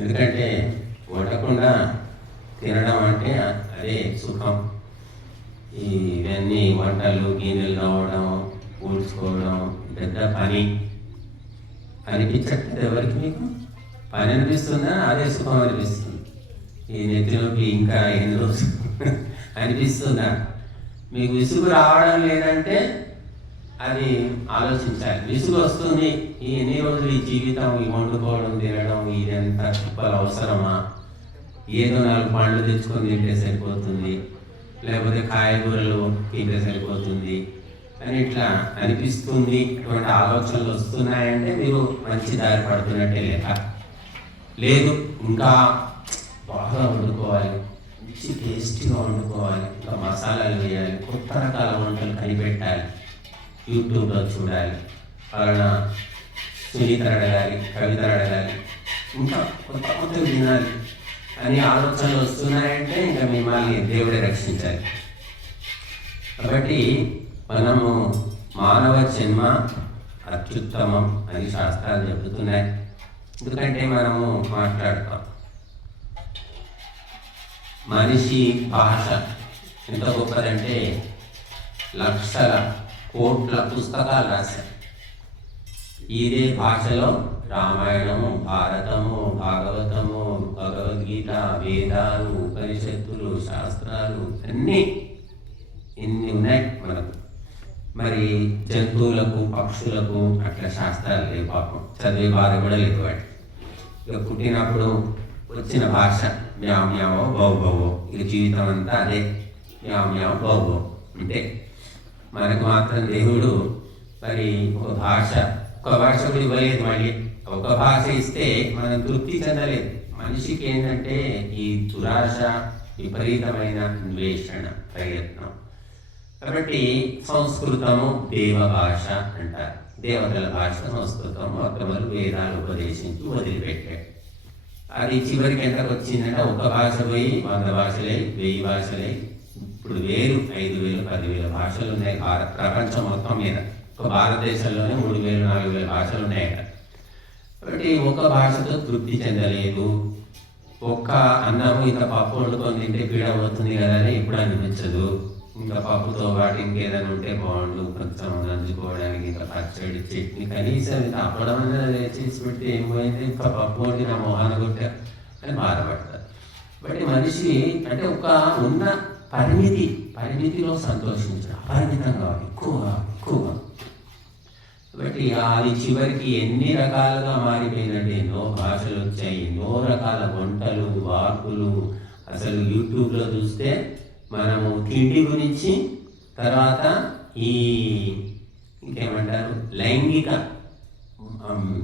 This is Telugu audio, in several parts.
ఎందుకంటే వండకుండా తినడం అంటే అదే సుఖం. ఇవన్నీ వంటలు గిన్నెలు రావడం ఊడ్చుకోవడం పెద్ద పని అనిపించట్లేదు ఎవరికి? మీకు పని అనిపిస్తుందా? అదే సుఖం అనిపిస్తుంది. ఈ నెత్తిలోకి ఇంకా ఎన్ని రోజులు అనిపిస్తుందా? మీకు విసుగు రావడం లేదంటే అది ఆలోచించాలి. విసుగు వస్తుంది, ఈ ఎన్ని రోజులు ఈ జీవితం ఈ వండుకోవడం తినడం ఇదంతా తిప్పలు అవసరమా? ఏదో 4 పండ్లు తెచ్చుకొని తింటే సరిపోతుంది, లేకపోతే కాయగూరలు తింటే సరిపోతుంది అని ఇట్లా అనిపిస్తుంది. ఇటువంటి ఆలోచనలు వస్తున్నాయంటే మీరు మంచి దారి పడుతున్నట్టే లెక్క. లేదు ఇంకా బాగా వండుకోవాలి, మంచి టేస్టీగా వండుకోవాలి, ఇంకా మసాలాలు వేయాలి, కొత్త రకాల వంటలు కనిపెట్టాలి, యూట్యూబ్లో చూడాలి, వలన సునీత అడగాలి, కవిత అడగాలి, ఇంకా కొత్త కొత్త వినాలి అని ఆలోచనలు వస్తున్నాయంటే ఇంకా మిమ్మల్ని దేవుడే రక్షించాలి. కాబట్టి మనము మానవ జన్మ అత్యుత్తమం అని శాస్త్రాలు చెబుతున్నాయి. ఎందుకంటే మనము మాట్లాడతాం. మనిషి భాష ఎంత గొప్పదంటే లక్షల కోట్ల పుస్తకాలు రాశారు. ఇదే భాషలో రామాయణము, భారతము, భాగవతము, భగవద్గీత, వేదాలు, ఉపనిషత్తులు, శాస్త్రాలు అన్నీ ఇన్ని ఉన్నాయి మనకు. మరి జంతువులకు, పక్షులకు అట్లా శాస్త్రాలు లేవు పాపం, చదివే బాధ కూడా లేదు వాటి. ఇక పుట్టినప్పుడు వచ్చిన భాష మ్యావ్ మ్యావో బౌ బౌవో, ఇక జీవితం అంతా అదే మ్యావ్ మ్యావ్ బౌ బౌ అంటే. మనకు మాత్రం దేవుడు మరి ఒక భాష కూడా ఇవ్వలేదు. మళ్ళీ ఒక భాష ఇస్తే మనం తృప్తి చెందలేదు. మనిషికి ఏంటంటే ఈ దురాశ, విపరీతమైన అన్వేషణ, ప్రయత్నం. కాబట్టి సంస్కృతము దేవ భాష అంటారు. దేవతల భాష సంస్కృతం. మొట్టమొదటి వేదాలు ఉపదేశించి వదిలిపెట్టాడు. అది చివరికి ఎంతకు వచ్చిందంటే ఒక భాష పోయి 100 భాషలే, 1000 భాషలే. ఇప్పుడు 1000, 5000, 10,000 భాషలు ఉన్నాయి ప్రపంచం మొత్తం మీద. ఒక భారతదేశంలోనే 3000, 4000 భాషలు ఉన్నాయట. కాబట్టి ఒక భాషతో తృప్తి చెందలేదు. ఒక్క అన్నము ఇంత పప్పు వండుకొని తింటే పీడ పోతుంది కదా అని ఎప్పుడు అనిపించదు. ఇంకా పప్పుతో పాటు ఇంకేదైనా ఉంటే బాగుండు, కొంచెం నంచుకోవడానికి ఇంకా పచ్చడి, చట్నీ, కనీసం ఇంకా అప్పడం చేసి పెడితే ఏం పోయింది, ఇంకా పప్పు వండి నా మొహాన కొట్టా అని బాధపడతారు. కాబట్టి మనిషి అంటే ఒక ఉన్న పరిమితిలో సంతోషించాలి, అపరిమితంగా ఎక్కువగా. కాబట్టి అది చివరికి ఎన్ని రకాలుగా మారిపోయిందంటే ఎన్నో భాషలు వచ్చాయి, ఎన్నో రకాల వంటలు, వార్పులు. అసలు యూట్యూబ్లో చూస్తే మనము తిండి గురించి, తర్వాత ఇంకేమంటారు లైంగిక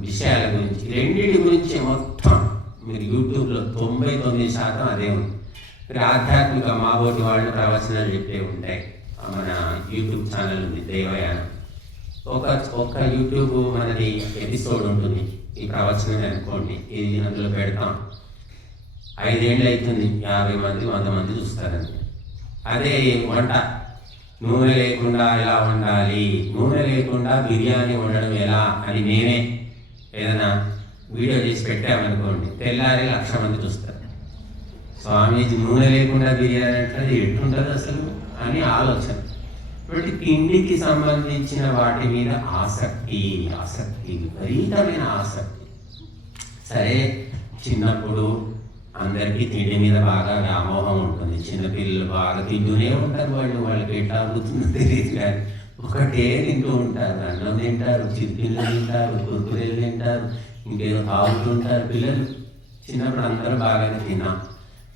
విషయాల గురించి, రెండింటి గురించి మొత్తం మీరు యూట్యూబ్లో 99% అదే ఉంది. మరి ఆధ్యాత్మిక మాబోటి వాళ్ళు ప్రవచనాలు చెప్పే ఉంటాయి. మన యూట్యూబ్ ఛానల్ ఉంది దేవయానం. ఒక యూట్యూబ్ మనది ఎపిసోడ్ ఉంటుంది. ఈ ప్రవచనం అనుకోండి, ఇది అందులో పెడతాం. 5 ఏళ్ళు అవుతుంది, 50 మంది 100 మంది చూస్తారండి. అదే వంట, నూనె లేకుండా ఎలా వండాలి, నూనె లేకుండా బిర్యానీ వండడం ఎలా అని నేనే ఏదైనా వీడియో చేసి పెట్టామనుకోండి, తెల్లారి 1,00,000 మంది చూస్తారు. స్వామీజీ నూనె లేకుండా బిర్యానీ అంటే ఎట్లుంటుంది అసలు అని ఆలోచన. కాబట్టి తిండికి సంబంధించిన వాటి మీద ఆసక్తి, విపరీతమైన ఆసక్తి. సరే, చిన్నప్పుడు అందరికీ తిండి మీద బాగా వ్యామోహం ఉంటుంది. చిన్నపిల్లలు బాగా తింటూనే ఉంటారు. వాళ్ళకి ఎట్లా అవుతుందో తెలియదు కానీ ఒకటే తింటూ ఉంటారు. అన్నం తింటారు, చిరుతిళ్ళు తింటారు, కుర్కురేలు తింటారు, ఇంకేదో తాగుతుంటారు పిల్లలు. చిన్నప్పుడు అందరూ బాగానే తిన్నాం.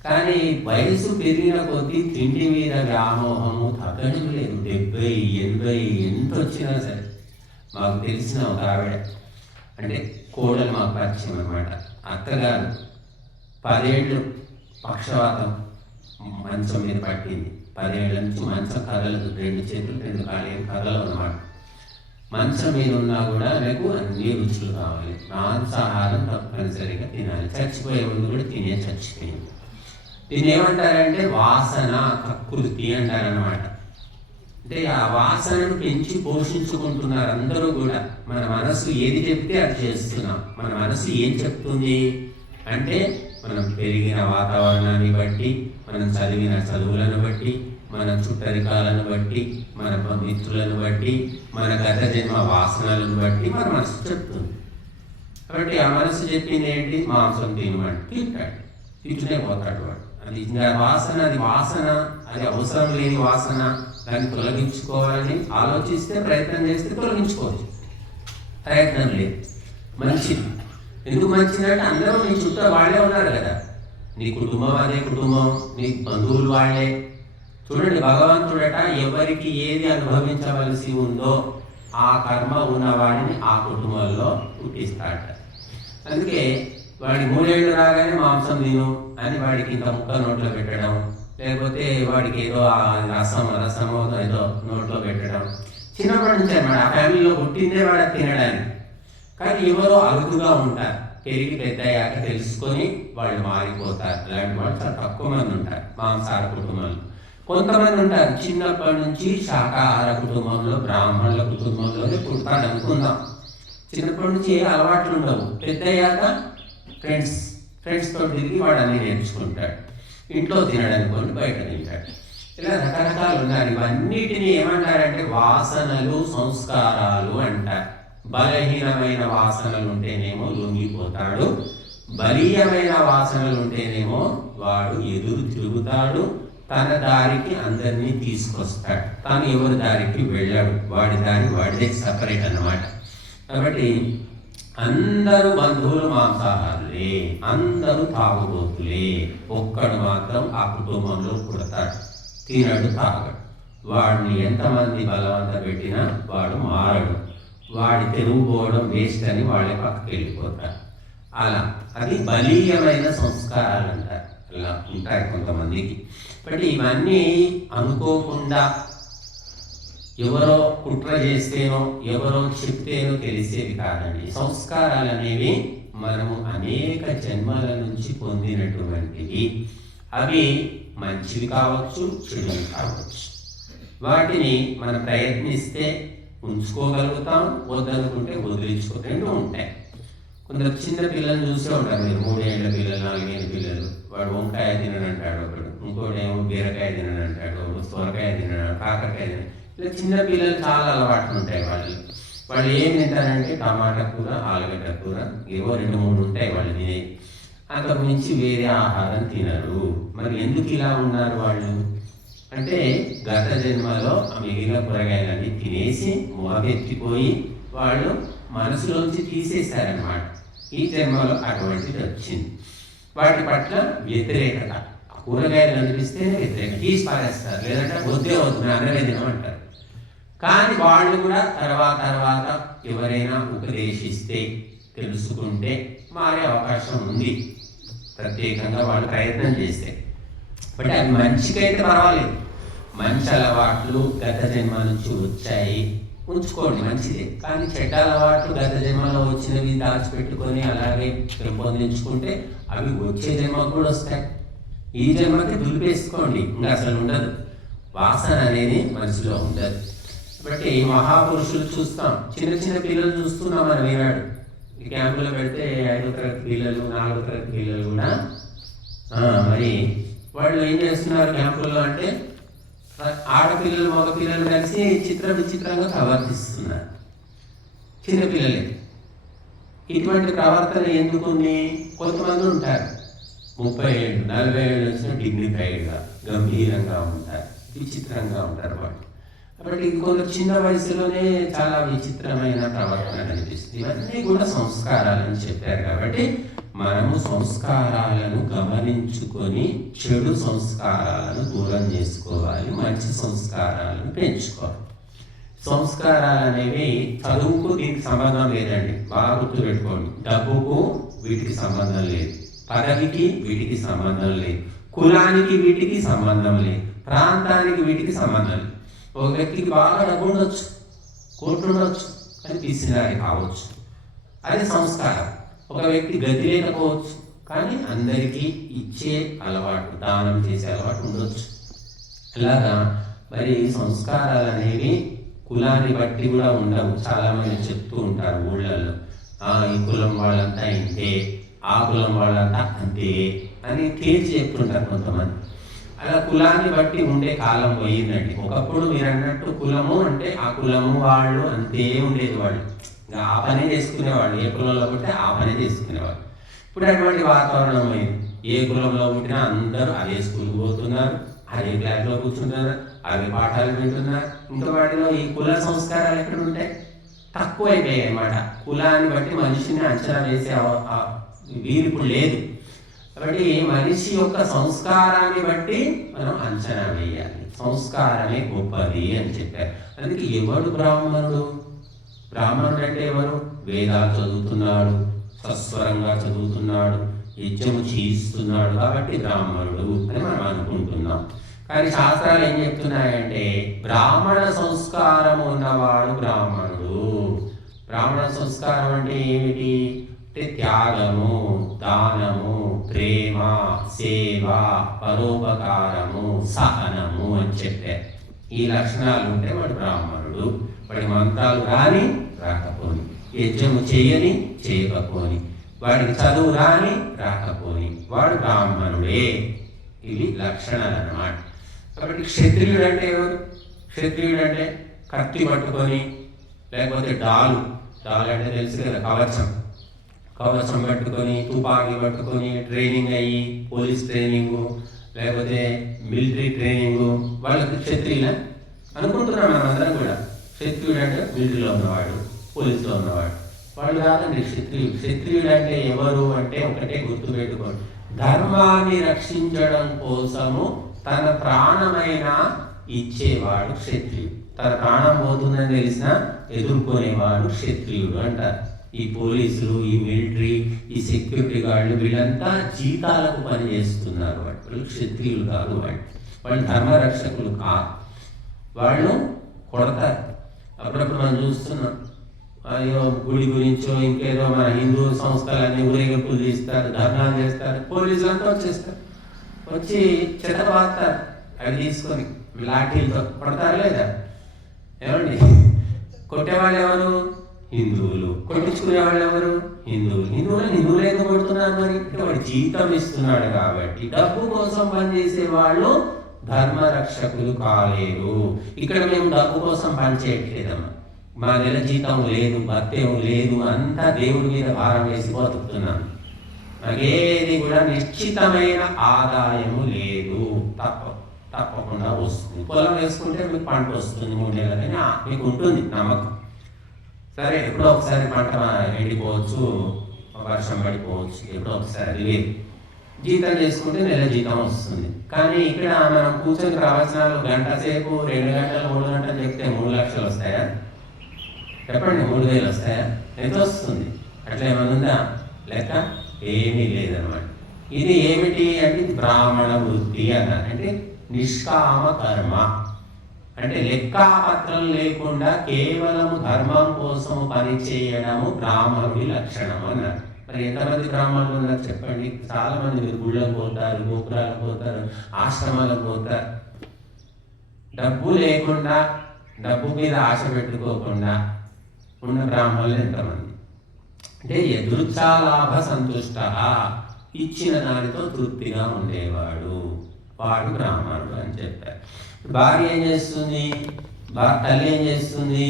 కానీ వయసు పెరిగిన కొద్దీ తిండి మీద వ్యామోహము తగ్గడం లేదు. 70, 80 ఎంత వచ్చినా సరే. మాకు తెలిసిన ఒక ఆవిడ, అంటే కోడలు మాకు పరిచయం అనమాట, అత్తగారు 10 ఏళ్ళు పక్షవాతం మంచం మీద పట్టింది. 10 ఏళ్ళ నుంచి మంచం కదలదు, 2 చేతులు 2 కాళ్ళు కదలవు అన్నమాట. మంచం మీద ఉన్నా కూడా నాకు అన్ని రుచులు కావాలి, మాంసాహారం తప్పనిసరిగా తినాలి. చచ్చిపోయే ముందు కూడా చచ్చిపోయింది. దీన్ని ఏమంటారంటే వాసన, కకృతి అంటారనమాట. అంటే ఆ వాసనను పెంచి పోషించుకుంటున్నారు అందరూ కూడా. మన మనసు ఏది చెప్తే అది చేస్తున్నాం. మన మనసు ఏం చెప్తుంది? అంటే మనం పెరిగిన వాతావరణాన్ని బట్టి, మనం చదివిన చదువులను బట్టి, మన చుట్టరికాలను బట్టి, మన మిత్రులను బట్టి, మన గత జన్మ వాసనలను బట్టి మన మనసు చెప్తుంది. కాబట్టి ఆ మనసు చెప్పింది ఏంటి? మాంసం తినమంటే తింటాడు, తింటూనే పోతాడు వాడు. అది ఇంకా వాసన, అది వాసన, అది అవసరం లేని వాసన. దాన్ని తొలగించుకోవాలని ఆలోచిస్తే, ప్రయత్నం చేస్తే తొలగించుకోవచ్చు. ప్రయత్నం లేదు, మంచిది. ఎందుకు మంచిదంటే అందరూ నీ చుట్టూ వాళ్ళే ఉన్నారు కదా, నీ కుటుంబం అదే కుటుంబం, నీ బంధువులు వాళ్ళే. చూడండి, భగవంతుడట ఎవరికి ఏది అనుభవించవలసి ఉందో ఆ కర్మ ఉన్నవాడిని ఆ కుటుంబంలో పుట్టిస్తాడట. అందుకే వాడి 3 ఏళ్ళు రాగానే మాంసం తిను అని వాడికి ఇంత ముక్క నోట్లో పెట్టడం, లేకపోతే వాడికి ఏదో రసమో ఏదో నోట్లో పెట్టడం. చిన్నప్పటి నుంచి అన్నమాట, ఆ ఫ్యామిలీలో పుట్టిందే వాడు తినడానికి. కానీ ఎవరో అరుదుగా ఉంటారు, పెరిగి పెద్దయ్యాక తెలుసుకొని వాళ్ళు మారిపోతారు. అలాంటి వాళ్ళు చాలా తక్కువ మంది ఉంటారు మాంసాహార కుటుంబంలో. కొంతమంది ఉంటారు చిన్నప్పటి నుంచి శాకాహార కుటుంబంలో, బ్రాహ్మణుల కుటుంబంలోనే పుడతాడు అనుకుందాం. చిన్నప్పటి నుంచి ఏ అలవాట్లు ఉండవు, పెద్దయ్యాక ఫ్రెండ్స్తో తిరిగి వాడు అన్నీ నేర్చుకుంటాడు. ఇంట్లో తినడనుకోండి, బయట తింటాడు. ఇలా రకరకాలు ఉన్నారు. ఇవన్నిటిని ఏమంటారంటే వాసనలు, సంస్కారాలు అంటారు. బలహీనమైన వాసనలు ఉంటేనేమో లొంగిపోతాడు, బలీయమైన వాసనలు ఉంటేనేమో వాడు ఎదురు తిరుగుతాడు, తన దారికి అందరినీ తీసుకొస్తాడు. తాను ఎవరి దారికి వెళ్ళాడు, వాడి దారి వాడిదే సపరేట్ అన్నమాట. కాబట్టి అందరూ బంధువులు మాంసాహారులే, అందరూ తాగుబోతులే. ఒక్కడు మాత్రం ఆ కుటుంబంలో పుడతాడు, తినడు, తాగడు. వాడిని ఎంతమంది బలవంత పెట్టినా వాడు మారడు. వాడి తిరుగుపోవడం వేస్ట్ అని వాళ్ళే పక్కకి వెళ్ళిపోతారు. అలా అది బలీయమైన సంస్కారాలు అంటారు. అలా ఉంటాయి కొంతమందికి. బట్ ఇవన్నీ అనుకోకుండా ఎవరో కుట్ర చేస్తేనో, ఎవరో చెప్తేనో తెలిసేవి కాదండి. సంస్కారాలు అనేవి మనము అనేక జన్మల నుంచి పొందినటువంటివి. అవి మంచివి కావచ్చు, చెడువి కావచ్చు. వాటిని మనం ప్రయత్నిస్తే ఉంచుకోగలుగుతాం, వద్దనుకుంటే వదిలించుకో, రెండు ఉంటాయి. కొందరు చిన్న పిల్లల్ని చూసే ఉంటారు మీరు, 3 ఏళ్ల పిల్లలు, 4 ఏళ్ళ పిల్లలు. వాడు వంకాయ తిననంటాడు ఒకడు, ఇంకోటి ఏమో బీరకాయ తిననంటాడు, సొరకాయ తినడు, కాకరకాయ తిన. ఇలా చిన్న పిల్లలు చాలా అలవాట్లు ఉంటాయి వాళ్ళు. వాళ్ళు ఏం తింటారంటే టమాటా కూర, ఆలుగడ్డ కూర, ఏవో 2-3 ఉంటాయి వాళ్ళు తినే. అంతకు మించి వేరే ఆహారం తినరు. మరి ఎందుకు ఇలా ఉన్నారు వాళ్ళు అంటే, గత జన్మలో ఆ మిగిలిన కూరగాయలన్నీ తినేసి మోగెత్తిపోయి వాళ్ళు మనసులోంచి తీసేశారనమాట. ఈ జన్మలో అటువంటిది వచ్చింది. వాటి పట్ల వ్యతిరేకత, కూరగాయలు అనిపిస్తేనే వ్యతిరేకత, తీసి పారేస్తారు, లేదంటే వద్దే వద్దు అన్నదే తినమంటారు. కానీ వాళ్ళు కూడా తర్వాత ఎవరైనా ఉపదేశిస్తే, తెలుసుకుంటే మారే అవకాశం ఉంది, ప్రత్యేకంగా వాళ్ళు ప్రయత్నం చేస్తే. బట్ అది మంచికైతే పర్వాలేదు. మంచి అలవాట్లు గత జన్మ నుంచి వచ్చాయి, ఉంచుకోండి, మంచిదే. కానీ చెడ్డ అలవాట్లు గత జన్మలో వచ్చినవి దాచిపెట్టుకొని అలాగే పెంపొందించుకుంటే అవి వచ్చే జన్మకు కూడా వస్తాయి. ఈ జన్మకి దులిపేసుకోండి, ఇంకా అసలు ఉండదు, వాసన అనేది మనసులో ఉండదు. కాబట్టి మహాపురుషులు చూస్తాం, చిన్న పిల్లలు చూస్తున్నాం మనం ఈనాడు. ఈ క్యాంపులో పెడితే 5వ తరగతి పిల్లలు, 4వ తరగతి పిల్లలు కూడా మరి వాళ్ళు ఏం చేస్తున్నారు క్యాంపుల్లో అంటే, ఆడపిల్లలు మగపిల్లలు కలిసి విచిత్రంగా ప్రవర్తిస్తున్నారు. చిన్నపిల్లలే. ఇటువంటి ప్రవర్తన ఎందుకుంది? కొంతమంది ఉంటారు 30 ఏళ్ళు 40 ఏళ్ళు వచ్చిన డిగ్నిఫైడ్గా, గంభీరంగా ఉంటారు, విచిత్రంగా ఉంటారు వాళ్ళు. కాబట్టి కొందరు చిన్న వయసులోనే చాలా విచిత్రమైన ప్రవర్తన కనిపిస్తుంది. ఇవన్నీ కూడా సంస్కారాలని చెప్పారు. కాబట్టి మనము సంస్కారాలను గమనించుకొని చెడు సంస్కారాలను దూరం చేసుకోవాలి, మంచి సంస్కారాలను పెంచుకోవాలి. సంస్కారాలు అనేవి చదువుకు దీనికి సంబంధం లేదండి, బాగా గుర్తుపెట్టుకోండి. డబ్బుకు వీటికి సంబంధం లేదు, పదవికి వీటికి సంబంధం లేదు, కులానికి వీటికి సంబంధం లేదు, ప్రాంతానికి వీటికి సంబంధం లేదు. ఒక వ్యక్తికి బాగా డబ్బు ఉండొచ్చు, కోట్లు ఉండొచ్చు, కానీ పిసినారి కావచ్చు, అది సంస్కారం. ఒక వ్యక్తి గతి లేకపోవచ్చు, కానీ అందరికీ ఇచ్చే అలవాటు, దానం చేసే అలవాటు ఉండొచ్చు. ఇలాగా మరి సంస్కారాలు అనేవి కులాన్ని బట్టి కూడా ఉండవు. చాలామంది చెప్తూ ఉంటారు ఊళ్ళల్లో, ఈ కులం వాళ్ళంతా ఇంతే, ఆ కులం వాళ్ళంతా అంతే అని తేల్చి చెప్తుంటారు కొంతమంది. అలా కులాన్ని బట్టి ఉండే కాలం పోయిందండి. ఒకప్పుడు మీరు అన్నట్టు కులము అంటే ఆ కులము వాళ్ళు అంతే ఉండేది, వాళ్ళు ఇంకా ఆ పనే చేసుకునేవాళ్ళు, ఏ కులంలో పుట్టితే ఆ పనే చేసుకునేవాళ్ళు. ఇప్పుడు అటువంటి వాతావరణం అయింది. ఏ కులంలో పుట్టినా అందరూ అదే స్కూల్కి పోతున్నారు, అదే క్లాస్లో కూర్చుంటున్నారు, అదే పాఠాలు వింటున్నారు. ఇంకా వాటిలో ఈ కుల సంస్కారాలు ఎక్కడ ఉంటాయి? తక్కువైపోయాయి అన్నమాట. కులాన్ని బట్టి మనిషిని అంచనా వేసే వీలు ఇప్పుడు లేదు. కాబట్టి మనిషి యొక్క సంస్కారాన్ని బట్టి మనం అంచనా వేయాలి. సంస్కారమే గొప్పది అని చెప్పారు. అందుకే ఎవడు బ్రాహ్మణుడు? బ్రాహ్మణుడు అంటే ఎవరు? వేదాలు చదువుతున్నాడు, సస్వరంగా చదువుతున్నాడు, యజ్ఞము చేయిస్తున్నాడు కాబట్టి బ్రాహ్మణుడు అని మనం అనుకుంటున్నాం. కానీ శాస్త్రాలు ఏం చెప్తున్నాయంటే బ్రాహ్మణ సంస్కారం ఉన్నవాడు బ్రాహ్మణుడు. బ్రాహ్మణ సంస్కారం అంటే ఏమిటి? అంటే త్యాగము, దానము, ప్రేమ, సేవ, పరోపకారము, సహనము అని చెప్పారు. ఈ లక్షణాలు ఉంటే వాడు బ్రాహ్మణుడు. వాడి మంత్రాలు రాని రాకపోని, యజ్ఞము చేయని చేయకపోని, వాడికి చదువు రాని రాకపోని వాడు బ్రాహ్మణుడే. ఇవి లక్షణాలు అన్నమాట. కాబట్టి క్షత్రియుడు అంటే ఎవరు? క్షత్రియుడు అంటే కత్తి పట్టుకొని, లేకపోతే డాలు అంటే తెలుసు కదా, కవచం పట్టుకొని, తుపాకీ పట్టుకొని ట్రైనింగ్ అయ్యి, పోలీస్ ట్రైనింగు లేకపోతే మిలిటరీ ట్రైనింగు, వాళ్ళకి క్షత్రియుల అనుకుంటున్నాం మనం అందరం కూడా. క్షత్రియుడు అంటే మిలిటరీలో ఉన్నవాడు, పోలీసులో ఉన్నవాడు, వాళ్ళు కాదండి క్షత్రియుడు. క్షత్రియుడు అంటే ఎవరు అంటే ఒకటే గుర్తుపెట్టుకోండి, ధర్మాన్ని రక్షించడం కోసము తన ప్రాణమైన ఇచ్చేవాడు క్షత్రియుడు. తన ప్రాణం పోతుందని తెలిసినా ఎదుర్కొనేవాడు క్షత్రియుడు అంటారు. ఈ పోలీసులు, ఈ మిలిటరీ, ఈ సెక్యూరిటీ గార్డులు వీళ్ళంతా జీతాలకు పనిచేస్తున్నారు. వాళ్ళు క్షత్రియులు కాదు. వాళ్ళు ధర్మరక్షకులు కాదు. వాళ్ళు కొడతారు. అప్పుడప్పుడు మనం చూస్తున్నాం, అయ్యో గుడి గురించో ఇంకేదో మన హిందూ సంస్థలన్నీ ఊరేగింపులు తీస్తారు, ధర్నాలు చేస్తారు, పోలీసులు అంతా వచ్చేస్తారు, వచ్చి చెత్తబాస్తారు. అవి తీసుకొని లాఠీలతో కొడతారు లేదా? ఏమండి, కొట్టేవాళ్ళు ఎవరు? హిందువులు. కొట్టించుకునే వాళ్ళు ఎవరు? హిందువులు ఎందుకు కొడుతున్నారు? మరి వాడు జీతం ఇస్తున్నాడు కాబట్టి. డబ్బు కోసం పనిచేసే వాళ్ళు ధర్మరక్షకులు కాలేరు. ఇక్కడ మేము డబ్బు కోసం పనిచేయట్లేదమ్మా, మా నెల జీతం లేదు, భత్యం లేదు, అంతా దేవుడి మీద భారం వేసి బతుకుతున్నాను. నాకేది కూడా నిశ్చితమైన ఆదాయము లేదు, తప్పకుండా వస్తుంది. పొలం వేసుకుంటే మీకు పంట వస్తుంది 3 నెలలని మీకు ఉంటుంది నమ్మకం. సరే, ఎప్పుడో ఒకసారి పంట ఎండిపోవచ్చు, వర్షం పడిపోవచ్చు, ఎప్పుడో ఒకసారి లేదు. జీతం చేసుకుంటే నెల జీతం వస్తుంది. కానీ ఇక్కడ మనం కూర్చొని ప్రవచనాలు గంట సేపు, 2 గంటలు, 3 గంటలు చెప్తే 3 లక్షలు వస్తాయా? చెప్పండి, 3,000 వస్తాయా? ఎంత వస్తుంది? అట్లా ఏమైనా ఉందా లెక్క? ఏమీ లేదన్నమాట. ఇది ఏమిటి అంటే బ్రాహ్మణ వృత్తి అన్నారు. అంటే నిష్కామ కర్మ, అంటే లెక్కాపత్రం లేకుండా కేవలం ధర్మం కోసం పని చేయడము బ్రాహ్మణుడి లక్షణం అన్నారు. మరి ఎంతమంది బ్రాహ్మణులు ఉన్నారు చెప్పండి? చాలా మంది. మీరు గుళ్ళకు పోతారు, గోపురాలకు పోతారు, ఆశ్రమాలకు పోతారు. డబ్బు లేకుండా, డబ్బు మీద ఆశ పెట్టుకోకుండా ఉన్న బ్రాహ్మణులు ఎంతమంది? అంటే ఎదుర్చాలాభ సంతుష్ట, ఇచ్చిన దానితో తృప్తిగా ఉండేవాడు, వాడు బ్రాహ్మణుడు అని చెప్పారు. భార్య ఏం చేస్తుంది? తల్లి ఏం చేస్తుంది?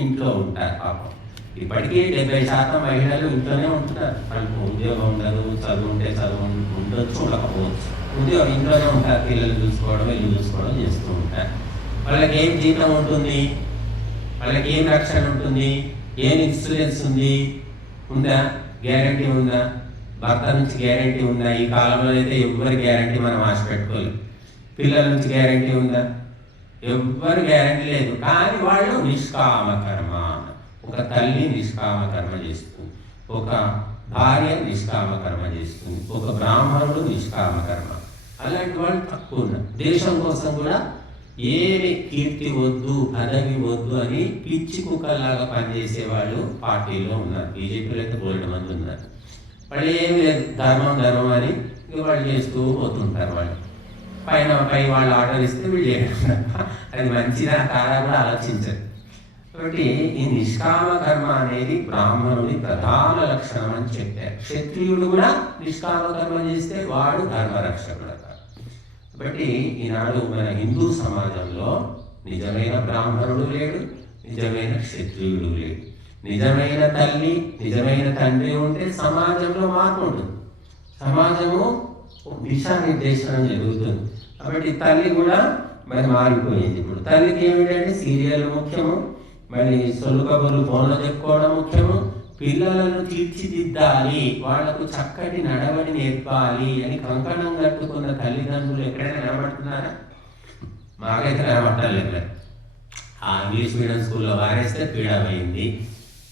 ఇంట్లో ఉంటారు. పాపం ఇప్పటికీ 70% మహిళలు ఇంట్లోనే ఉంటున్నారు. వాళ్ళకు ఉద్యోగం ఉండదు, చదువు ఉంటే చదువు ఉండొచ్చు, ఉండకపోవచ్చు. ఉద్యోగం ఇంట్లోనే ఉంటారు, పిల్లలు చూసుకోవడం, ఇల్లు చూసుకోవడం చేస్తూ ఉంటారు. వాళ్ళకి ఏం జీతం ఉంటుంది? వాళ్ళకి ఏం రక్షణ ఉంటుంది? ఏం ఇన్సూరెన్స్ ఉందా? గ్యారంటీ ఉందా? భర్త నుంచి గ్యారంటీ ఉందా? ఈ కాలంలో అయితే ఎవ్వరి గ్యారంటీ మనం ఆశ పెట్టుకోలేదు. పిల్లల నుంచి గ్యారంటీ ఉందా? ఎవ్వరు గ్యారంటీ లేదు. కానీ వాళ్ళు నిష్కామ కర్మ. ఒక తల్లి నిష్కామ కర్మ చేస్తుంది, ఒక భార్య నిష్కామ కర్మ చేస్తుంది, ఒక బ్రాహ్మణుడు నిష్కామ కర్మ. అలాంటి వాళ్ళు తక్కువ ఉన్నారు. దేశం కోసం కూడా ఏమి కీర్తి వద్దు, పదవి వద్దు అని పిచ్చి కుక్కలాగా పనిచేసే వాళ్ళు పార్టీలో ఉన్నారు. బీజేపీలో అయితే 2 మంది ఉన్నారు. వాళ్ళు ఏమి లేదు, ధర్మం అని వాళ్ళు చేస్తూ పోతుంటారు. వాళ్ళు పై వాళ్ళు ఆర్డర్ ఇస్తే వీళ్ళు చేయడం, అది మంచిదా కాదా కూడా ఆలోచించరు. కాబట్టి ఈ నిష్కామ కర్మ అనేది బ్రాహ్మణుడి ప్రధాన లక్షణం అని చెప్పారు. క్షత్రియుడు కూడా నిష్కామ కర్మ చేస్తే వాడు ధర్మరక్షకుడు. కాబట్టి ఈనాడు మన హిందూ సమాజంలో నిజమైన బ్రాహ్మణుడు లేడు, నిజమైన క్షత్రియుడు లేడు. నిజమైన తల్లి, నిజమైన తండ్రి ఉంటే సమాజంలో మార్పు ఉంటుంది, సమాజము దిశానిర్దేశనం జరుగుతుంది. కాబట్టి తల్లి కూడా మరి మారిపోయింది. ఇప్పుడు తల్లికి ఏమిటంటే సీరియల్ ముఖ్యము, మరి సొల్లు కబుర్లు ఫోన్లో చెప్పుకోవడం ముఖ్యము, పిల్లలను తీర్చిదిద్దాలి, వాళ్లకు చక్కటి నడవడి నేర్పాలి అని కంకణం కట్టుకున్న తల్లిదండ్రులు ఎక్కడైనా కనబడుతున్నారా? మాకైతే కనబడలేదు. ఆ ఇంగ్లీష్ మీడియం స్కూల్లో వారేస్తే పీడమైంది,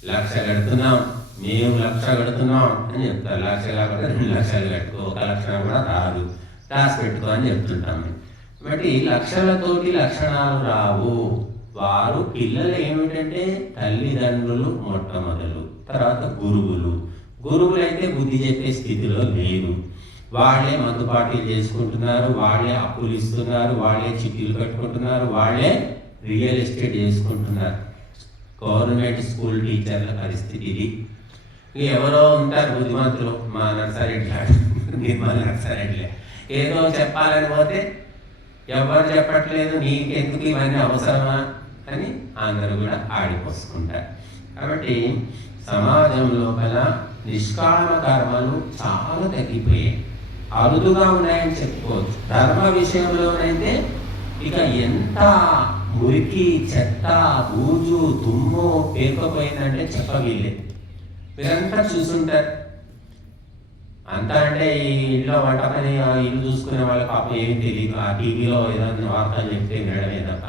1,00,000 కడుతున్నాం, మేము 1,00,000 కడుతున్నాం అని చెప్తారు. 1,00,000 కాకపోతే 2,00,000 కట్టుకో, 1,00,000 కూడా రాదు, రాసి పెట్టుకో అని చెప్తుంటాం. కాబట్టి లక్షలతోటి లక్షణాలు రావు. వారు పిల్లలు ఏమిటంటే తల్లిదండ్రులు మొట్టమొదలు, తర్వాత గురువులు అయితే బుద్ధి చెప్పే స్థితిలో లేరు. వాళ్ళే మందుపాటీలు చేసుకుంటున్నారు, వాళ్ళే అప్పులు ఇస్తున్నారు, వాళ్ళే చిట్టీలు కట్టుకుంటున్నారు, వాళ్ళే రియల్ ఎస్టేట్ చేసుకుంటున్నారు. గవర్నమెంట్ స్కూల్ టీచర్ల పరిస్థితి ఇది. ఎవరో ఉంటారు బుద్ధిమంతులు, మా నర్సారెడ్డి ఏదో చెప్పాలని పోతే ఎవరు చెప్పట్లేదు, నీకెందుకు ఇవన్నీ అవసరమా అని అందరూ కూడా ఆడిపోసుకుంటారు. కాబట్టి సమాజం లోపల నిష్కామ కర్మలు చాలా తగ్గిపోయాయి, అరుదుగా ఉన్నాయని చెప్పుకోవచ్చు. ధర్మ విషయంలోనైతే ఇక ఎంత మురికి, చెత్త, బూజు, దుమ్ము పేరుకుపోయిందంటే చెప్పగీలే. మీరంతా చూసుంటారు. అంతా అంటే ఈ ఇంట్లో వంట పని ఇల్లు చూసుకునే వాళ్ళకి పాపం ఏమి తెలియదు, ఆ టీవీలో ఏదైనా వార్తలు చెప్తే వినడమే తప్ప.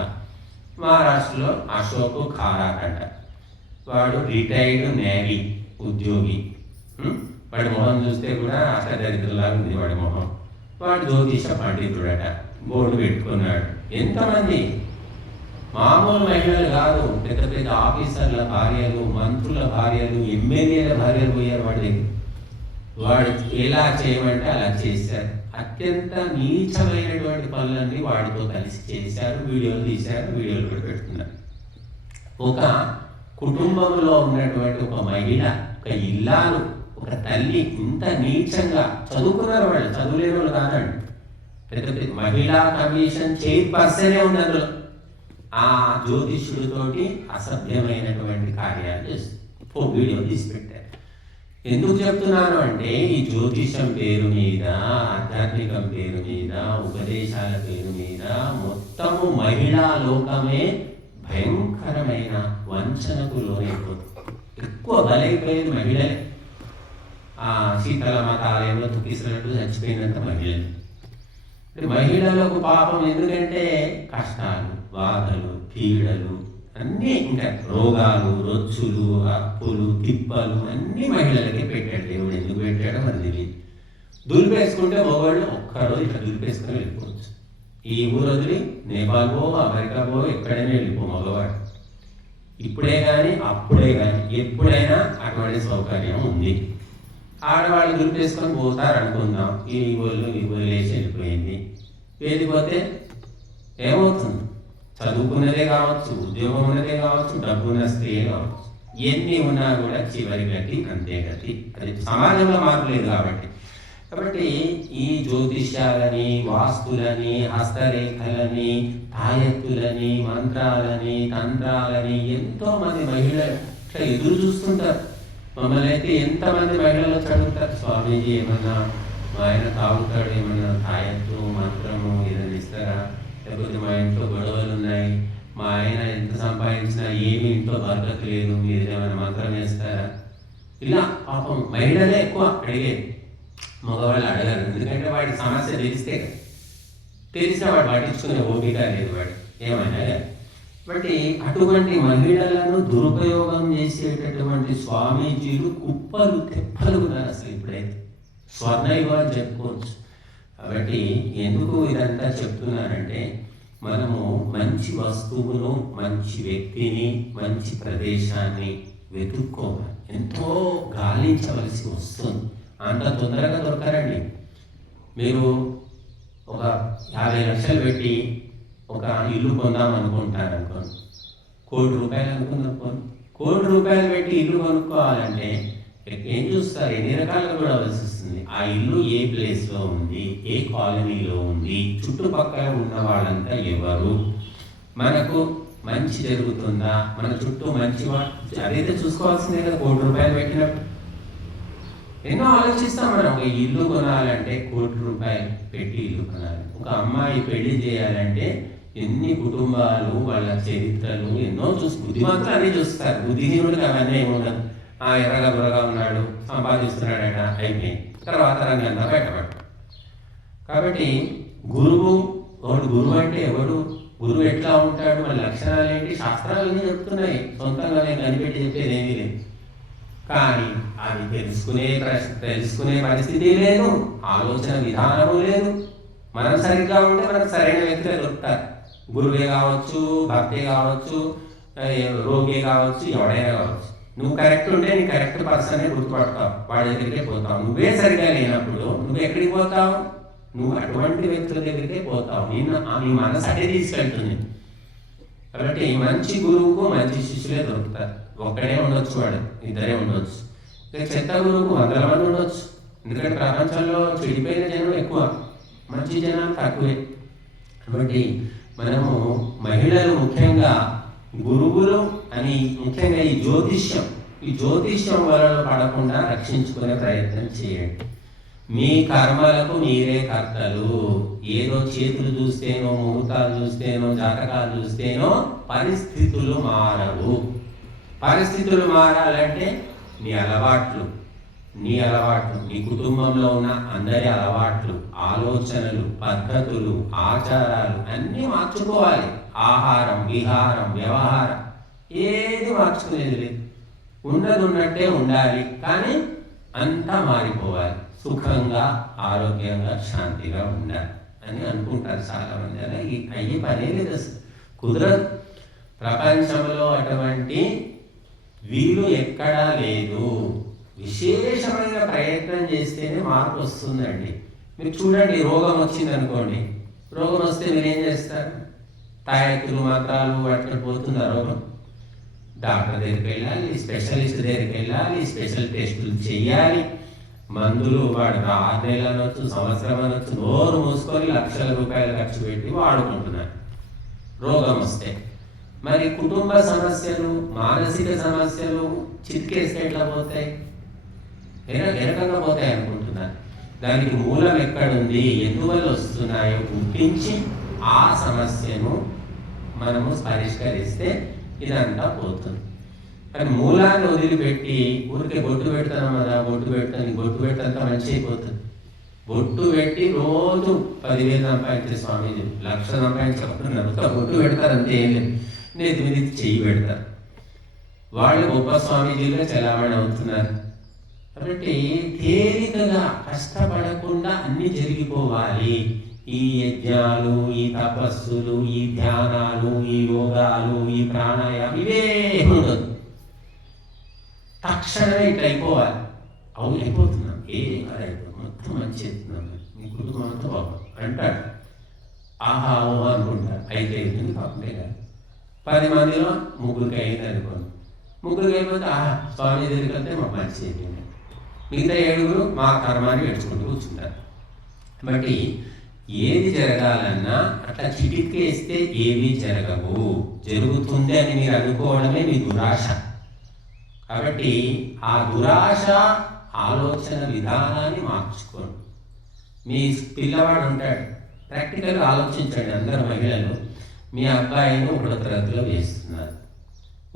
మహారాష్ట్రలో అశోక్ ఖారాట్ అంట, వాడు రిటైర్డ్ నేవీ ఉద్యోగి. వాడి మొహం చూస్తే కూడా అష్టదరిద్రులాగా ఉంది వాడి మొహం. వాడు జ్యోతిష పండితుడట, బోర్డు పెట్టుకున్నాడు. ఎంతమంది మామూలు మహిళలు కాదు, పెద్ద పెద్ద ఆఫీసర్ల భార్యలు, మంత్రుల భార్యలు, ఎమ్మెల్యేల భార్యలు పోయారు వాడి దగ్గర. వాడు ఎలా చేయమంటే అలా చేశారు. అత్యంత నీచమైనటువంటి పనులన్నీ వాడితో కలిసి చేశారు, వీడియోలు తీశారు, వీడియోలు కూడా పెడుతున్నారు. ఒక కుటుంబంలో ఉన్నటువంటి ఒక మహిళ, ఒక ఇల్లాలు, ఒక తల్లి ఇంత నీచంగా చదువుకున్నారు. వాళ్ళు చదువులేని వాళ్ళు కాదండి, పెద్ద పెద్ద మహిళా కమిషన్ చైర్పర్సనే ఉంది అందులో. ఆ జ్యోతిష్యుడితోటి అసభ్యమైనటువంటి కార్యాలు చేస్తారు, వీడియో తీసి పెట్టారు. ఎందుకు చెప్తున్నాను అంటే ఈ జ్యోతిషం పేరు మీద, ఆధ్యాత్మికం పేరు మీద, ఉపదేశాల పేరు మీద మొత్తము మహిళా లోకమే భయంకరమైన వంచనకు లోనైపోతుంది. ఎక్కువ బలైపోయేది మహిళలే. ఆ శీతలమాత ఆలయంలో తుక్కిసినట్టు చచ్చిపోయినంత మహిళలు. మహిళలకు పాపం ఎందుకంటే కష్టాలు, బాధలు, పీడలు అన్నీ, ఇంకా రోగాలు, రొచ్చులు, అప్పులు, తిప్పలు అన్నీ మహిళలకే పెట్టాడు దేవుడు. ఎందుకు పెట్టాడో మరి తెలియదు. దులిపేసుకుంటే మగవాళ్ళు ఒక్కరోజు ఇట్లా దులిపేసుకొని వెళ్ళిపోవచ్చు. ఈ ఊరు వదిలి నేపాల్ పో, అమెరికా పో, ఎక్కడైనా వెళ్ళిపో మగవాడు. ఇప్పుడే కానీ అప్పుడే కానీ ఎప్పుడైనా అటువంటి సౌకర్యం ఉంది. ఆడవాళ్ళు దులిపేసుకొని పోతారు అనుకుందాం, ఈ ఊళ్ళు లేచి వెళ్ళిపోయింది. వెళ్ళిపోతే ఏమవుతుంది? చదువుకున్నదే కావచ్చు, ఉద్యోగం ఉన్నదే కావచ్చు, డబ్బు ఉన్న స్త్రీ కావచ్చు, ఎన్ని ఉన్నా కూడా చివరి గతి అంతే గతి. అది సమాజంలో మార్పు లేదు కాబట్టి. కాబట్టి ఈ జ్యోతిష్యాలని, వాస్తులని, హస్తరేఖలని, తాయెత్తులని, మంత్రాలని, తంత్రాలని ఎంతో మంది మహిళలు ఇట్లా ఎదురు చూస్తుంటారు. మమ్మల్ని అయితే ఎంతమంది మహిళలు చదువుతారు, స్వామీజీ ఏమన్నా మా ఆయన తాగుతాడు, ఏమన్నా తాయెత్తు మంత్రము ఏదైనా ఇస్తారా, లేకపోతే మా ఇంట్లో గొడవలు ఉన్నాయి, మా ఆయన ఎంత సంపాదించినా ఏమి ఇంట్లో బరకత లేదు, మీరు ఏమైనా మంత్రం వేస్తారా? ఇలా పాపం మహిళలే ఎక్కువ అడిగేది, మగవాళ్ళు అడగారు. ఎందుకంటే వాడి సమస్య తెలిసినా వాడు పట్టించుకునే ఓపిక లేదు వాడు ఏమైనా. కాబట్టి అటువంటి మహిళలను దురుపయోగం చేసేటటువంటి స్వామీజీలు కుప్పలు తెప్పలు ఉన్నారు అసలు. ఇప్పుడైతే స్వర్ణయుగం అని చెప్పుకోవచ్చు. కాబట్టి ఎందుకు ఇదంతా చెప్తున్నానంటే, మనము మంచి వస్తువును, మంచి వ్యక్తిని, మంచి ప్రదేశాన్ని వెతుక్కోవాలి. ఎంతో గాలించవలసి వస్తుంది, అంత తొందరగా దొరకరండి. మీరు ఒక 50 లక్షలు పెట్టి ఒక ఇల్లు కొందాం అనుకుంటారు అనుకోండి, ₹1,00,00,000 అనుకుందాం. ₹1,00,00,000 పెట్టి ఇల్లు కొనుక్కోవాలంటే ఏం చూస్తారు, ఎన్ని రకాలుగా కూడా వస్తుంది. ఆ ఇల్లు ఏ ప్లేస్లో ఉంది, ఏ కాలనీలో ఉంది, చుట్టుపక్కల ఉన్న వాళ్ళంతా ఎవరు, మనకు మంచి జరుగుతుందా, మన చుట్టూ మంచి అదైతే చూసుకోవాల్సిందే కదా. ₹1,00,00,000 పెట్టినప్పుడు ఎన్నో ఆలోచిస్తాం మనం. ఒక ఇల్లు కొనాలంటే ₹1,00,00,000 పెట్టి ఇల్లు కొనాలి. ఒక అమ్మాయి పెళ్లి చేయాలంటే ఎన్ని కుటుంబాలు, వాళ్ళ చరిత్రలు ఎన్నో బుద్ధిమంతులు అన్నీ చూస్తారు. బుద్ధిహీనుడికి అవన్నీ ఏముండదు. ఎర్రగా బుర్రగా ఉన్నాడు, సంపాదిస్తున్నాడట, అయిపోయింది. తర్వాత రంగంతా బయటపడ్డాడు. కాబట్టి గురువు అంటే ఎవడు, గురువు ఎట్లా ఉంటాడు, మన లక్షణాలు ఏంటి, శాస్త్రాలన్నీ చెప్తున్నాయి. సొంతంగా నేను కనిపెట్టి చెప్పేది ఏమీ లేదు. కానీ అది తెలుసుకునే పరిస్థితి లేదు, ఆలోచన విధానము లేదు. మనం సరిగ్గా ఉంటే మనకు సరైన వ్యక్తులే దొరుకుతారు. గురువే కావచ్చు, భక్తే కావచ్చు, రోగే కావచ్చు, ఎవడైనా కావచ్చు. నువ్వు కరెక్ట్ ఉంటే నీ కరెక్ట్ పర్సనే గుర్తుపడతావు, వాడి దగ్గరికే పోతావు. నువ్వే సరిగా లేనప్పుడు నువ్వు ఎక్కడికి పోతావు? నువ్వు అటువంటి వ్యక్తుల దగ్గరికే పోతావు. నీ మనసు అటే తీసుకెళ్తుంది. కాబట్టి మంచి గురువుకు మంచి శిష్యులే దొరుకుతారు. ఒక్కడే ఉండొచ్చు, వాడు ఇద్దరే ఉండొచ్చు. చెత్త గురువుకు 100 మంది ఉండొచ్చు. ఎందుకంటే ప్రపంచంలో చెడిపోయిన జనం ఎక్కువ, మంచి జనాలు తక్కువే. కాబట్టి మనము మహిళలు ముఖ్యంగా గురువులు అని, ముఖ్యంగా ఈ జ్యోతిష్యం వలలో పడకుండా రక్షించుకునే ప్రయత్నం చేయండి. మీ కర్మలకు మీరే కర్తలు. ఏదో చేతులు చూస్తేనో, ముహూర్తాలు చూస్తేనో, జాతకాలు చూస్తేనో పరిస్థితులు మారవు. పరిస్థితులు మారాలంటే నీ అలవాట్లు, నీ కుటుంబంలో ఉన్న అందరి అలవాట్లు, ఆలోచనలు, పద్ధతులు, ఆచారాలు అన్నీ మార్చుకోవాలి. ఆహారం, విహారం, వ్యవహారం ఏది మార్చుకునేది లేదు. ఉన్నట్టే ఉండాలి, కానీ అంతా మారిపోవాలి. సుఖంగా, ఆరోగ్యంగా, శాంతిగా ఉండాలి అని అనుకుంటారు చాలామంది. అలా అయ్యే పనే లేదు, అసలు కుదరదు. ప్రపంచంలో అటువంటి వీలు ఎక్కడా లేదు. విశేషమైన ప్రయత్నం చేస్తేనే మార్పు వస్తుందండి. మీరు చూడండి, రోగం వచ్చింది అనుకోండి, రోగం వస్తే మీరు ఏం చేస్తారు? తాయెత్తులు, మంత్రాలు అట్లా పోతుందా రోగం? డాక్టర్ దగ్గరికి వెళ్ళాలి, స్పెషలిస్ట్ దగ్గరికి వెళ్ళాలి, స్పెషల్ టెస్టులు చేయాలి, మందులు వాడు 6 నెలలు అనొచ్చు, సంవత్సరం అనొచ్చు, నోరు మూసుకొని లక్షల రూపాయలు ఖర్చు పెట్టి వాడుకుంటున్నారు రోగం వస్తే. మరి కుటుంబ సమస్యలు, మానసిక సమస్యలు చిటికేస్తే ఎట్లా పోతాయి? ఎరకంగా పోతాయి అనుకుంటున్నారు. దానికి మూలం ఎక్కడుంది, ఎందువల్ల వస్తున్నాయో గుర్తించి ఆ సమస్యను మనము పరిష్కరిస్తే ఇదంతా పోతుంది. కానీ మూలాన్ని వదిలిపెట్టి ఊరికే బొట్టు పెడతాను కదా, బొట్టు పెడితే మంచి అయిపోతుంది. బొట్టు పెట్టి రోజు 10,000 సంపాదించే స్వామీజీ 1,00,000 సంపాదించబోతున్నారు. బొట్టు పెడతారు, అంతే, ఏం లేదు. నేతి మీద చెయ్యి పెడతారు. వాళ్ళు గొప్ప స్వామీజీలో చలామణి అవుతున్నారు. కాబట్టి తేలికగా కష్టపడకుండా అన్ని జరిగిపోవాలి. ఈ యజ్ఞాలు, ఈ తపస్సులు, ఈ ధ్యానాలు, ఈ యోగాలు, ఈ ప్రాణాయామం ఇవే ఉండదు. తక్షణమే ఇట్లా అయిపోవాలి. అవును, అయిపోతున్నాం, మొత్తం మంచి చేస్తున్నాం, మీ కుటుంబం అంతా బాబు అంటాడు. ఆహా ఓహా అనుకుంటారు. అయితే అవుతుంది, కాకుంటే కాదు. 10 మందిలో 3కి అయింది అనుకోండి. 3కి అయిపోతే స్వామి దగ్గరికి వెళ్తే మాకు మంచి చేయండి. మిగతా 7 మా కర్మాన్ని పెట్టుకుంటూ కూర్చుంటారు. కాబట్టి ఏది జరగాలన్నా అట్లా చిటికేస్తే ఏవి జరగవు. జరుగుతుంది అని మీరు అనుకోవడమే మీ దురాశ. కాబట్టి ఆ దురాశ ఆలోచన విధానాన్ని మార్చుకోండి. మీ పిల్లవాడు ఉంటాడు, ప్రాక్టికల్గా ఆలోచించండి. అందరు మహిళలు మీ అబ్బాయిని 1వ తరగతిలో వేస్తున్నారు.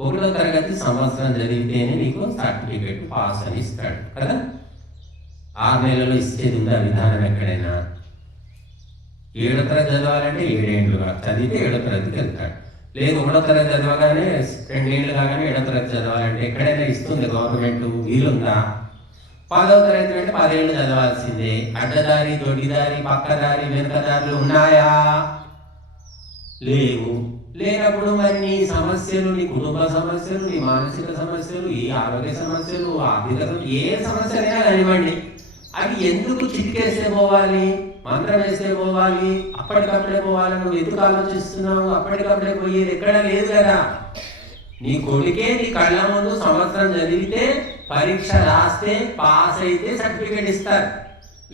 1వ తరగతి సంవత్సరం చదివితేనే మీకు సర్టిఫికేట్ పాస్ అని ఇస్తాడు కదా. 6 నెలలు ఇచ్చేది ఉందా విధానం ఎక్కడైనా? 7వ తరగతి చదవాలంటే 7 ఏళ్ళు చదివితే 7వ తరగతికి వెళ్తాడు. లేదు 1వ తరగతి చదవగానే 2 ఏళ్ళు కాగానే 7వ తరగతి చదవాలంటే ఎక్కడైనా ఇస్తుంది గవర్నమెంట్? వీలుందా? 10వ తరగతి అంటే 10 ఏళ్ళు చదవాల్సిందే. అడ్డదారి, దొడ్డిదారి, పక్కదారి, వెనుకదారులు ఉన్నాయా? లేవు. లేనప్పుడు మరి నీ సమస్యలు, నీ కుటుంబ సమస్యలు, నీ మానసిక సమస్యలు, ఈ ఆరోగ్య సమస్యలు, ఆర్థిక సమస్యలు, ఏ సమస్యలైనా కానివ్వండి, అవి ఎందుకు చిటికేస్తే పోవాలి, మంత్రం వేస్తే పోవాలి, అప్పటికప్పుడే పోవాలి? నువ్వు ఎందుకు ఆలోచిస్తున్నావు? అప్పటికప్పుడే పోయేది ఎక్కడ లేదు కదా. నీ కొడుకే నీ కళ్ళ ముందు సంవత్సరం చదివితే పరీక్ష రాస్తే పాస్ అయితే సర్టిఫికేట్ ఇస్తారు,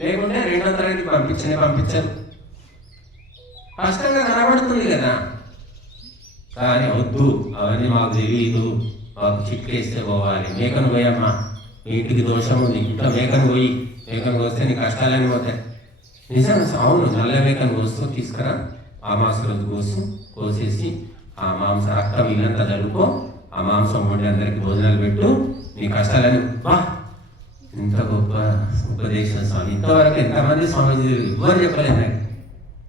లేకుంటే 2వ తరగతి పంపించరు. స్పష్టంగా కనబడుతుంది కదా. కానీ వద్దు, అవన్నీ మాకు తెలియదు, మాకు చిట్కేస్తే పోవాలి. మేకను పోయమ్మా, మీ ఇంటికి దోషం ఉంది, ఇంట్లో మేకను పోయి, మేకను కోస్తే నీ కష్టాలన్నీ పోతాయి. నిజం, అవును. నల్ల మేకను కోస్తూ తీసుకురా, ఆ మాంసం రోజు కోసేసి ఆ మాంసం రక్తం ఇల్లంతా జరుపుకో, ఆ మాంసం వండి అందరికి భోజనాలు పెట్టు, నీ కష్టాలని. బా, ఇంత గొప్ప ఉపదేశం స్వామి. ఇంతవరకు ఎంతమంది స్వామీజీ ఎవ్వరు చెప్పలేదు నాకు.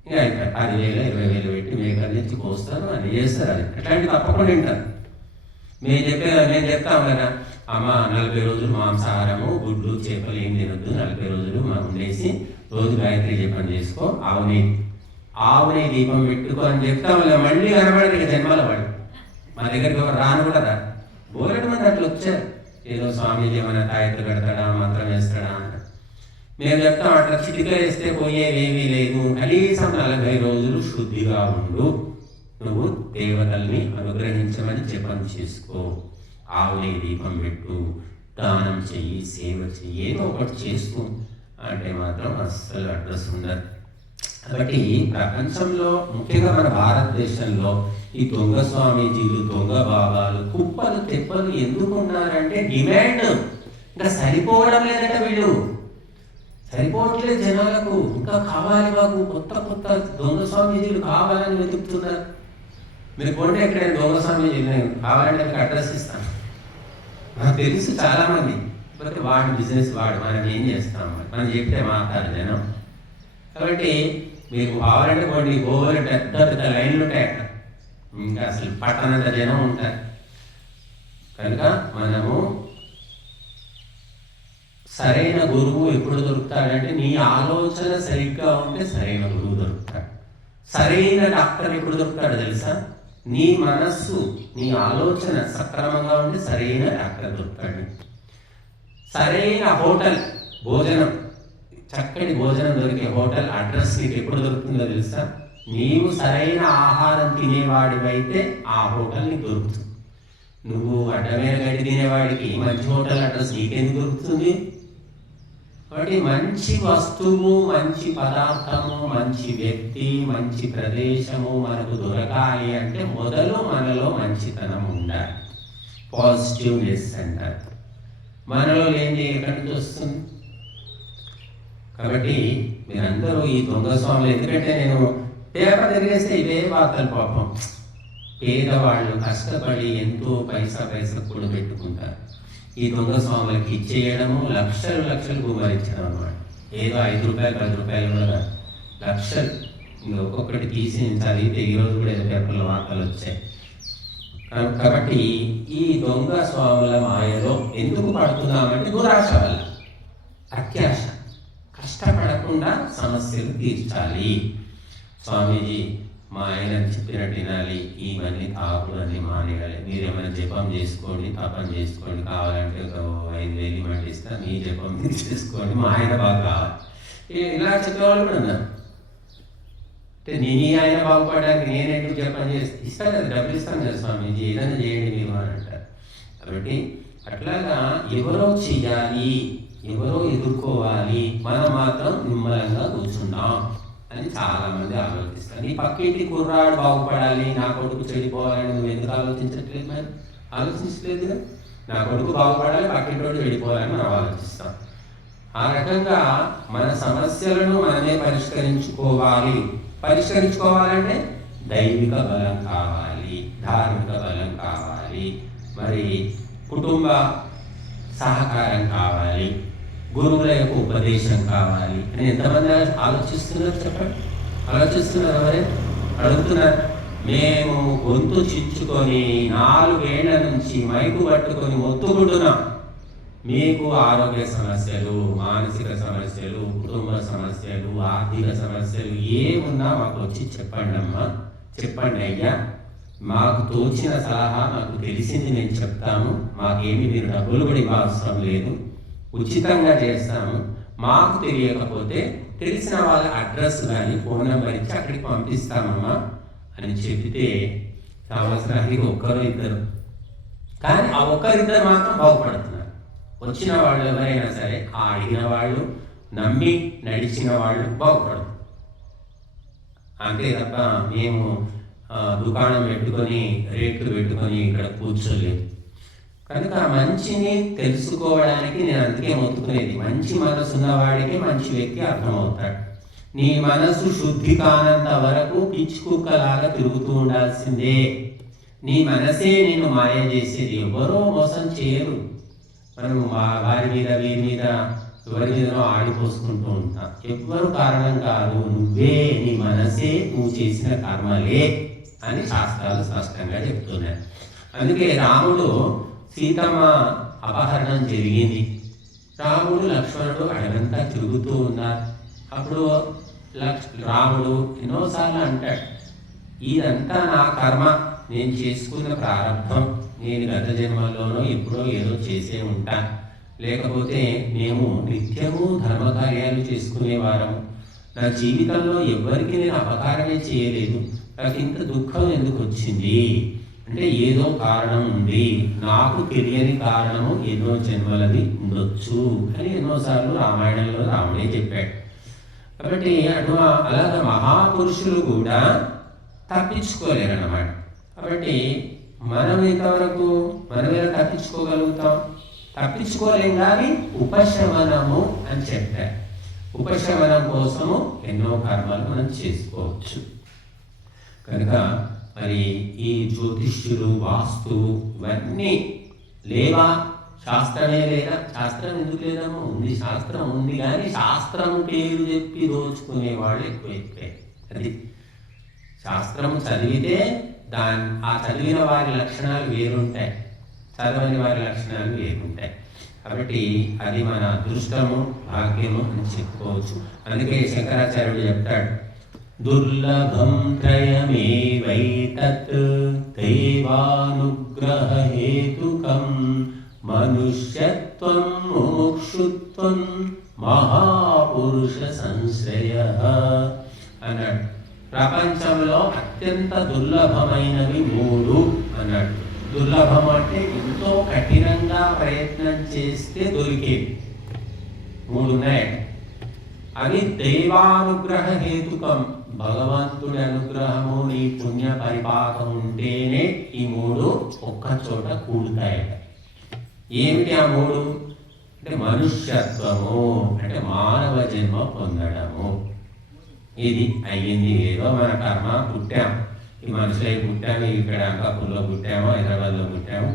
ఇంకా అయిపోయి 10,000 20,000 పెట్టి మేకలు తెచ్చి కోస్తారు, అని చేస్తారు. అది అట్లాంటివి తప్పకుండా వింటారు. మేము చెప్తాం కదా, అమ్మ 40 రోజులు మాంసాహారము, గుడ్లు చేపలు ఏం తినొద్దు, 40 రోజులు ఉండేసి రోజు గాయత్రి జపం చేసుకో, ఆవుని దీపం పెట్టుకో అని చెప్తాం. మళ్ళీ కనబడరు ఇక జన్మల వాడు. మా దగ్గరికి ఎవరు రాను కూడా రా. బోలెడు మంది అట్లా వచ్చారు. ఏదో స్వామీజీ ఏమైనా తాయెత్తు కడతాడా, మంత్రం వేస్తాడా అంట. మేము చెప్తాం, అట్లా చిటిక వేస్తే పోయేవేమీ లేదు. కనీసం 40 రోజులు శుద్ధిగా ఉండు, నువ్వు దేవతల్ని అనుగ్రహించమని జపం చేసుకో, ఆవుని దీపం పెట్టు, దానం చెయ్యి, సేవ చెయ్యి, ఏదో ఒకటి చేసుకో అంటే మాత్రం అస్సలు అడ్రస్ ఉండదు. కాబట్టి ప్రపంచంలో, ముఖ్యంగా మన భారతదేశంలో ఈ దొంగ స్వామీజీలు, దొంగ బాబాలు, కుప్పలు తెప్పలు ఎందుకు ఉన్నారంటే డిమాండ్. ఇంకా సరిపోవడం లేదట, వీళ్ళు సరిపోవట్లేదు జనాలకు. ఇంకా కావాలి మాకు, కొత్త కొత్త దొంగ స్వామీజీలు కావాలని వెతుకుతున్నారు. మీరు కొంటే ఎక్కడ దొంగ స్వామీజీలు కావాలంటే మీకు అడ్రస్ ఇస్తాను. నాకు తెలుసు చాలామంది. కాకపోతే వాడి బిజినెస్ వాడు, మనం ఏం చేస్తాం, మనం చెప్తే మాట్లాడు జనం. కాబట్టి మీకు కావాలంటే కొన్ని గోవులు పెద్ద పెద్ద లైన్లు ఉంటాయి అక్కడ, ఇంకా అసలు పట్టణంత జనం ఉంటారు. కనుక మనము సరైన గురువు ఎప్పుడు దొరుకుతాడంటే, నీ ఆలోచన సరిగ్గా ఉంటే సరైన గురువు దొరుకుతాడు. సరైన డాక్టర్ ఎప్పుడు దొరుకుతాడు తెలుసా? నీ మనస్సు, నీ ఆలోచన సక్రమంగా ఉంటే సరైన డాక్టర్ దొరుకుతాడు. సరైన హోటల్ భోజనం, చక్కటి భోజనం దొరికే హోటల్ అడ్రస్ నీకు ఎప్పుడు దొరుకుతుందో తెలుసా? నీవు సరైన ఆహారం తినేవాడివైతే ఆ హోటల్ నీకు దొరుకుతుంది. నువ్వు అడ్డమైన గడ్డి తినేవాడికి మంచి హోటల్ అడ్రస్ నీకెందుకు దొరుకుతుంది? కాబట్టి మంచి వస్తువు, మంచి పదార్థము, మంచి వ్యక్తి, మంచి ప్రదేశము మనకు దొరకాలి అంటే మొదలు మనలో మంచితనం ఉండాలి. పాజిటివ్నెస్ అంటారు. మనలో లేని ఎక్కడి నుంచి వస్తుంది? కాబట్టి మీరందరూ ఈ దొంగ స్వాములు, ఎందుకంటే నేను పేపర్ తిరిగేస్తే ఇవే వార్తలు. పాపం పేదవాళ్ళు కష్టపడి ఎంతో పైసా కూడా పెట్టుకుంటారు. ఈ దొంగ స్వాములకి ఇచ్చేయడము, లక్షలు గుమ్మరించడం అన్నమాట. ఏదో 5 రూపాయలు 10 రూపాయలు కూడా లక్షలు. ఇంకా ఒక్కొక్కటి తీసి చదివితే ఈరోజు కూడా ఏదో పేపర్లో వార్తలు వచ్చాయి. కాబట్టి ఈ దొంగ స్వాముల మాయలో ఎందుకు పడుతున్నామంటే దురాశ వల్ల, అత్యాశ. కష్టపడకుండా సమస్యలు తీర్చాలి. స్వామీజీ మా ఆయన చెప్పినట్టు వినాలి, ఇవన్నీ తాగులని మానేయాలి, మీరేమైనా జపం చేసుకోండి, తపం చేసుకోండి, కావాలంటే ఒక 5,000 ఇవ్వండి ఇస్తా, మీ జపం చేసుకోండి, మా ఆయన బాగా కావాలి, ఇలా చెప్పేవాళ్ళు కూడా ఉన్నారు. అంటే నీ ఆయన బాగుపడడానికి నేనెందుకు జపం చేస్తే ఇస్తాను కదా, డబ్బులు ఇస్తాను కదా స్వామీజీ, ఏదైనా చేయండి మీరు అని అంటారు. కాబట్టి అట్లాగా ఎవరో చెయ్యాలి, ఎవరో ఎదుర్కోవాలి, మనం మాత్రం నిమ్మలంగా కూర్చున్నాం అని చాలా మంది ఆలోచిస్తారు. నీ పక్కింటి కుర్రాడు బాగుపడాలి, నా కొడుకు చెడిపోవాలని నువ్వు ఎందుకు ఆలోచించట్లేదు? మరి ఆలోచించలేదు. నా కొడుకు బాగుపడాలి, పక్కింటి చెడిపోవాలని మనం ఆలోచిస్తాం. ఆ రకంగా మన సమస్యలను మనమే పరిష్కరించుకోవాలంటే దైవిక బలం కావాలి, ధార్మిక బలం కావాలి, మరి కుటుంబ సహకారం కావాలి, గురువుల యొక్క ఉపదేశం కావాలి అని ఎంతమంది ఆలోచిస్తున్నారు చెప్పండి? ఆలోచిస్తున్నారు? ఎవరైనా అడుగుతున్నారు? మేము గొంతు చించుకొని 4 ఏళ్ల నుంచి మైకు పట్టుకొని మొత్తుకుంటున్నాం. మీకు ఆరోగ్య సమస్యలు, మానసిక సమస్యలు, కుటుంబ సమస్యలు, ఆర్థిక సమస్యలు ఏమున్నా మాకు వచ్చి చెప్పండి అమ్మా, చెప్పండి అయ్యా, మాకు తోచిన సలహా, మాకు తెలిసింది మేము చెప్తాము, మాకేమి మీరు డబ్బులు కూడా ఇవ్వాల్సిన లేదు, ఉచితంగా చేస్తాము, మాకు తెలియకపోతే తెలిసిన వాళ్ళ అడ్రస్ కానీ ఫోన్ నెంబర్ ఇచ్చి అక్కడికి పంపిస్తామమ్మా అని చెబితే సంవత్సరానికి 1 2 కానీ ఆ ఒక్కరిద్దరు మాత్రం బాగుపడుతున్నారు. వచ్చిన వాళ్ళు ఎవరైనా సరే, ఆ అడిగిన వాళ్ళు, నమ్మి నడిచిన వాళ్ళు బాగుపడుతున్నారు. అంతే తప్ప మేము దుకాణం పెట్టుకొని రేట్లు పెట్టుకొని ఇక్కడ కూర్చోలేదు. కనుక మంచిని తెలుసుకోవడానికి నేను అందుకే మొత్తుకునేది, మంచి మనసు ఉన్నవాడికి మంచి వ్యక్తి అర్థమవుతాడు. నీ మనసు శుద్ధి కానంత వరకు పిచ్చి కుక్కలాగా తిరుగుతూ ఉండాల్సిందే. నీ మనసే నేను మాయ చేసేది. ఎవరో మోసం చేయరు. మనం వారి మీద వీరి మీద ఎవరి మీదనో ఆడిపోసుకుంటూ ఉంటాం. ఎవ్వరు కారణం కాదు, నువ్వే, నీ మనసే, నువ్వు చేసిన కర్మలే అని శాస్త్రాలు స్పష్టంగా చెప్తున్నాయి. అందుకే రాముడు సీతమ్మ అపహరణం జరిగింది. రాముడు లక్ష్మణుడు అడగంతా తిరుగుతూ ఉన్నారు. అప్పుడు రాముడు ఎన్నోసార్లు అంటాడు, ఇదంతా నా కర్మ, నేను చేసుకున్న ప్రారంభం, నేను గత జన్మల్లోనో ఎప్పుడో ఏదో చేసే ఉంటా, లేకపోతే మేము నిత్యము ధర్మకార్యాలు చేసుకునేవారము, నా జీవితంలో ఎవరికి నేను అపకారమే చేయలేదు, నాకు ఇంత దుఃఖం ఎందుకు వచ్చింది అంటే ఏదో కారణం ఉంది, నాకు తెలియని కారణము ఎన్నో జన్మలది ఉండొచ్చు అని ఎన్నోసార్లు రామాయణంలో రాముడే చెప్పాడు. కాబట్టి అలాగే మహాపురుషులు కూడా తప్పించుకోలేరు అన్నమాట. కాబట్టి మనం ఇంతవరకు మనం ఎలా తప్పించుకోగలుగుతాం? తప్పించుకోలేం, కానీ ఉపశమనము అని చెప్పారు. ఉపశమనం కోసము ఎన్నో కర్మలు మనం చేసుకోవచ్చు. కనుక మరి ఈ జ్యోతిష్యులు, వాస్తు ఇవన్నీ లేవా? శాస్త్రమే లేదా? శాస్త్రం ఎందుకు లేదమ్మో, ఉంది, శాస్త్రం ఉంది, కానీ శాస్త్రం పేరు చెప్పి దోచుకునే వాళ్ళు ఎక్కువ. అది శాస్త్రం చదివితే ఆ చదివిన వారి లక్షణాలు వేరుంటాయి, చదవని వారి లక్షణాలు వేరుంటాయి. కాబట్టి అది మన అదృష్టము, భాగ్యము అని చెప్పుకోవచ్చు. అందుకే శంకరాచార్యుడు చెప్తాడు, దుర్లభం త్రయమేవైతత్ దైవానుగ్రహ హేతుకం మనుష్యత్వం ముముక్షుత్వం మహాపురుష సంశ్రయః అన్నాడు. ప్రపంచంలో అత్యంత దుర్లభమైనవి 3 అన్నాడు. దుర్లభం అంటే ఎంతో కఠినంగా ప్రయత్నం చేస్తే దొరికేది 3 ఉన్నాయి. అవి దైవానుగ్రహ హేతుకం, భగవంతుడి అనుగ్రహము, నీ పుణ్య పరిపాకం ఉంటేనే ఈ 3 ఒక్క చోట కూడుతాయట. ఏమిటి ఆ 3 అంటే మనుష్యత్వము, అంటే మానవ జన్మ పొందడము. ఇది అయ్యింది, ఏదో మన కర్మ, పుట్టాం, ఈ మనుషులై పుట్టాము, ఇక్కడ అంకాపూర్లో పుట్టాము, హైదరాబాద్లో పుట్టాము,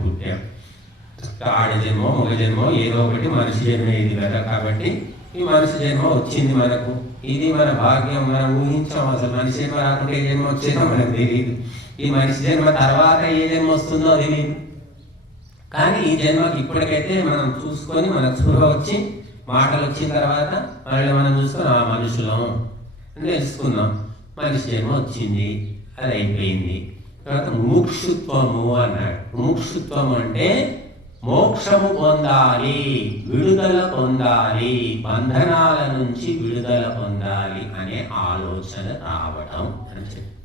ఆడ జన్మ మగ జన్మ ఏదో ఒకటి మనిషి జన్మ ఇది కదా. కాబట్టి ఈ మనిషి జన్మ వచ్చింది మనకు, ఇది మన భాగ్యం. మనం ఊహించాం, అసలు మనిషి జన్మ రాకుండా ఏ జన్మ వచ్చేదో మనకు తెలియదు. ఈ మనిషి జన్మ తర్వాత ఏ జన్మ వస్తుందో తెలియదు. కానీ ఈ జన్మకి ఇప్పటికైతే మనం చూసుకొని మనకు స్పృహ వచ్చి మాటలు వచ్చిన తర్వాత మళ్ళీ మనం చూసుకొని ఆ మనుషులం అని తెలుసుకున్నాం. మనిషి జన్మ వచ్చింది, అది అయిపోయింది. తర్వాత ముముక్షుత్వము అన్నాడు. ముముక్షుత్వం అంటే మోక్షము పొందాలి, విడుదల పొందాలి, బంధనాల నుంచి విడుదల పొందాలి అనే ఆలోచన రావడం అని చెప్పి.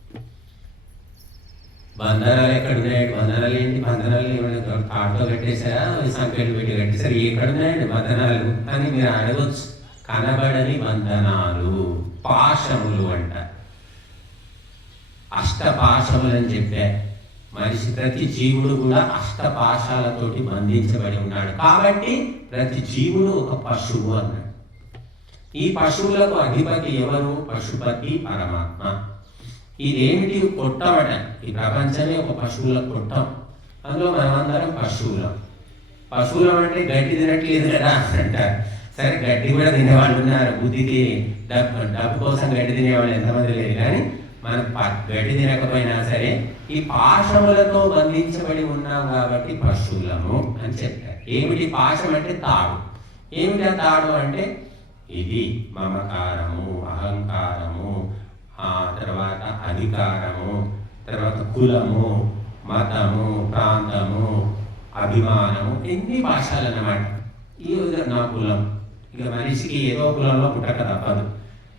బంధనాలు ఎక్కడున్నాయండి? బంధనాలు ఏంటి? బంధనాలు ఏమైనా తాడుతో కట్టేశారా, సంఖ్యలు పెట్టి కట్టేశారు, ఎక్కడున్నాయండి బంధనాలు అని మీరు అడగవచ్చు. కనబడని బంధనాలు, పాశములు అంట. అష్టపాశములు అని చెప్పారు. మనిషి ప్రతి జీవుడు కూడా అష్టపాశాలతోటి బంధించబడి ఉన్నాడు. కాబట్టి ప్రతి జీవుడు ఒక పశువు అన్నాడు. ఈ పశువులకు అధిపతి ఎవరు? పశుపతి పరమాత్మ. ఇదేమిటి? కొట్టమట. ఈ ప్రపంచమే ఒక పశువుల కొట్టం. అందులో మనమందరం పశువులం. పశువులం అంటే గడ్డి తినట్లేదు కదా అంటారు. సరే, గడ్డి కూడా తినేవాళ్ళు ఉన్నారు. బుద్ధికి డబ్బు కోసం గడ్డి తినేవాళ్ళు ఎంతమంది లేదు. కానీ మనం గడ్డి తినకపోయినా సరే ఈ పాశములతో బంధించబడి ఉన్నాం కాబట్టి పశువులము అని చెప్పారు. ఏమిటి పాశం అంటే? తాడు. ఏమిటి ఆ తాడు అంటే? ఇది మమకారము, అహంకారము, ఆ తర్వాత అధికారము, తర్వాత కులము, మతము, ప్రాంతము, అభిమానము, ఎన్ని భాషలు అన్నమాట. ఈ నా కులం, ఇక మనిషికి ఏదో కులంలో పుట్టక తప్పదు.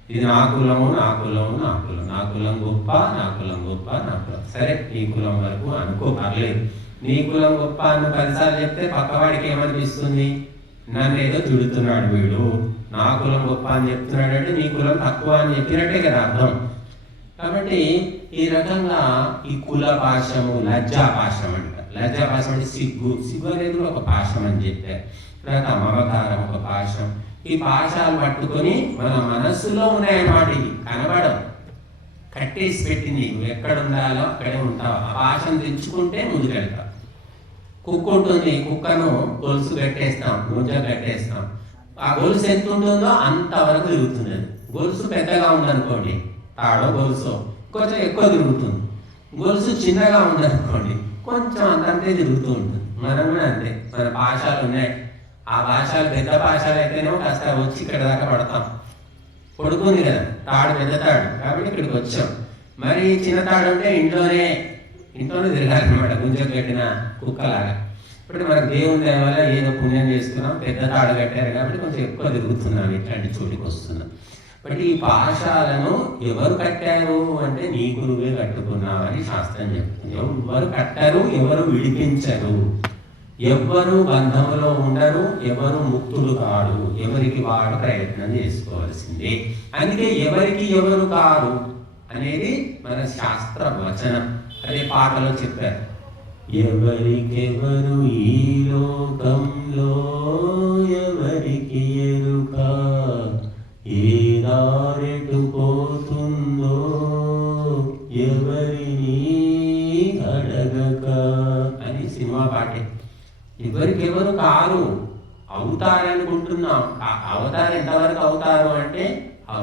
ఇది నా కులము, నా కులము, నా కులం, నా కులం గొప్ప, నా కులం గొప్ప, నా కులం. సరే, నీ కులం వరకు అనుకో, పర్లేదు. నీ కులం గొప్ప అని 10 సార్లు చెప్తే పక్కవాడికి ఏమనిపిస్తుంది, నన్ను ఏదో తిడుతున్నాడు వీడు, నా కులం గొప్ప అని చెప్తున్నాడు అంటే నీ కులం తక్కువ అని చెప్పినట్టే కదా అర్థం. కాబట్టి ఈ రకంగా ఈ కుల పాశము, లజ్జాపాశం అంటారు. లజ్జాపాశం అంటే సిగ్గు అనేది ఒక పాశం అని చెప్పారు. తర్వాత మమకారం ఒక పాశం. ఈ పాశాలు పట్టుకొని మన మనస్సులో ఉన్నాయన్నమాట. ఇవి కనబడవు, కట్టేసి పెట్టింది. నువ్వు ఎక్కడ ఉండాలో అక్కడే ఉంటావు. ఆ పాశం తెచ్చుకుంటే ముందుకెళ్తావు. కుక్క ఉంటుంది, కుక్కను గొలుసు కట్టేస్తాం, ముంజ కట్టేస్తాం. ఆ గొలుసు ఎంత ఉంటుందో అంతవరకు తిరుగుతుంది. అది గొలుసు పెద్దగా ఉందనుకోండి, తాడో గొలుసు కొంచెం ఎక్కువ తిరుగుతుంది. గొలుసు చిన్నగా ఉందనుకోండి, కొంచెం అంతంతే తిరుగుతూ ఉంటుంది. మనం కూడా అంతే, మన పాశాలు ఉన్నాయి. ఆ పాశాలు పెద్ద పాశాలు అయితేనేమో కాస్త వచ్చి ఇక్కడ దాకా పడతాం. పడుకుంది కదా తాడు, పెద్ద తాడు కాబట్టి ఇక్కడికి వచ్చాం. మరి చిన్న తాడు అంటే ఇంట్లోనే తిరగాలన్నమాట, గుంజకు కట్టిన కుక్కలాగా. ఇప్పుడు మనకు దేవుని దయ వల్ల ఏదో పుణ్యం చేస్తున్నాం, పెద్ద తాడు కట్టారు కాబట్టి కొంచెం ఎక్కువ తిరుగుతున్నాం, ఇట్లాంటి చోటికి వస్తున్నాం. బట్ ఈ పాశాలను ఎవరు కట్టారు అంటే నీకు నువ్వే కట్టుకున్నావు అని శాస్త్రం చెప్తుంది. ఎవరు కట్టారు, ఎవరు విడిపించరు, ఎవ్వరు బంధంలో ఉండరు, ఎవరు ముక్తులు కాడు, ఎవరికి వాడు ప్రయత్నం చేసుకోవాల్సిందే. అందుకే ఎవరికి ఎవరు కాదు అనేది మన శాస్త్ర వచనం. అదే పాటలో చెప్పారు, ఎవరికెవరు ఈ లోకంలో ఎవరికి ఎరుక, ఏ దారెటు పోతుందో ఎవరిని అడగక అని సినిమా పాటే. ఎవరికెవరు కారు, అవుతారనుకుంటున్నాం. అవతారు ఎంతవరకు అవుతారు అంటే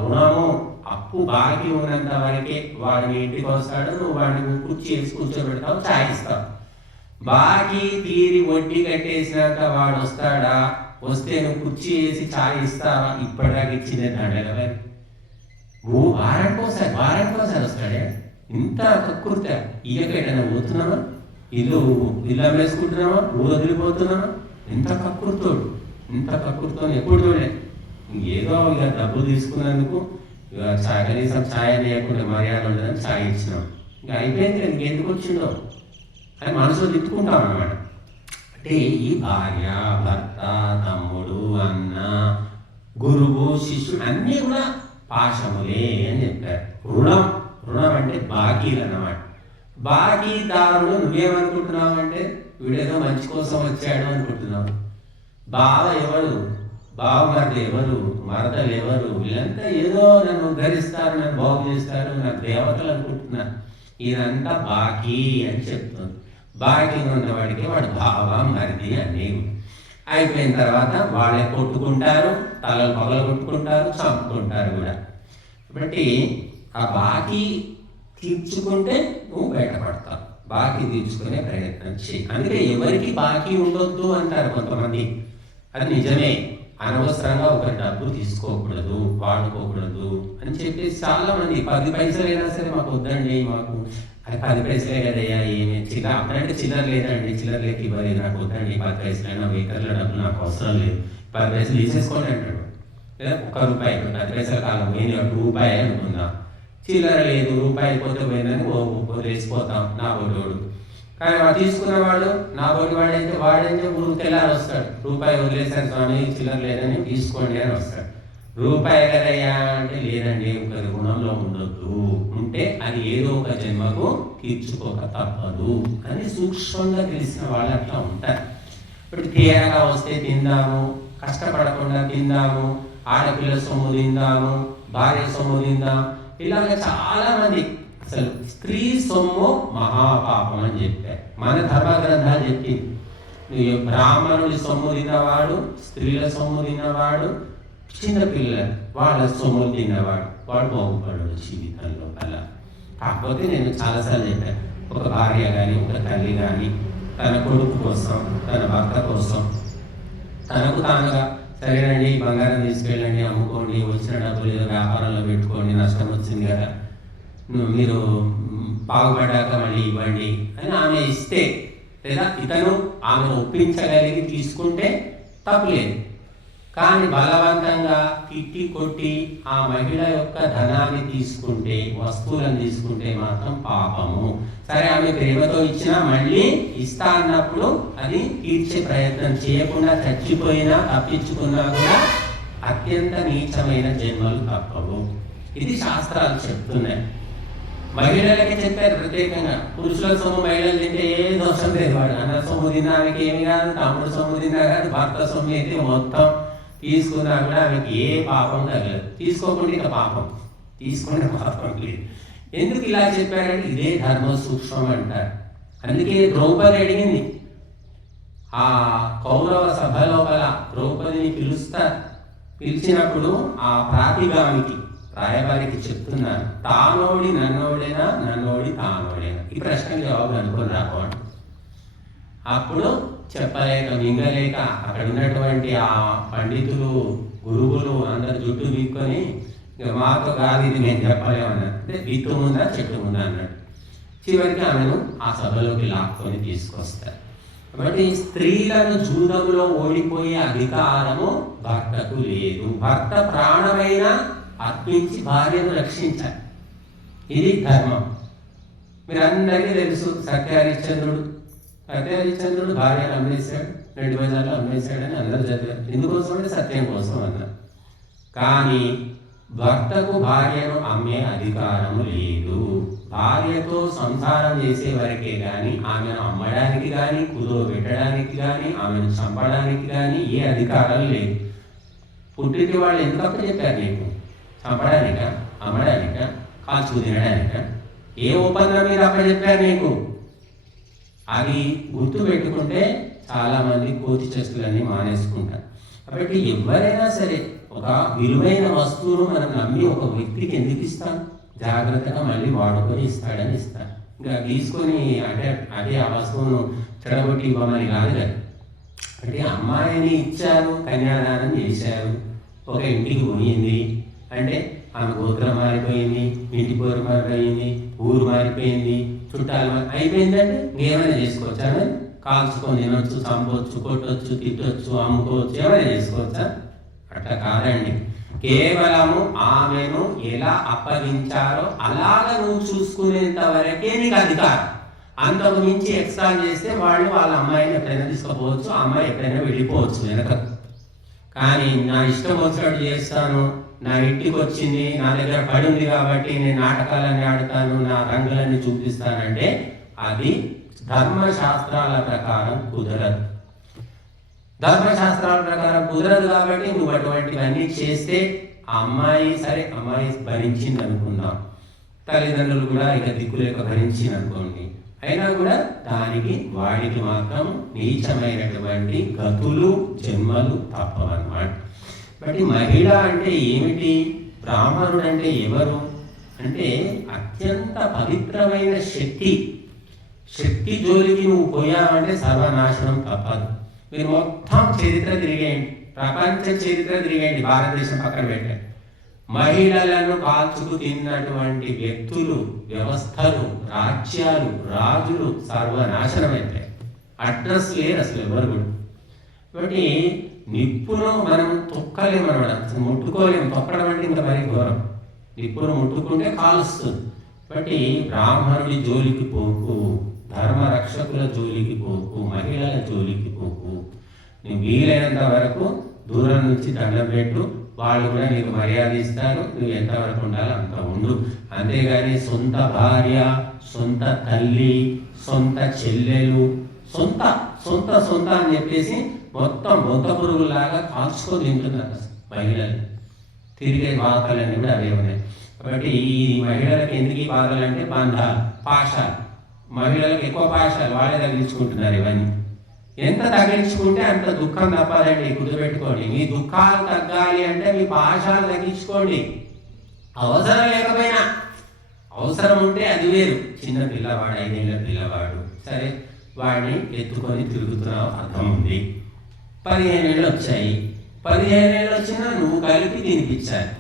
రుణము, అప్పు బాకీ ఉన్నంత వరకే. వాడిని ఇంటికి వస్తాడు, నువ్వు వాడిని కుర్చీ వేసి కూర్చోబెడతావు, చాయ్ ఇస్తావు. బాకీ తీరి వడ్డీ కట్టేసినాక వాడు వస్తాడా, వస్తే నువ్వు కుర్చీ వేసి చాయ్ ఇస్తావా? ఇప్పటిదాకా ఇచ్చిందే దండగా. నువ్వు వారానికి ఒకసారి వస్తాడే. ఇంత కక్కుర్త ఇయ్యకేటైనా పోతున్నావా? ఇల్లు అమ్మేసుకుంటున్నావా? ఊరు వదిలిపోతున్నావా? ఇంత కక్కుర్తో ఎప్పుడు చూడలే. ఏదో ఇక డబ్బులు తీసుకున్నందుకు ఇక కనీసం ఛాయ్ అనేయకుండా మర్యాద ఉండదని ఛాయ్ ఇచ్చినాం. ఇంకా అయిపోయింది, ఇంకెందుకు వచ్చిందో అని మనసులో తిట్టుకుంటాం అన్నమాట. అంటే ఈ భార్య, భర్త, తమ్ముడు, అన్న, గురువు, శిష్యుడు అన్నీ కూడా పాశములే అని చెప్పారు. రుణం అంటే బాకీలు అన్నమాట. బాకీదారుడు నువ్వేమనుకుంటున్నావు అంటే వీడేదో మంచి కోసం వచ్చాడు అనుకుంటున్నావు. బావ ఎవరు, బావమరది ఎవరు, మరదలు ఎవరు, వీళ్ళంతా ఏదో నన్ను ఉద్ధరిస్తారు, నన్ను బాగు చేస్తారు, నాకు దేవతలు అనుకుంటున్నారు. ఇదంతా బాకీ అని చెప్తుంది. బాకీ ఉన్నవాడికి వాడు బావ, మరిది అనేవి. అయిపోయిన తర్వాత వాళ్ళే కొట్టుకుంటారు, తలలు పగలు కొట్టుకుంటారు, చంపుకుంటారు కూడా. కాబట్టి ఆ బాకీ తీర్చుకుంటే నువ్వు బయటపడతావు. బాకీ తీర్చుకునే ప్రయత్నం చేయి. అందుకే ఎవరికి బాకీ ఉండొద్దు అంటారు కొంతమంది. అది నిజమే. అనవసరంగా ఒక డబ్బు తీసుకోకూడదు, వాడుకోకూడదు అని చెప్పేసి చాలా మంది 10 పైసలైనా సరే మాకు వద్దండి, మాకు అది 10 పైసలే కదయ్యా, ఏమి చిల్లర అప్పుడంటే చిల్లర లేదండి, చిల్లర లేక ఇవ్వలేదు, నాకు వద్దండి 10 పైసలైనా, వెహికల్ల డబ్బు నాకు అవసరం లేదు, 10 పైసలు తీసేసుకోండి అంటాడు. లేదా ₹1 10 పైసల కాలం పోయింది, ₹2 అనుకుందాం. చిల్లర లేదు, రూపాయి పోతే పోయిందని వదిలేసిపోతాం నా బోటోడు. కానీ వాడు తీసుకున్నవాడు నా బోటి వాడైతే ఊరు తెల్లారి వస్తాడు, ₹1 వదిలేశారు స్వామి, చిల్లర లేదని తీసుకోండి అని వస్తాడు. ₹1 కదయ్యా అంటే లేదండి, ఒక రుణంలో ఉండొద్దు, ఉంటే అది ఏదో ఒక జన్మకు తీర్చుకోక తప్పదు అని సూక్ష్మంగా తెలిసిన వాళ్ళు అట్లా ఉంటారు. ఇప్పుడు తీరగా వస్తే తిందాము, కష్టపడకుండా తిందాము, ఆడపిల్ల సొమ్ము తిందాము, భార్య సొమ్ము తిందాం, ఇలాగ చాలా మంది. అసలు స్త్రీ సొమ్ము మహాపాపం అని చెప్పారు మన ధర్మ గ్రంథాలు చెప్పింది. బ్రాహ్మణుడి సొమ్ము తిన్నవాడు, స్త్రీల సొమ్ము తిన్నవాడు, చిన్నపిల్లలు వాళ్ళ సొమ్ములు తిన్నవాడు, వాడు బాగుపడు జీవితంలో అలా. కాకపోతే నేను చాలాసార్లు చెప్పాను, ఒక భార్య కానీ ఒక తల్లి కానీ తన కొడుకు కోసం, తన భర్త కోసం తనకు తానుగా సరేనండి బంగారం తీసుకెళ్ళండి, అమ్ముకోండి, వచ్చిన డబ్బులు ఏదో వ్యాపారంలో పెట్టుకోండి, నష్టం వచ్చింది కదా, మీరు బాగుపడ్డాక మళ్ళీ ఇవ్వండి అని ఆమె ఇస్తే, లేదా ఇతను ఆమెను ఒప్పించగలిగి తీసుకుంటే తప్పులేదు. కానీ బలవంతంగా తిట్టి కొట్టి ఆ మహిళ యొక్క ధనాన్ని తీసుకుంటే, వస్తువులను తీసుకుంటే మాత్రం పాపము. సరే, ఆమె ప్రేమతో ఇచ్చినా మళ్ళీ ఇస్తా అన్నప్పుడు అది తీర్చే ప్రయత్నం చేయకుండా చచ్చిపోయినా తప్పించుకున్నా కూడా అత్యంత నీచమైన జన్మలు తప్పవు. ఇది శాస్త్రాలు చెప్తున్నాయి. మహిళలకి చెప్పారు ప్రత్యేకంగా. పురుషుల సొమ్ము మహిళలు తింటే ఏ దోషం లేదు. వాడు అన్న సొమ్ము తిన్నా ఆమెకి ఏమి కాదు, తమ్ముడు సొమ్ము తిన్నా కాదు, భర్త సొమ్ము అయితే మొత్తం తీసుకున్నా కూడా ఆమెకి ఏ పాపం తగలదు. తీసుకోకుండా ఇక పాపం, తీసుకునే పాపం లేదు. ఎందుకు ఇలా చెప్పారంటే ఇదే ధర్మ సూక్ష్మం అంటారు. అందుకే ద్రౌపది అడిగింది, ఆ కౌరవ సభ లోపల ద్రౌపదిని పిలిచినప్పుడు ఆ ప్రాతిగామికి రాయబారికి చెప్తున్నాను, తానోడి నన్నోడేనా, నన్నోడి తానోడేనా? ఈ ప్రశ్నకు జవాబు అనుకుని రాకపోండి. అప్పుడు చెప్పలేక మింగలేక అక్కడ ఉన్నటువంటి ఆ పండితులు, గురువులు అందరు జుట్టు వీక్కొని, ఇక మాతో కాదు ఇది మేము చెప్పలేమన్నారు. అంటే విత్తు ముందా చెట్టు ముందా అన్నాడు. చివరికి ఆమెను ఆ సభలోకి లాక్కొని తీసుకొస్తారు. కాబట్టి స్త్రీలను జూదంలో ఓడిపోయే అధికారము భర్తకు లేదు. భర్త ప్రాణమైన అర్పించి భార్యను రక్షించాలి. ఇది ధర్మం. మీరందరికీ తెలుసు, సత్యహరిశ్చంద్రుడు భార్యను అమ్మేశాడు, 2 బజార్లు అమ్మేశాడని అందరూ చదివారు. ఎందుకోసం అంటే సత్యం కోసం అన్నారు. కానీ భర్తకు భార్యను అమ్మే అధికారము లేదు. భార్యతో సంసారం చేసే వరకే కానీ ఆమెను అమ్మడానికి కానీ, కుదోబెట్టడానికి కానీ, ఆమెను చంపడానికి కానీ ఏ అధికారం లేదు. పుట్టింటి వాళ్ళు ఎందుకప్ప చెప్పారు నీకు? చంపడానిక, అమ్మడానిక, కాల్చుకు తినడానిక? ఏ ఒప్పందం మీద అప్ప చెప్పారు నీకు? అది గుర్తు పెట్టుకుంటే చాలామంది కోతి చేతులన్నీ మానేసుకుంటారు. కాబట్టి ఎవరైనా సరే ఒక విలువైన వస్తువును మనం నమ్మి ఒక వ్యక్తికి ఎందుకు ఇస్తాం? జాగ్రత్తగా మళ్ళీ వాడుకొని ఇస్తాడని ఇస్తాం. ఇంకా తీసుకొని అదే ఆ వస్తువును చెడగొట్టి ఇవ్వమని కాదు కదా. అంటే అమ్మాయిని ఇచ్చారు, కన్యాదానం చేశారు, ఒక ఇంటికి పోయింది అంటే ఆమె గోత్రం మారిపోయింది, ఇంటి పేరు మారిపోయింది, ఊరు మారిపోయింది, చుట్టాలు అయిపోయిందంటే ఏమైనా చేసుకోవచ్చా? కాల్చుకొని తినొచ్చు, చంపవచ్చు, కొట్టొచ్చు, తిట్టొచ్చు, అమ్ముకోవచ్చు, ఏమైనా చేసుకోవచ్చా? అట్లా కాదండి. కేవలము ఆమెను ఎలా అప్పగించారో అలాగ నువ్వు చూసుకునేంత వరకే నీకు అధికారం. అంతకు మించి ఎక్స్ట్రా చేస్తే వాళ్ళు వాళ్ళ అమ్మాయిని ఎప్పుడైనా తీసుకోపోవచ్చు, అమ్మాయి ఎప్పుడైనా వెళ్ళిపోవచ్చు వెనక. కానీ నా ఇష్టం వచ్చినట్టు చేస్తాను, నా ఇంటికి వచ్చింది, నా దగ్గర పడి ఉంది కాబట్టి నేను నాటకాలన్నీ ఆడతాను, నా రంగులన్నీ చూపిస్తానంటే అది ధర్మశాస్త్రాల ప్రకారం కుదరదు. ధర్మశాస్త్రాల ప్రకారం కుదరదు కాబట్టి నువ్వు అటువంటివన్నీ చేస్తే ఆ అమ్మాయి సరే, అమ్మాయి భరించింది అనుకుందాం, తల్లిదండ్రులు కూడా ఇక దిక్కులేక భరించింది అనుకోండి, అయినా కూడా దానికి వాడికి మాత్రం నీచమైనటువంటి గతులు, జన్మలు తప్పవన్నమాట. కాబట్టి మహిళ అంటే ఏమిటి? బ్రాహ్మణుడు అంటే ఎవరు అంటే అత్యంత పవిత్రమైన శక్తి జోలికి నువ్వు పోయావంటే సర్వనాశనం తప్పదు. మీరు మొత్తం చరిత్ర తిరిగేయండి, ప్రపంచ చరిత్ర తిరిగేయండి, భారతదేశం పక్కన పెట్టండి. మహిళలను కాల్చుకు తిన్నటువంటి వ్యక్తులు, వ్యవస్థలు, రాజ్యాలు, రాజులు సర్వనాశనమైపోయాయి. అడ్రస్ లేరు అసలు ఎవరు కూడా. కాబట్టి నిప్పును మనం తొక్కలేమన్నమాట, ముట్టుకోలేము. తొక్కడం అంటే ఇంకా మరీ ఘోరం. నిప్పును ముట్టుకుంటే కాలుస్తుంది. కాబట్టి బ్రాహ్మణుడి జోలికి పోకు, ధర్మ రక్షకుల జోలికి పోకు, మహిళల జోలికి పోకు. నువ్వు వీలైనంత వరకు దూరం నుంచి దండం పెట్టు, వాళ్ళు కూడా నీకు మర్యాద ఇస్తారు. నువ్వు ఎంతవరకు ఉండాలో అంత ఉండు. అంతేగాని సొంత భార్య, సొంత తల్లి, సొంత చెల్లెలు, సొంత సొంత సొంత అని చెప్పేసి మొత్తం బొంత పురుగులాగా కాల్చుకొని తింటున్నారు మహిళలు. తిరిగే బాధలన్నీ కూడా అవే ఉన్నాయి. కాబట్టి ఈ మహిళలకు ఎందుకు ఈ బాధలు అంటే బంధాలు, పాశాలు. మహిళలకు ఎక్కువ పాశాలు వాళ్ళే తగిలించుకుంటున్నారు. ఇవన్నీ ఎంత తగిలించుకుంటే అంత దుఃఖం తప్పాలండి. గుర్తుపెట్టుకోండి, మీ దుఃఖాలు తగ్గాలి అంటే మీ పాశాలు తగ్గించుకోండి. అవసరం లేకపోయినా, అవసరం ఉంటే అది వేరు. చిన్న పిల్లవాడు, 5 ఏళ్ళ పిల్లవాడు, సరే వాడిని ఎత్తుకొని తిరుగుతున్నావు, అర్థం ఉంది. 15 ఏళ్ళు వచ్చాయి, 15 ఏళ్ళు వచ్చినా నువ్వు కలిపి తినిపించాలి.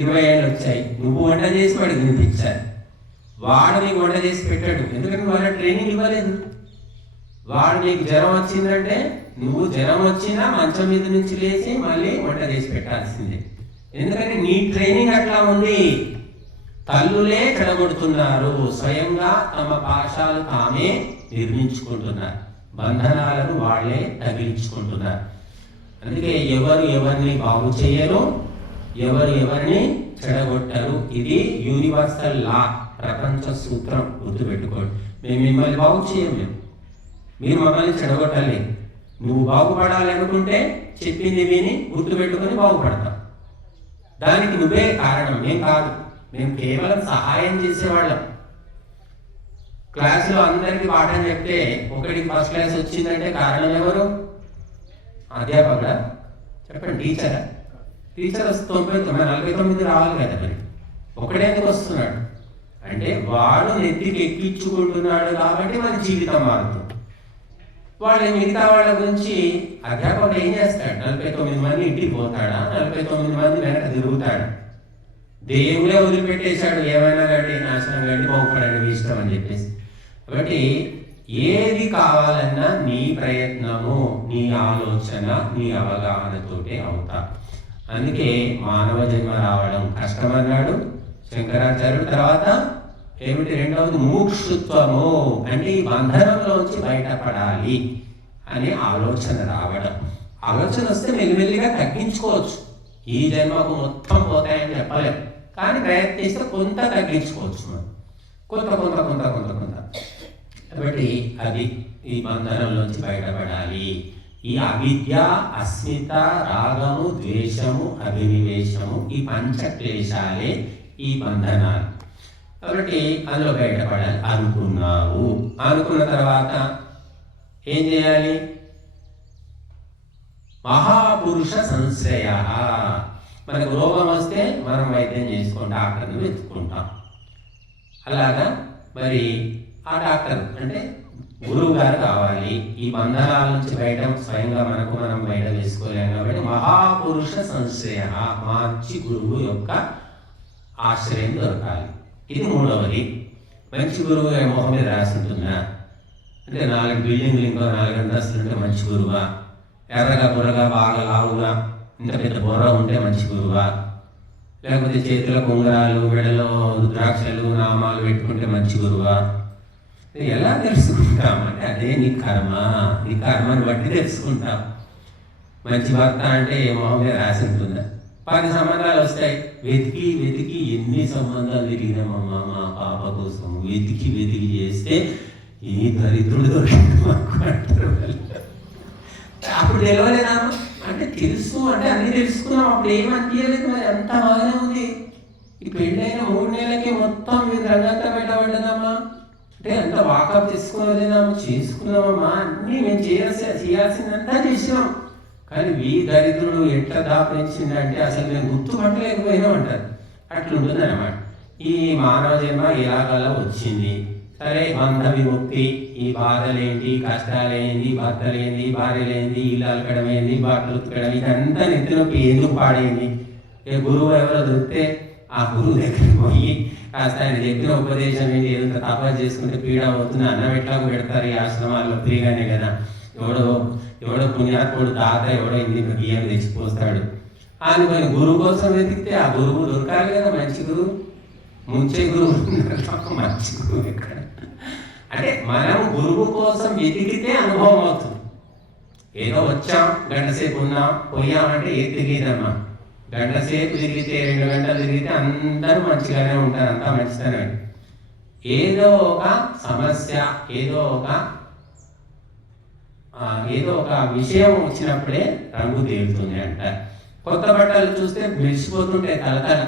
20 ఏళ్ళు వచ్చాయి, నువ్వు వంట చేసి వాడు తినిపించాలి. వాడు నీకు వంట చేసి పెట్టాడు, ఎందుకంటే వాళ్ళ ట్రైనింగ్ ఇవ్వలేదు. వాడు నీకు జ్వరం వచ్చిందంటే నువ్వు జ్వరం వచ్చినా మంచం మీద నుంచి లేచి మళ్ళీ వంట చేసి పెట్టాల్సిందే. ఎందుకంటే నీ ట్రైనింగ్ అట్లా ఉంది. తల్లులే చెడగొడుతున్నారు, స్వయంగా తమ పాశాలు తామే నిర్మించుకుంటున్నారు, బంధనాలను వాళ్ళే తగిలించుకుంటున్నారు. అందుకే ఎవరు ఎవరిని బాగు చేయరు, ఎవరు ఎవరిని చెడగొట్టరు. ఇది యూనివర్సల్ లా, ప్రపంచ సూత్రం, గుర్తుపెట్టుకోండి. మేము మిమ్మల్ని బాగు చేయము, మీరు మమ్మల్ని చెడగొట్టలేదు. నువ్వు బాగుపడాలి అనుకుంటే చెప్పింది విని గుర్తుపెట్టుకొని బాగుపడతావు. దానికి నువ్వే కారణం, మేం కాదు. మేము కేవలం సహాయం చేసేవాళ్ళం. క్లాసులో అందరికీ పాఠం చెప్తే ఒకటికి ఫస్ట్ క్లాస్ వచ్చిందంటే కారణం ఎవరు? అధ్యాపకుడా? చెప్పండి. టీచరా? టీచర్ వస్తే 49 రావాలి కదా, మరి ఒకటే ఎందుకు వస్తున్నాడు అంటే వాడు నెత్తికి ఎక్కించుకుంటున్నాడు కాబట్టి మన జీవితం మారుతుంది. వాళ్ళు మిగతా వాళ్ళ గురించి అధ్యాపకుడు ఏం చేస్తాడు? 49 మంది ఇంటికి పోతాడా? 49 మంది వెనక తిరుగుతాడు. దేవుడే వదిలిపెట్టేశాడు, ఏమైనా గడ్డి నాశనం గడ్డి బాగుపడండి ఇష్టం అని చెప్పేసి. కాబట్టి ఏది కావాలన్నా నీ ప్రయత్నము, నీ ఆలోచన, నీ అవగాహనతోటే అవుతా. అందుకే మానవ జన్మ రావడం కష్టమన్నాడు శంకరాచార్యుడు. తర్వాత ఏమిటి? రెండవది ముముక్షుత్వము, అంటే ఈ బంధనంలోంచి బయటపడాలి అనే ఆలోచన రావడం. ఆలోచన వస్తే మెల్లిమెల్లిగా తగ్గించుకోవచ్చు. ఈ జన్మకు మొత్తం పోతాయని చెప్పలేం, కానీ ప్రయత్నిస్తే కొంత తగ్గించుకోవచ్చు మనం, కొంత కొంత కొంత కొంత కొంత. కాబట్టి అది ఈ బంధనంలోంచి బయటపడాలి. ఈ అవిద్య, అస్మిత, రాగము, ద్వేషము, అభినివేశము, ఈ పంచక్లేశాలే ఈ బంధనాలు. కాబట్టి అందులో బయటపడాలి. అనుకున్నావు, అనుకున్న తర్వాత ఏం చేయాలి? మహాపురుష సంశ్రయ. మనకు రోగం వస్తే మనం వైద్యం చేసుకొని డాక్టర్ని వెతుక్కుంటాం. అలాగా మరి ఆ డాక్టర్ అంటే గురువు గారు కావాలి. ఈ బంధనాల నుంచి బయట స్వయంగా మనకు మనం బయట వేసుకోలేము కాబట్టి మహాపురుష సంశ్రయ, మంచి గురువు యొక్క ఆశ్రయం దొరకాలి. ఇది మూడవది. మంచి గురువు మొహం మీద రాసి ఉంటుందా? అంటే 4 బిల్డింగ్లు ఇంకో 4 అంతస్తులు ఉంటే మంచి గురువా? ఎర్రగా బుర్రగా బాగా లావుగా ఇంత పెద్ద బుర్ర ఉంటే మంచి గురువా? లేకపోతే చేతిలో ఉంగరాలు, మెడలో రుద్రాక్షలు, నామాలు పెట్టుకుంటే మంచి గురువా? ఎలా తెలుసుకుంటాం అంటే అదే నీ కర్మ. నీ కర్మను బట్టి తెలుసుకుంటాం. మంచి భర్త అంటే ఏ మొహం మీద రాసి ఉంటుందా? 10 సంబంధాలు వస్తాయి. వెతికి వెతికి ఎన్ని సంబంధాలు తిరిగినామమ్మా మా పాప కోసం, వెతికి వెతికి చేస్తే ఈ దరిద్రుడు దొరికింది అంటారు. అప్పుడు తెలియలేదా అంటే తెలుసు అంటే అన్ని తెలుసుకున్నాం. అప్పుడు ఏమనిపించలేదు, మరి అంత బాగానే ఉంది. ఈ పెళ్ళైన 3 నెలలకి మొత్తం మీరు రంగంతా బయటపడ్డదమ్మా అంటే అంత వాకప్ చేసుకోలేదామా? చేసుకున్నామమ్మా, అన్నీ మేము చేయాల్సిందంతా చేసినాం. కానీ వీ దరిద్రుడు ఎట్లా దాపించిందంటే అసలు మేము గుర్తుపట్టలేకపోయినాం అంటారు. అట్లుంటుంది అన్నమాట. ఈ మానవ జన్మ ఎలాగలా వచ్చింది. సరే, బంధ విముక్తి, ఈ బాధలేంటి, కష్టాలేంది, భర్తలేంది, భార్యలేంది, ఇల్లు అలకడం ఏంది, బట్టలు ఉతకడం, ఇదంతా నెత్తినొప్పి ఎందుకు పాడైంది? ఏ గురువు ఎవరో దొరికితే ఆ గురువు దగ్గరికి పోయి కాస్త ఆయన చెప్పిన ఉపదేశం ఏంటి, ఏదో తపస్సు చేసుకుంటే పీడ అవుతుంది, అన్నం ఎట్లాగో పెడతారు ఈ ఆశ్రమాల్లో ఫ్రీగానే కదా. ఎవడో పుణ్యాత్ముడు తాత ఎవడో ఇంటి బియ్యం తెచ్చిపోస్తాడు అనుకొని గురువు కోసం వెతికితే ఆ గురువు దొరకాలి కదా. మంచి గురువు, ముంచే గురువు, మంచి గురువు ఎక్కడ? అంటే మనం గురువు కోసం వెతికితే అనుభవం అవుతుంది. ఏదో వచ్చాం, గంట సేపు ఉన్నాం, పోయామంటే ఏది తిరిగిదమ్మా. గంట సేపు తిరిగితే 2 గంటలు తిరిగితే అందరూ మంచిగానే ఉంటారు, అంతా మంచిగానే. ఏదో ఒక సమస్య, ఏదో ఒక విషయం వచ్చినప్పుడే రంగు తేలుతుంది అంట. కొత్త బట్టలు చూస్తే మెరిసిపోతుంటాయి, తలతల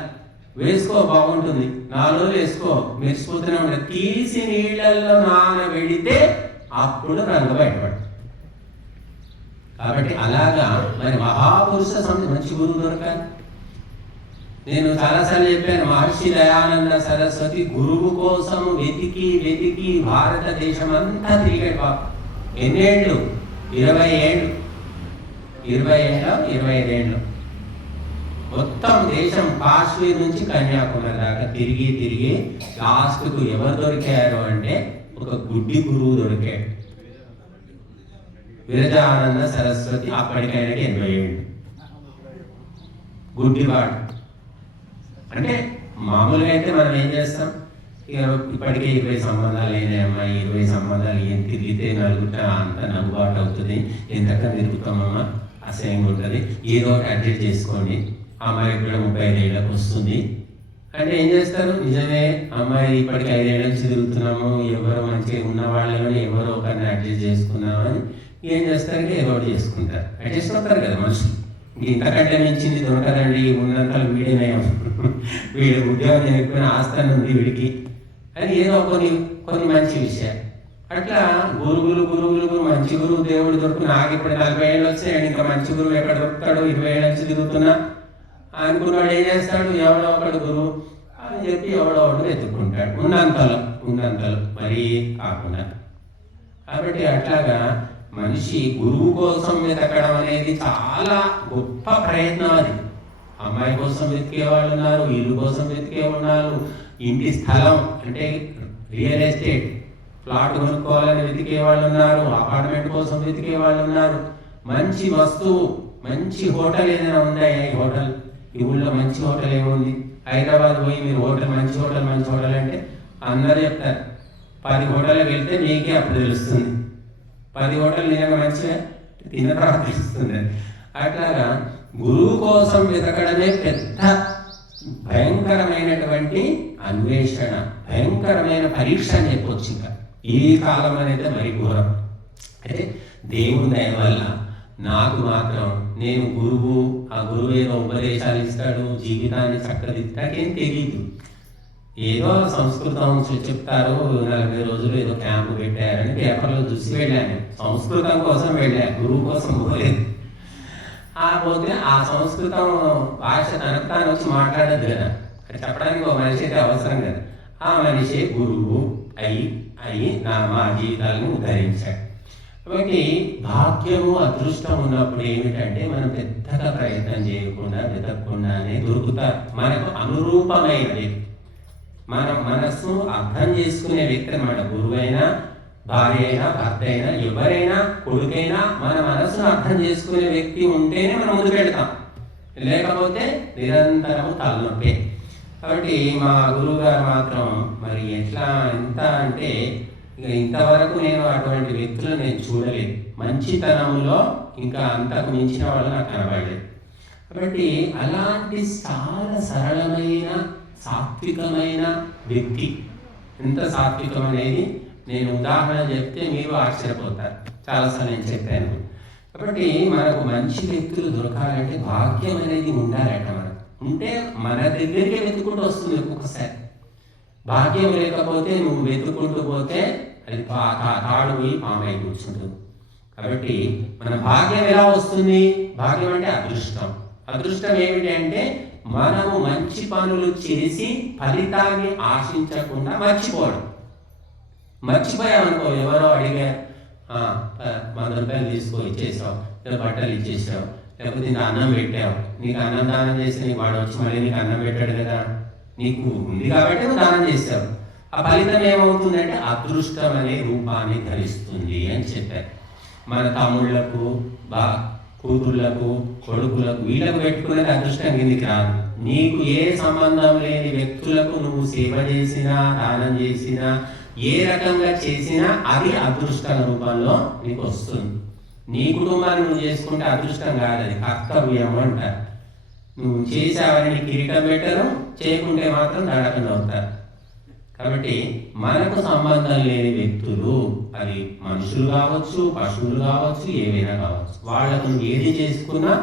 వేసుకో బాగుంటుంది, 4 రోజులు వేసుకో మెరిసిపోతూనే ఉంటాయి. తీసి నీళ్ళల్లో నానబెడితే అప్పుడు రంగు బయటపడుతుంది. కాబట్టి అలాగా మరి మహాపురుష మంచి గురువు దొరకాలి. నేను చాలాసార్లు చెప్పాను, మహర్షి దయానంద సరస్వతి గురువు కోసం వెతికి వెతికి భారతదేశం అంతా తిరిగాడు పాప. ఎన్నేళ్ళు? 20 ఏళ్ళు, 25 ఏళ్ళు మొత్తం దేశం కాశ్మీర్ నుంచి కన్యాకుమారి దాకా తిరిగి తిరిగి లాస్ట్కు ఎవరు దొరికారు అంటే ఒక గుడ్డి గురువు దొరికాడు. విరజానంద సరస్వతి అప్పటికైనాకి 80 ఏళ్ళు. గుడ్డివాడు అంటే మామూలుగా అయితే మనం ఏం చేస్తాం, ఇక ఇప్పటికే 20 సంబంధాలు అయినాయమ్మా, 20 సంబంధాలు ఏం తిరిగితే నలుగుట అంత నవ్వుబాటు అవుతుంది, ఎంతగా తిరుగుతామమ్మా, అసహ్యంగా ఉంటుంది, ఏదో ఒకటి అడ్జస్ట్ చేసుకోండి, అమ్మాయి కూడా 35 ఏళ్ళకి వస్తుంది అంటే ఏం చేస్తారు, నిజమే అమ్మాయి ఇప్పటికి 5 ఏళ్ళ నుంచి తిరుగుతున్నాము, ఎవరో మంచిగా ఉన్న వాళ్ళని ఎవరో ఒకరిని అడ్జస్ట్ చేసుకున్నామని ఏం చేస్తారు, ఏదో ఒకటి చేసుకుంటారు, అడ్జస్ట్ అవుతారు కదా మనుషులు. ఇంతకంటే మించింది దొరకదండి, ఉన్నంతలో వీడినయం, వీడి ఉద్యోగం చేయకపోయినా ఆస్థానం ఉంది వీడికి అని ఏదో కొన్ని మంచి విషయాలు. అట్లా గురువులు మంచి గురువు దేవుడు దొరుకు, నాకు ఇప్పుడు 40 ఏళ్ళు వచ్చాయి, ఇంకా మంచి గురువు ఎక్కడ దొరుకుతాడు, 20 ఏళ్ళ నుంచి తిరుగుతున్నా అనుకున్నాడు. ఏం చేస్తాడు, ఎవడో ఒకడు గురువు అని చెప్పి ఎవడో ఒకడు వెతుక్కుంటాడు, ఉన్నంతలో మరీ కాకుండా. కాబట్టి అట్లాగా మనిషి గురువు కోసం వెతకడం అనేది చాలా గొప్ప ప్రయత్నం. అది అమ్మాయి కోసం వెతికే వాళ్ళు ఉన్నారు, ఇల్లు కోసం వెతికే ఉన్నారు, ఇంటి స్థలం అంటే రియల్ ఎస్టేట్ ప్లాట్ కొనుక్కోవాలని వెతికే వాళ్ళు ఉన్నారు, అపార్ట్మెంట్ కోసం వెతికే వాళ్ళు ఉన్నారు, మంచి వస్తువు మంచి హోటల్ ఏదైనా ఉందా, ఈ ఊళ్ళో మంచి హోటల్ ఏముంది, హైదరాబాద్ పోయి మీరు మంచి హోటల్ అంటే అందరూ చెప్తారు, 10 హోటల్కి వెళ్తే మీకే అప్పుడు తెలుస్తుంది, 10 హోటల్ నిజంగా మంచిగా తిన్న తర్వాత తెలుస్తుంది. అట్లాగా గురువు కోసం వెతకడమే పెద్ద భయంకరమైనటువంటి అన్వేషణ, భయంకరమైన పరీక్ష అని చెప్పొచ్చు. ఇంకా ఈ కాలం అనేది మరి ఘోరం. అయితే దేవుని దయ వల్ల నాకు మాత్రం నేను గురువు, ఆ గురువు ఏదో ఉపదేశాలు ఇస్తాడు, జీవితాన్ని చక్కదిద్దాకేం తెలియదు. ఏదో సంస్కృతం చెప్తారు, 40 రోజులు ఏదో క్యాంపు పెట్టారని పేపర్లో చూసి వెళ్ళాను. సంస్కృతం కోసం వెళ్ళాను, గురువు కోసం పోలేదు. పోతే ఆ సంస్కృతం భాష తనకు తాను వచ్చి మాట్లాడదు కదా, చెప్పడానికి ఒక మనిషి అయితే అవసరం కదా. ఆ మనిషి గురువు అయి మా జీవితాలను ఉద్ధరించాడు. కాబట్టి భాగ్యము అదృష్టం ఉన్నప్పుడు ఏమిటంటే మనం పెద్దగా ప్రయత్నం చేయకుండా వెతకకుండానే దొరుకుతారు మనకు అనురూపమైన వ్యక్తి, మన మనస్సు అర్థం చేసుకునే వ్యక్తి అన్నమాట. గురువైనా, భార్య అయినా, భర్త అయినా, ఎవరైనా, కొడుకైనా మన మనస్సును అర్థం చేసుకునే వ్యక్తి ఉంటేనే మనం ముందుకు వెళ్తాం, లేకపోతే నిరంతరం తలనొప్పే. కాబట్టి మా గురువు గారు మాత్రం మరి ఎంత అంటే ఇక ఇంతవరకు నేను అటువంటి వ్యక్తులను నేను చూడలేదు. మంచితనంలో ఇంకా అంతకు మించిన వాళ్ళు నాకు కనబడలేదు. కాబట్టి అలాంటి చాలా సరళమైన సాత్వికమైన వ్యక్తి, ఎంత సాత్వికం అనేది నేను ఉదాహరణ చెప్తే మీరు ఆశ్చర్యపోతారు, చాలాసార్లు నేను చెప్పాను. కాబట్టి మనకు మంచి వ్యక్తులు దొరకాలంటే భాగ్యం అనేది ఉండాలట. మనకు ఉంటే మన దగ్గరికి వెతుక్కుంటూ వస్తుంది. ఒక్కొక్కసారి భాగ్యం లేకపోతే నువ్వు వెతుక్కుంటూ పోతే అది తాడు పోయి పామై కూర్చుంటుంది. కాబట్టి మన భాగ్యం ఎలా వస్తుంది? భాగ్యం అంటే అదృష్టం. అదృష్టం ఏమిటి అంటే మనము మంచి పనులు చేసి ఫలితాన్ని ఆశించకుండా మర్చిపోయామనుకో, ఎవరో అడిగారు 100 రూపాయలు తీసుకో ఇచ్చేసావు, లేదా బట్టలు ఇచ్చేసావు, లేకపోతే నీకు అన్నం పెట్టావు, నీకు అన్నం దానం చేసి నీకు వాడు వచ్చి మళ్ళీ నీకు అన్నం పెట్టాడు కదా, నీకు ఉంది కాబట్టి నువ్వు దానం చేసావు. ఆ ఫలితం ఏమవుతుందంటే అదృష్టం అనే రూపాన్ని ధరిస్తుంది అని చెప్పారు. మన తమ్ముళ్లకు, కూతుళ్లకు, కొడుకులకు, వీళ్ళకు పెట్టుకునేది అదృష్టం కిందికి రాదు. నీకు ఏ సంబంధం లేని వ్యక్తులకు నువ్వు సేవ చేసినా, దానం చేసినా, ఏ రకంగా చేసినా అది అదృష్టం రూపంలో నీకు వస్తుంది. నీ కుటుంబాన్ని నువ్వు చేసుకుంటే అదృష్టం కాదు, అది కర్తవ్యం అంటారు. నువ్వు చేసావని కిరీటం పెట్టరు, చేయకుంటే మాత్రం దడకంగా అవుతారు. కాబట్టి మనకు సంబంధం లేని వ్యక్తులు, అది మనుషులు కావచ్చు, పశువులు కావచ్చు, ఏవైనా కావచ్చు, వాళ్ళకు నువ్వు ఏది చేసుకున్నా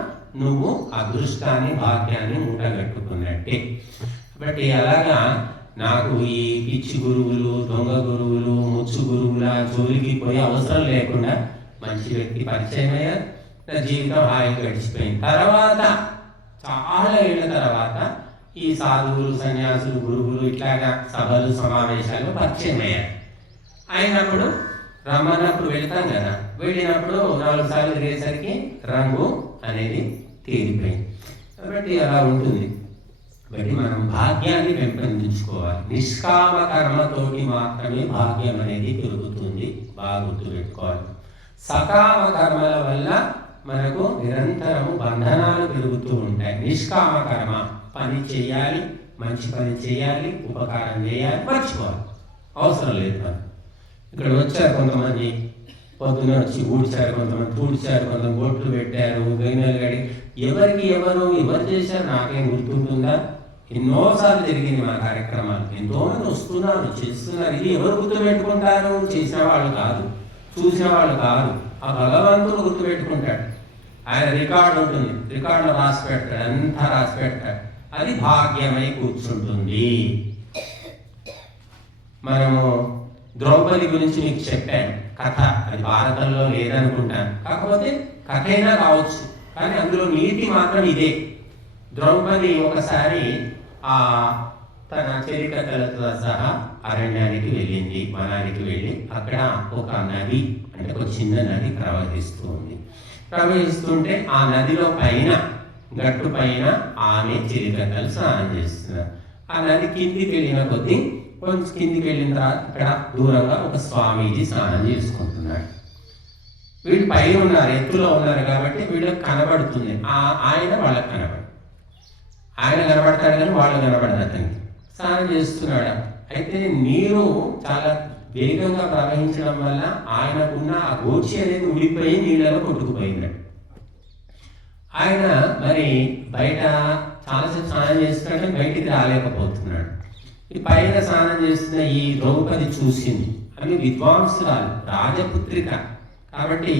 నువ్వు అదృష్టాన్ని, భాగ్యాన్ని మూటగట్టుకున్నట్టే. కాబట్టి అలాగా నాకు ఈ పిచ్చి గురువులు, దొంగ గురువులు, ముచ్చు గురువుల జోలికి పోయే అవసరం లేకుండా మంచి వ్యక్తి పరిచయం అయ్యారు. నా జీవితం హాయిగా గడిచిపోయింది. తర్వాత చాలా ఏళ్ళ తర్వాత ఈ సాధువులు, సన్యాసులు, గురువులు ఇట్లాగా సభలు, సమావేశాలు పరిచయం అయ్యారు. అయినప్పుడు రమ్మన్నప్పుడు వెళ్తాం కదా, వెళ్ళినప్పుడు 4 సార్లు తిరిగేసరికి రంగు అనేది తేలిపోయింది. కాబట్టి అలా ఉంటుంది. కాబట్టి మనం భాగ్యాన్ని పెంపొందించుకోవాలి. నిష్కామ కర్మతోటి మాత్రమే భాగ్యం అనేది పెరుగుతుంది. బాగా గుర్తుపెట్టుకోవాలి. సకామ కర్మల వల్ల మనకు నిరంతరము బంధనాలు పెరుగుతూ ఉంటాయి. నిష్కామ కర్మ, పని చేయాలి, మంచి పని చేయాలి, ఉపకారం చేయాలి, మర్చిపోవాలి, అవసరం లేదు. మనం ఇక్కడ వచ్చారు కొంతమంది, పొద్దున వచ్చి ఊడ్చారు, కొంతమంది తూడ్చారు, కొంతమంది బొట్లు పెట్టారు, గైనలు గడి, ఎవరు చేశారు నాకేం గుర్తుంటుందా? ఎన్నోసార్లు జరిగింది మా కార్యక్రమాలు. ఎంతోమంది వస్తున్నారు, చేస్తున్నారు. ఇది ఎవరు గుర్తుపెట్టుకుంటారు? చేసిన వాళ్ళు కాదు, చూసిన వాళ్ళు కాదు, ఆ భగవంతుడు గుర్తుపెట్టుకుంటాడు. ఆయన రికార్డు ఉంటుంది, రికార్డులో రాసి పెడతాడు, అంతా రాసి పెడతాడు. అది భాగ్యమై కూర్చుంటుంది. మనము ద్రౌపది గురించి మీకు చెప్పాను కథ, అది భారతంలో లేదనుకుంటాను, కాకపోతే కథ అయినా కావచ్చు, కానీ అందులో నీతి మాత్రం ఇదే. ద్రౌపది ఒకసారి తన చెలికత్తెలతో సహా అరణ్యానికి వెళ్ళింది, వనానికి వెళ్ళి అక్కడ ఒక నది, అంటే ఒక చిన్న నది ప్రవహిస్తుంటే ఆ నదిలో పైన గట్టు పైన ఆమె చెలికత్తెలు స్నానం చేస్తున్నారు. ఆ నది కిందికి వెళ్ళిన కొద్దీ కొంచెం కిందికి వెళ్ళిన తర్వాత అక్కడ దూరంగా ఒక స్వామీజీ స్నానం చేసుకుంటున్నాడు. వీళ్ళు పైన ఉన్నారు, ఎత్తులో ఉన్నారు కాబట్టి వీళ్ళకి కనబడుతుంది, ఆయన వాళ్ళకి కనబడు, ఆయన కనబడతాడు కానీ వాళ్ళు కనబడదు. అతనికి స్నానం చేస్తున్నాడు. అయితే నీరు చాలా వేగంగా ప్రవహించడం వల్ల ఆయనకున్న ఆ గోచి అనేది ఉడిపోయి నీళ్ళలో కొట్టుకుపోయినాడు. ఆయన మరి బయట చాలాసేపు స్నానం చేస్తున్నాడు, బయటికి రాలేకపోతున్నాడు. ఈ పైన స్నానం చేస్తున్న ఈ ద్రౌపది చూసింది. అవి విద్వాంసురాలు, రాజపుత్రిక కాబట్టి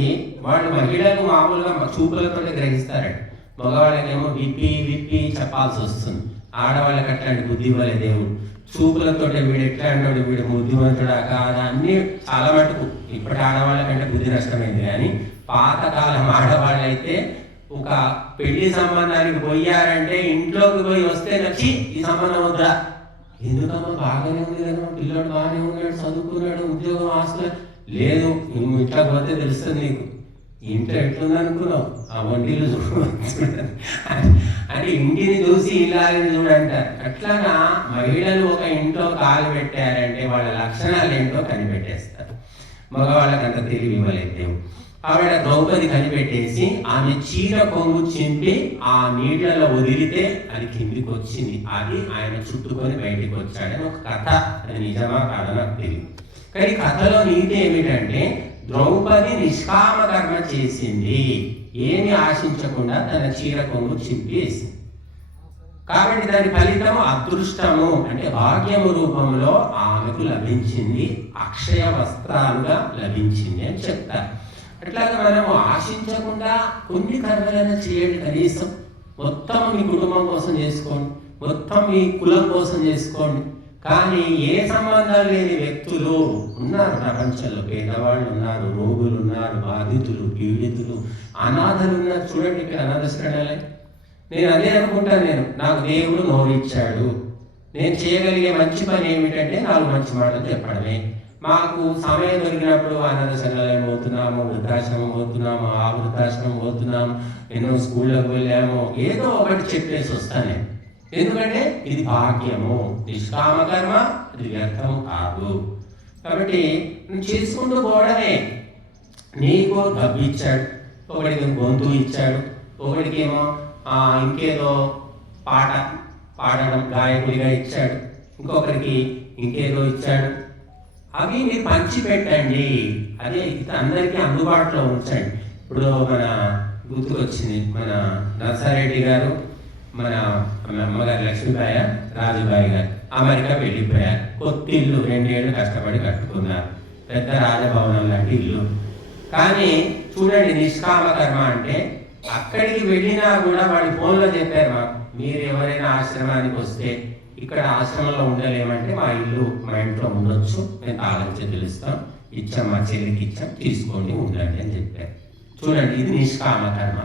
వాళ్ళు మహిళలు మామూలుగా చూపులతో గ్రహిస్తారండి. మగవాళ్ళకేమో విప్పి చెప్పాల్సి వస్తుంది. ఆడవాళ్ళకి అట్లాంటి బుద్ధి వలే దేవుడు చూపులతో వీడు ఎట్లా అన్నాడు, వీడు బుద్ధిమంతుడా కాదా అన్నీ చాలా మటుకు ఇప్పటి ఆడవాళ్ళకంటే బుద్ధి నష్టమైంది. కానీ పాతకాలం ఆడవాళ్ళైతే ఒక పెళ్లి సంబంధానికి పోయారంటే ఇంట్లోకి పోయి వస్తే నచ్చి ఈ సంబంధం వద్దా, ఎందుకమ్మా బాగానే ఉంది కదా, పిల్లడు బాగానే ఉన్నాడు, చదువుకున్నాడు, ఉద్యోగం ఆస్తులు లేదు, నువ్వు ఇట్లా పోతే తెలుస్తుంది నీకు ఇంట్లో ఎట్లుంది అనుకున్నావు, ఆ వంటిలు చూడండి అంటే ఇంటిని చూసి ఇలాగని చూడంటారు. అట్లాగా మహిళలు ఒక ఇంట్లో కాలు పెట్టారంటే వాళ్ళ లక్షణాలు ఏంటో కనిపెట్టేస్తారు. మగవాళ్ళకి అంత తెలివి ఇవ్వలేదు. ఆవిడ ద్రౌపది కనిపెట్టేసి ఆమె చీర కొంగు చింపి ఆ నీళ్లలో వదిలితే అది కిందికి వచ్చింది. అది ఆయన చుట్టుకొని బయటికి వచ్చాడని ఒక కథ. అది నిజమా కాదా నాకు తెలియదు. కానీ కథలో నీతి ఏమిటంటే ద్రౌపది నిష్కామ కర్మ చేసింది, ఏమి ఆశించకుండా తన చీర కొంగు చింపేసింది. కాబట్టి దాని ఫలితము అదృష్టము అంటే భాగ్యము రూపంలో ఆమెకు లభించింది, అక్షయ వస్త్రాలుగా లభించింది అని చెప్తారు. అట్లాగే మనము ఆశించకుండా కొన్ని కర్మలను చేయండి. కనీసం మొత్తం మీ కుటుంబం కోసం చేసుకోండి, మొత్తం మీ కులం కోసం చేసుకోండి. కానీ ఏ సంబంధాలు లేని వ్యక్తులు ఉన్నారు ప్రపంచంలో. పేదవాళ్ళు ఉన్నారు, రోగులు ఉన్నారు, బాధితులు, పీడితులు, అనాథలు ఉన్నారు. చూడండి ఇక్కడ అనాథాశ్రమాలే. నేను అదే అనుకుంటాను, నాకు దేవుడు నోరిచ్చాడు, నేను చేయగలిగే మంచి పని ఏమిటంటే 4 మంచి మాటలు చెప్పడమే. మాకు సమయం దొరికినప్పుడు అనాథ సంఘాలయం పోతున్నాము, వృద్ధాశ్రమం పోతున్నాము, ఆ వృద్ధాశ్రమం పోతున్నాము, ఎన్నో స్కూళ్ళకు వెళ్ళాము, ఏదో ఒకటి చెప్పేసి వస్తాను. ఎందుకంటే ఇది భాగ్యము, నిష్కామ కర్మ, అది వ్యర్థము కాదు. కాబట్టి నువ్వు చేసుకుంటూ పోవడమే. నీకు డబ్బు ఇచ్చాడు, ఒకడికి గొంతు ఇచ్చాడు, ఒకడికేమో ఇంకేదో పాట పాడడం గాయకుడిగా ఇచ్చాడు, ఇంకొకరికి ఇంకేదో ఇచ్చాడు. అవి మీరు పంచి పెట్టండి, అదే అందరికీ అందుబాటులో ఉంచండి. ఇప్పుడు మన గుర్తుకొచ్చింది, మన నర్సారెడ్డి గారు, మన అమ్మగారు లక్ష్మీబాయ, రాజుబాయి గారు అమెరికా వెళ్ళిపోయారు. కొత్త ఇల్లు 2 ఏళ్ళు కష్టపడి కట్టుకున్నారు, పెద్ద రాజభవనం లాంటి ఇల్లు. కానీ చూడండి, నిష్కామ కర్మ అంటే అక్కడికి వెళ్ళినా కూడా వాళ్ళు ఫోన్లో చెప్పారు మాకు, మీరు ఎవరైనా ఆశ్రమానికి వస్తే ఇక్కడ ఆశ్రమంలో ఉండలేమంటే మా ఇంట్లో ఉండొచ్చు, మేము తాళం చేతులు ఇచ్చాం, మా చెల్లికి ఇచ్చాం, తీసుకోండి ఉండండి అని చెప్పారు. చూడండి, ఇది నిష్కామ కర్మ.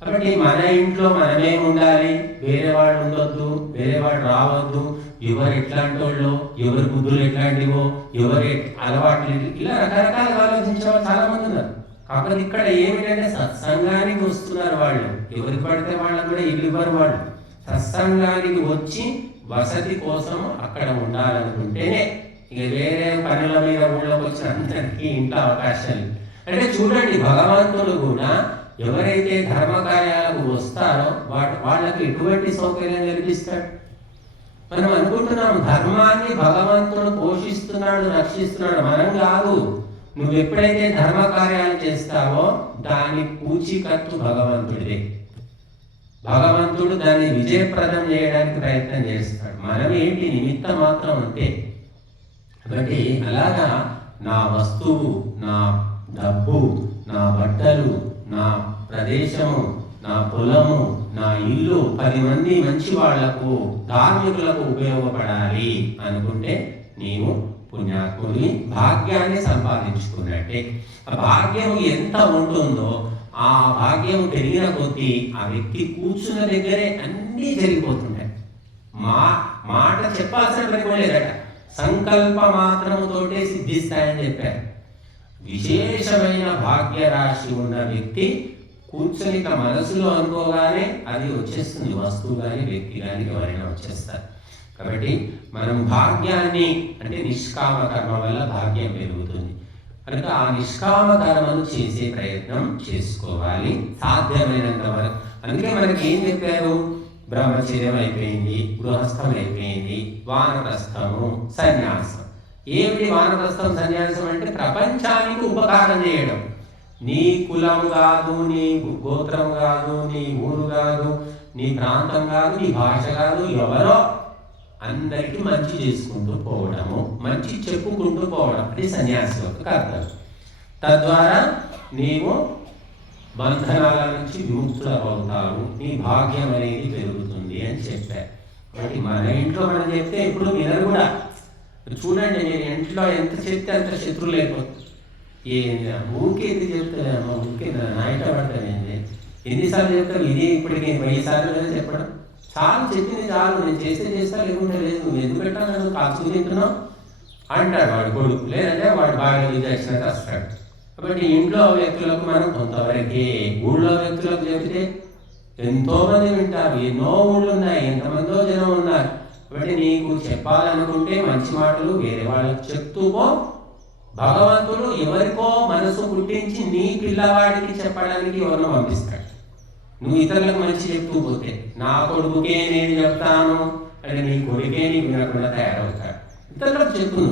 కాబట్టి మన ఇంట్లో మనమే ఉండాలి, వేరే వాడు ఉండొద్దు, వేరే వాడు రావద్దు, ఎవరు ఎట్లాంటి వాళ్ళు, ఎవరి బుద్ధులు ఎట్లాంటివో, ఎవరి అలవాట్లు, ఇలా రకరకాలుగా ఆలోచించే వాళ్ళు చాలా మంది ఉన్నారు. కాకపోతే ఇక్కడ ఏమిటంటే సత్సంగానికి వస్తున్నారు వాళ్ళు, ఎవరికి పడితే వాళ్ళకు కూడా ఇల్లు ఇవ్వరు. వాళ్ళు సత్సంగానికి వచ్చి వసతి కోసం అక్కడ ఉండాలనుకుంటేనే, ఇక వేరే పనుల మీద ఊళ్ళోకి వచ్చిన అందరికీ ఇంట్లో అవకాశాలు. అంటే చూడండి, భగవంతుడు కూడా ఎవరైతే ధర్మకార్యాలకు వస్తారో వాళ్ళకి ఎటువంటి సౌకర్యం కల్పిస్తాడు. మనం అనుకుంటున్నాం ధర్మాన్ని భగవంతుడు పోషిస్తున్నాడు, రక్షిస్తున్నాడు. మనం కాదు. నువ్వు ఎప్పుడైతే ధర్మకార్యాలు చేస్తావో దాని పూచీకత్తు భగవంతుడిదే. భగవంతుడు దాన్ని విజయప్రదం చేయడానికి ప్రయత్నం చేస్తాడు. మనం ఏంటి నిమిత్తం మాత్రం అంతే. కాబట్టి అలాగా నా వస్తువు, నా డబ్బు, నా బట్టలు, నా ప్రదేశము, నా పొలము, నా ఇల్లు 10 మంది మంచి వాళ్లకు, ధార్మికులకు ఉపయోగపడాలి అనుకుంటే నీవు పుణ్యాత్ముడి భాగ్యాన్ని సంపాదించుకున్నట్టే. ఆ భాగ్యం ఎంత ఉంటుందో ఆ భాగ్యం పెరిగిన కొద్దీ ఆ వ్యక్తి కూర్చున్న దగ్గరే అన్నీ జరిగిపోతుంటాయి. మాట చెప్పాల్సిన పని కూడా లేదట. సంకల్ప మాత్రముతోటే సిద్ధిస్తాయని చెప్పారు. విశేషమైన భాగ్యరాశి ఉన్న వ్యక్తి కూర్చొని మనసులో అనుకోగానే అది వచ్చేస్తుంది. వస్తువు కానీ వ్యక్తి కానీ ఎవరైనా వచ్చేస్తారు. కాబట్టి మనం భాగ్యాన్ని, అంటే నిష్కామ కర్మ వల్ల భాగ్యం పెరుగుతుంది కనుక ఆ నిష్కామ కర్మను చేసే ప్రయత్నం చేసుకోవాలి సాధ్యమైనంత వరకు. అందుకే మనకి ఏం చెప్పారు? బ్రహ్మచర్యం అయిపోయింది, గృహస్థం అయిపోయింది, వానప్రస్థము, సన్యాసం. ఏమిటి వానప్రస్థం సన్యాసం అంటే? ప్రపంచానికి ఉపకారం చేయడం. నీ కులం కాదు, నీ గోత్రం కాదు, నీ ఊరు కాదు, నీ ప్రాంతం కాదు, నీ భాష కాదు, ఎవరో అందరికీ మంచి చేసుకుంటూ పోవడము, మంచి చెప్పుకుంటూ పోవడం, అది సన్యాసి యొక్క కర్తవ్యం. తద్వారా నీవు బంధనాల నుంచి విముక్తులవుతావు, నీ భాగ్యం అనేది పెరుగుతుంది అని చెప్పారు. కాబట్టి మన ఇంట్లో మనం చెప్తే ఇప్పుడు వినరు కూడా. చూడండి, నేను ఇంట్లో ఎంత చెప్తే అంత శత్రువులు అయిపోతుంది. ఊరికే ఇది చెప్తాను, ఊరికే నాయట పడతానండి. ఎన్నిసార్లు చెప్తాను? ఇది ఇప్పటికి 1000 సార్లు కదా చెప్పడం. చాలు, చెప్పింది చాలు, నేను చేస్తా లేకుంటే లేదు, నువ్వు ఎందుకు పెట్టా నన్ను కాల్చుకుని తింటున్నావు అంటాడు వాడు కొడుకు. లేదంటే వాడు బాగా విజయక్షణ వస్తాడు. కాబట్టి ఇంట్లో వ్యక్తులకు మనం కొంతవరకే, ఊళ్ళో వ్యక్తులకు చెబితే ఎంతో మంది వింటారు. ఎన్నో ఊళ్ళు ఉన్నాయి, ఎంతమందో జనం ఉన్నారు. కాబట్టి నీకు చెప్పాలనుకుంటే మంచి మాటలు వేరే వాళ్ళకి చెప్తూ పో. భగవంతుడు ఎవరికో మనసు పుట్టించి నీ పిల్లవాడికి చెప్పడానికి ఎవరినో పంపిస్తాడు. నువ్వు ఇతరులకు మంచి చెప్తూ పోతే, నా కొడుకుకే నేను చెప్తాను అంటే నీ కొడుకే నీకు వినకుండా తయారవుతాడు. ఇతరులకు చెప్పు,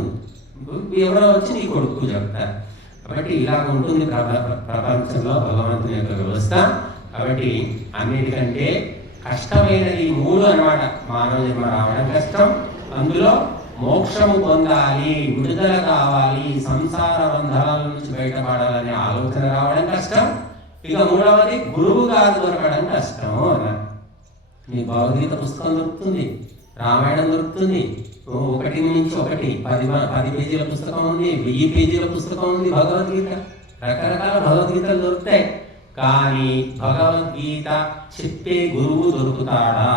ఎవరో వచ్చి నీ కొడుకు చెప్తారు. కాబట్టి ఇలా ఉంటుంది ప్రపంచంలో భగవంతుని యొక్క వ్యవస్థ. కాబట్టి అన్నిటికంటే కష్టమైనది 3 అన్నమాట. మానవ జన్మ రావడం కష్టం, అందులో మోక్షము పొందాలి, విడుదల కావాలి, సంసార బంధాల నుంచి బయటపడాలనే ఆలోచన రావడం కష్టం. ఇక 3వది గురువు గారు దొరకడం కష్టము అన్నారు. నీ భగవద్గీత పుస్తకం దొరుకుతుంది, రామాయణం దొరుకుతుంది, 1 నుంచి 1 10 పేజీల పుస్తకం ఉంది, 1000 పేజీల పుస్తకం ఉంది భగవద్గీత. రకరకాల భగవద్గీతలు దొరుకుతాయి. కానీ భగవద్గీత చెప్పే గురువు దొరుకుతాడా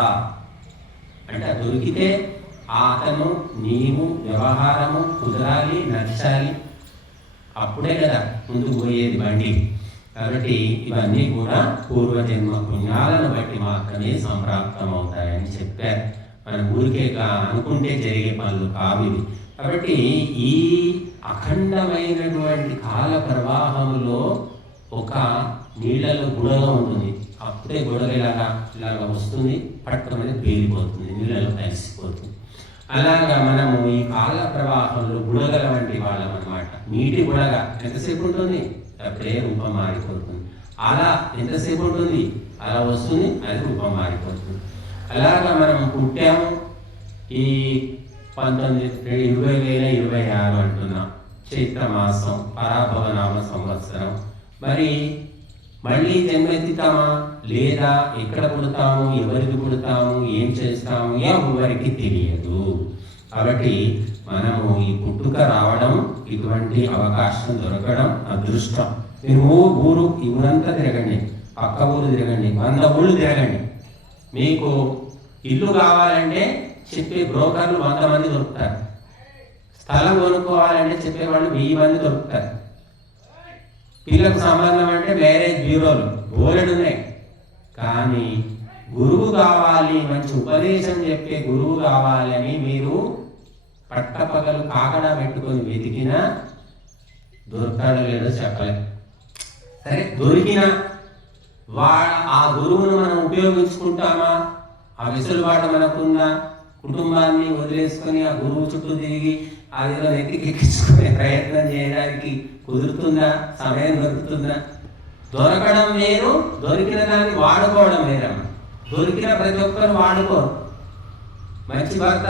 అంటే, దొరికితే అతను నీవు వ్యవహారము కుదరాలి, నచ్చాలి, అప్పుడే కదా ముందుకు పోయేది బండి. కాబట్టి ఇవన్నీ కూడా పూర్వజన్మ పుణ్యాలను బట్టి మాత్రమే సంప్రాప్తం అవుతాయని చెప్పారు. మన ఊరికే అనుకుంటే జరిగే పనులు కావు ఇవి. కాబట్టి ఈ అఖండమైనటువంటి కాల ప్రవాహంలో ఒక నీళ్లలో బుడగ ఉంటుంది. అప్పుడే బుడగ ఇలాగా వస్తుంది, పట్టమని పేలిపోతుంది, నీళ్ళలో కలిసిపోతుంది. అలాగా మనము ఈ కాల ప్రవాహంలో బుడగల వంటి వాళ్ళం అన్నమాట. నీటి బుడగ ఎంతసేపు ఉంటుంది? అప్పుడే రూపం మారిపోతుంది. అలా ఎంతసేపు ఉంటుంది? అలా వస్తుంది, అది రూపం మారిపోతుంది. అలాగా మనం పుట్టాము. ఈ 2026 అంటున్నాం, చైత్రమాసం, పరాభవనామ సంవత్సరం. మరి మళ్ళీ జన్మెత్తుతామా లేదా? ఎక్కడ పుడతాము, ఎవరికి పుడతాము, ఏం చేస్తాము, ఎవరికి తెలియదు. కాబట్టి మనము ఈ పుట్టుక రావడం, ఇటువంటి అవకాశం దొరకడం అదృష్టం. మీరు ఊరు ఈ ఊరంతా తిరగండి, పక్క ఊరు తిరగండి, 100 ఊళ్ళు తిరగండి. మీకు ఇల్లు కావాలంటే చెప్పే బ్రోకర్లు 100 మంది దొరుకుతారు. స్థలం కొనుక్కోవాలంటే చెప్పేవాళ్ళు 1000 మంది దొరుకుతారు. పిల్లకు సంబంధం అంటే మ్యారేజ్ బ్యూరోలు బోలెడు ఉన్నాయి. కానీ గురువు కావాలి, మంచి ఉపదేశం చెప్పే గురువు కావాలి అని మీరు పట్టపగలు కాకడా పెట్టుకొని వెతికినా దొరకడం లేదో చెప్పలేదు. సరే దొరికిన ఆ గురువును మనం ఉపయోగించుకుంటామా? ఆ వెసులుబాటు మనకుందా? కుటుంబాన్ని వదిలేసుకొని ఆ గురువు చుట్టూ తిరిగి అదేదో నెత్తికెక్కించుకునే ప్రయత్నం చేయడానికి కుదురుతుందా? సమయం దొరుకుతుందా? దొరకడం వేరు, దొరికిన దాన్ని వాడుకోవడం వేరమ్మా. దొరికిన ప్రతి ఒక్కరు వాడుకోరు. మంచి భర్త,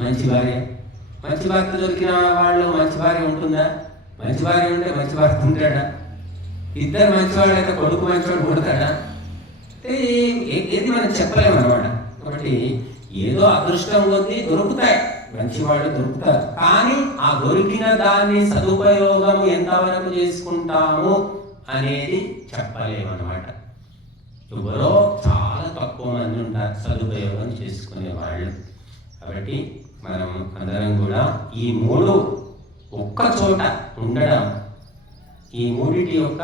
మంచి భార్య. మంచి భర్త దొరికిన వాళ్ళు మంచి భార్య ఉంటుందా? మంచి భార్య ఉంటే మంచి భర్త ఉంటాడా? ఇద్దరు మంచివాడు అయితే కొడుకు మంచివాడు పుడతాడా? ఏది మనం చెప్పలేమన్నమాట. కాబట్టి ఏదో అదృష్టం కొద్దీ దొరుకుతాయి, మంచివాళ్ళు దొరుకుతారు. కానీ ఆ దొరికిన దాన్ని సదుపయోగం ఎంతవరకు చేసుకుంటాము అనేది చెప్పలేమన్నమాట. ఎవరో చాలా తక్కువ మంది ఉంటారు సదుపయోగం చేసుకునే వాళ్ళు. కాబట్టి మనం అందరం కూడా ఈ మూడు ఒక్క చోట ఉండడం, ఈ మూడిటి యొక్క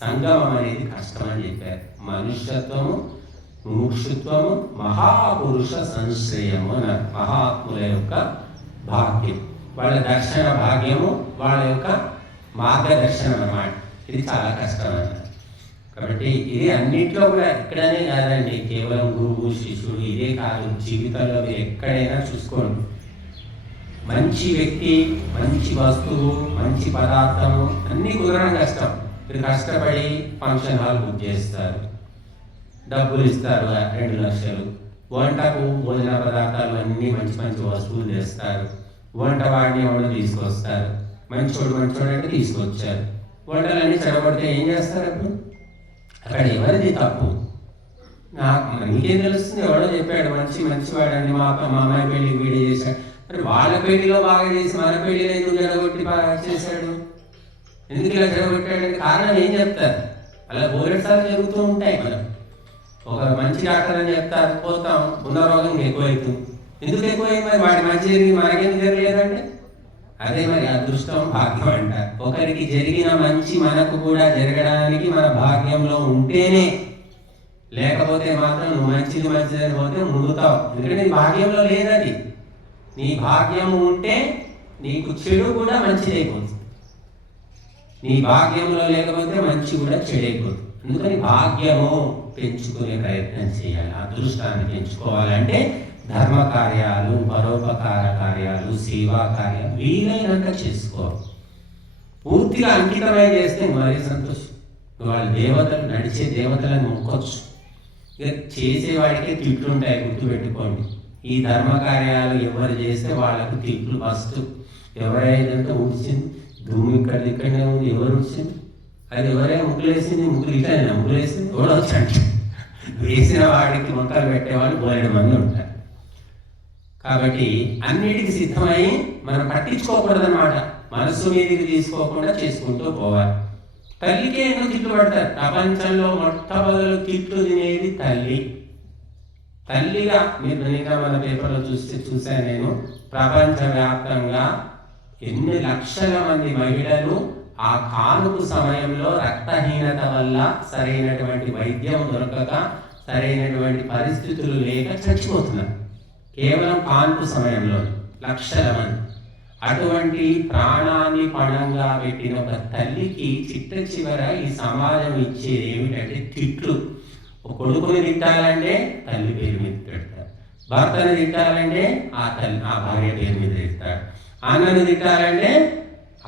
సంగమం అనేది కష్టమని చెప్పారు. మనుష్యత్వము, ముముక్షుత్వము, మహాపురుష సంశ్రయము అన్నారు. మహాత్ముల యొక్క భాగ్యం, వాళ్ళ దర్శన భాగ్యము, వాళ్ళ యొక్క మార్గదర్శనం అన్నమాట. ఇది చాలా కష్టం అన్నారు. కాబట్టి ఇది అన్నింటిలో కూడా ఎక్కడనే కాదండి, కేవలం గురువు శిష్యుడు ఇదే కాదు, జీవితంలో మీరు ఎక్కడైనా చూసుకోండి. మంచి వ్యక్తి, మంచి వస్తువు, మంచి పదార్థము అన్నీ కుదరడం కష్టం. మీరు కష్టపడి ఫంక్షన్ హాల్ బుక్ చేస్తారు, డబ్బులు ఇస్తారు 2 లక్షలు, వంటకు భోజన పదార్థాలు అన్నీ మంచి మంచి వస్తువులు చేస్తారు, వంట వాడిని ఎవరు తీసుకొస్తారు, మంచోడు అంటే తీసుకొచ్చారు, వంటలన్నీ చెడగొడితే ఏం చేస్తారు? అప్పుడు అక్కడ ఎవరిది తప్పు? నీకేం తెలుస్తుంది? ఎవడో చెప్పాడు మంచివాడని, మా అమ్మాయి పెళ్లి వీడియో చేశాడు. మరి వాళ్ళ పెళ్లిలో బాగా చేసి మన పెళ్లిలో ఎందుకు జడగొట్టి చేశాడు? ఎందుకు ఇలా జడగొట్టాడని కారణం ఏం చెప్తారు? అలా బోలెడ్సార్లు జరుగుతూ ఉంటాయి. మనం ఒక మంచి డాక్టర్ అని చెప్తారు, పోతాం, ఉన్న రోగం ఎక్కువైతుంది. ఎందుకు ఎక్కువైంది? మరి వాడి మంచి జరిగి మనకెందుకు జరగలేదంటే అదే మరి అదృష్టం, భాగ్యం అంటారు. ఒకరికి జరిగిన మంచి మనకు కూడా జరగడానికి మన భాగ్యంలో ఉంటేనే, లేకపోతే మాత్రం నువ్వు మంచిది అని పోతే మునుగుతావు. ఎందుకంటే నీ భాగ్యంలో లేదది. నీ భాగ్యం ఉంటే నీకు చెడు కూడా మంచిదైపోతుంది, నీ భాగ్యంలో లేకపోతే మంచి కూడా చెడైపోతుంది. అందుకని భాగ్యము పెంచుకునే ప్రయత్నం చేయాలి. అదృష్టాన్ని పెంచుకోవాలంటే ధర్మ కార్యాలు, పరోపకార కార్యాలు, సేవా కార్యాలు వీలైనంత చేసుకోవాలి. పూర్తిగా అంకితమై చేస్తే మరీ సంతోషం. వాళ్ళ దేవతలు, నడిచే దేవతలను మొక్కొచ్చు. ఇక చేసేవాడికే తిట్లు ఉంటాయి, గుర్తుపెట్టుకోండి. ఈ ధర్మ కార్యాలు ఎవరు చేస్తే వాళ్ళకు తిట్లు ఫస్ట్. ఎవరైతే ఉడిచింది దుమ్ము ఇక్కడనే ఉంది, ఎవరు ఉడిచింది? అది ఎవరే ముగ్గులేసింది? ముగ్గులు ఇట్లా ముగ్గులేసింది ఎవడో వచ్చాడు. వేసిన వాడికి మొక్కలు పెట్టేవాళ్ళు 2 మంది ఉంటారు. కాబట్టి అన్నిటికీ సిద్ధమై మనం పట్టించుకోకూడదన్నమాట. మనస్సు మీదకి తీసుకోకుండా చేసుకుంటూ పోవాలి. తల్లికే ఎందుకు తిట్లు పడతారు? ప్రపంచంలో మొట్టమొదలు తిట్లు తినేది తల్లి. తల్లిగా మీరు నిన్న మన పేపర్లో చూశాను నేను. ప్రపంచవ్యాప్తంగా ఎన్ని లక్షల మంది మహిళలు ఆ కానుపు సమయంలో రక్తహీనత వల్ల సరైనటువంటి వైద్యం దొరకక, సరైనటువంటి పరిస్థితులు లేక చచ్చిపోతున్నారు. కేవలం కాన్పు సమయంలో లక్షల మంది. అటువంటి ప్రాణాన్ని పణంగా పెట్టిన ఒక తల్లికి చిట్ట చివర ఈ సమాజం ఇచ్చేది ఏమిటంటే తిట్లు. ఒక కొడుకుని తిట్టాలంటే తల్లి పేరు మీద తిడతాడు, భర్తను తిట్టాలంటే ఆ భార్య పేరు మీద తిడతాడు, అన్నను తిట్టాలంటే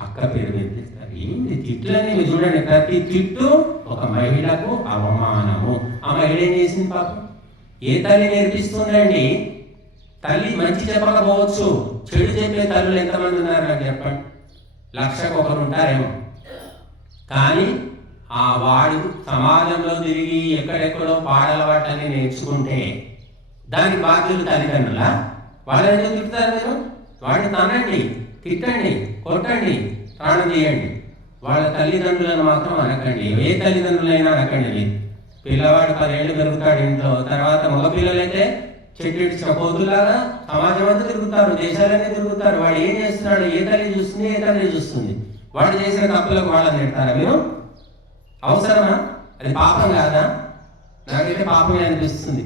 అక్క పేరు మీద తిడతాడు. ఏంటి తిట్లని మీరు చూడండి, ప్రతి తిట్టు ఒక మహిళకు అవమానము. ఆ మహిళ ఏం చేసింది పాపం? ఏ తల్లి నేర్పిస్తుందండి? తల్లి మంచి చెప్పకపోవచ్చు, చెడు చెప్పే తల్లులు ఎంతమంది ఉన్నారు నాకు చెప్పండి? 1,00,000కు ఒకరు ఉంటారేమో. కానీ ఆ వాడు సమాజంలో తిరిగి ఎక్కడెక్కడో పాడలవాటని నేర్చుకుంటే దానికి బాధ్యులు తల్లిదండ్రులా? వాళ్ళని ఎందుకు తిప్పుతారు మీరు? వాడిని తనండి, తిట్టండి, కొట్టండి, ప్రాణం తీయండి. వాళ్ళ తల్లిదండ్రులను మాత్రం అనకండి. ఏ తల్లిదండ్రులైనా అనకండి. పిల్లవాడు 10 ఏళ్ళు పెరుగుతాడు ఇంట్లో, తర్వాత మగ పిల్లలైతే చెట్టు పోతులాగా సమాజం అంతా తిరుగుతారు, దేశాలన్నీ తిరుగుతారు. వాడు ఏం చేస్తున్నాడు? ఏ తల్లి చూస్తుంది, ఏ తల్లి చూస్తుంది? వాడు చేసిన తప్పులకు వాళ్ళని తిడతారా మీరు? అవసరమా? అది పాపం కాదా? నాకైతే పాపమే అనిపిస్తుంది.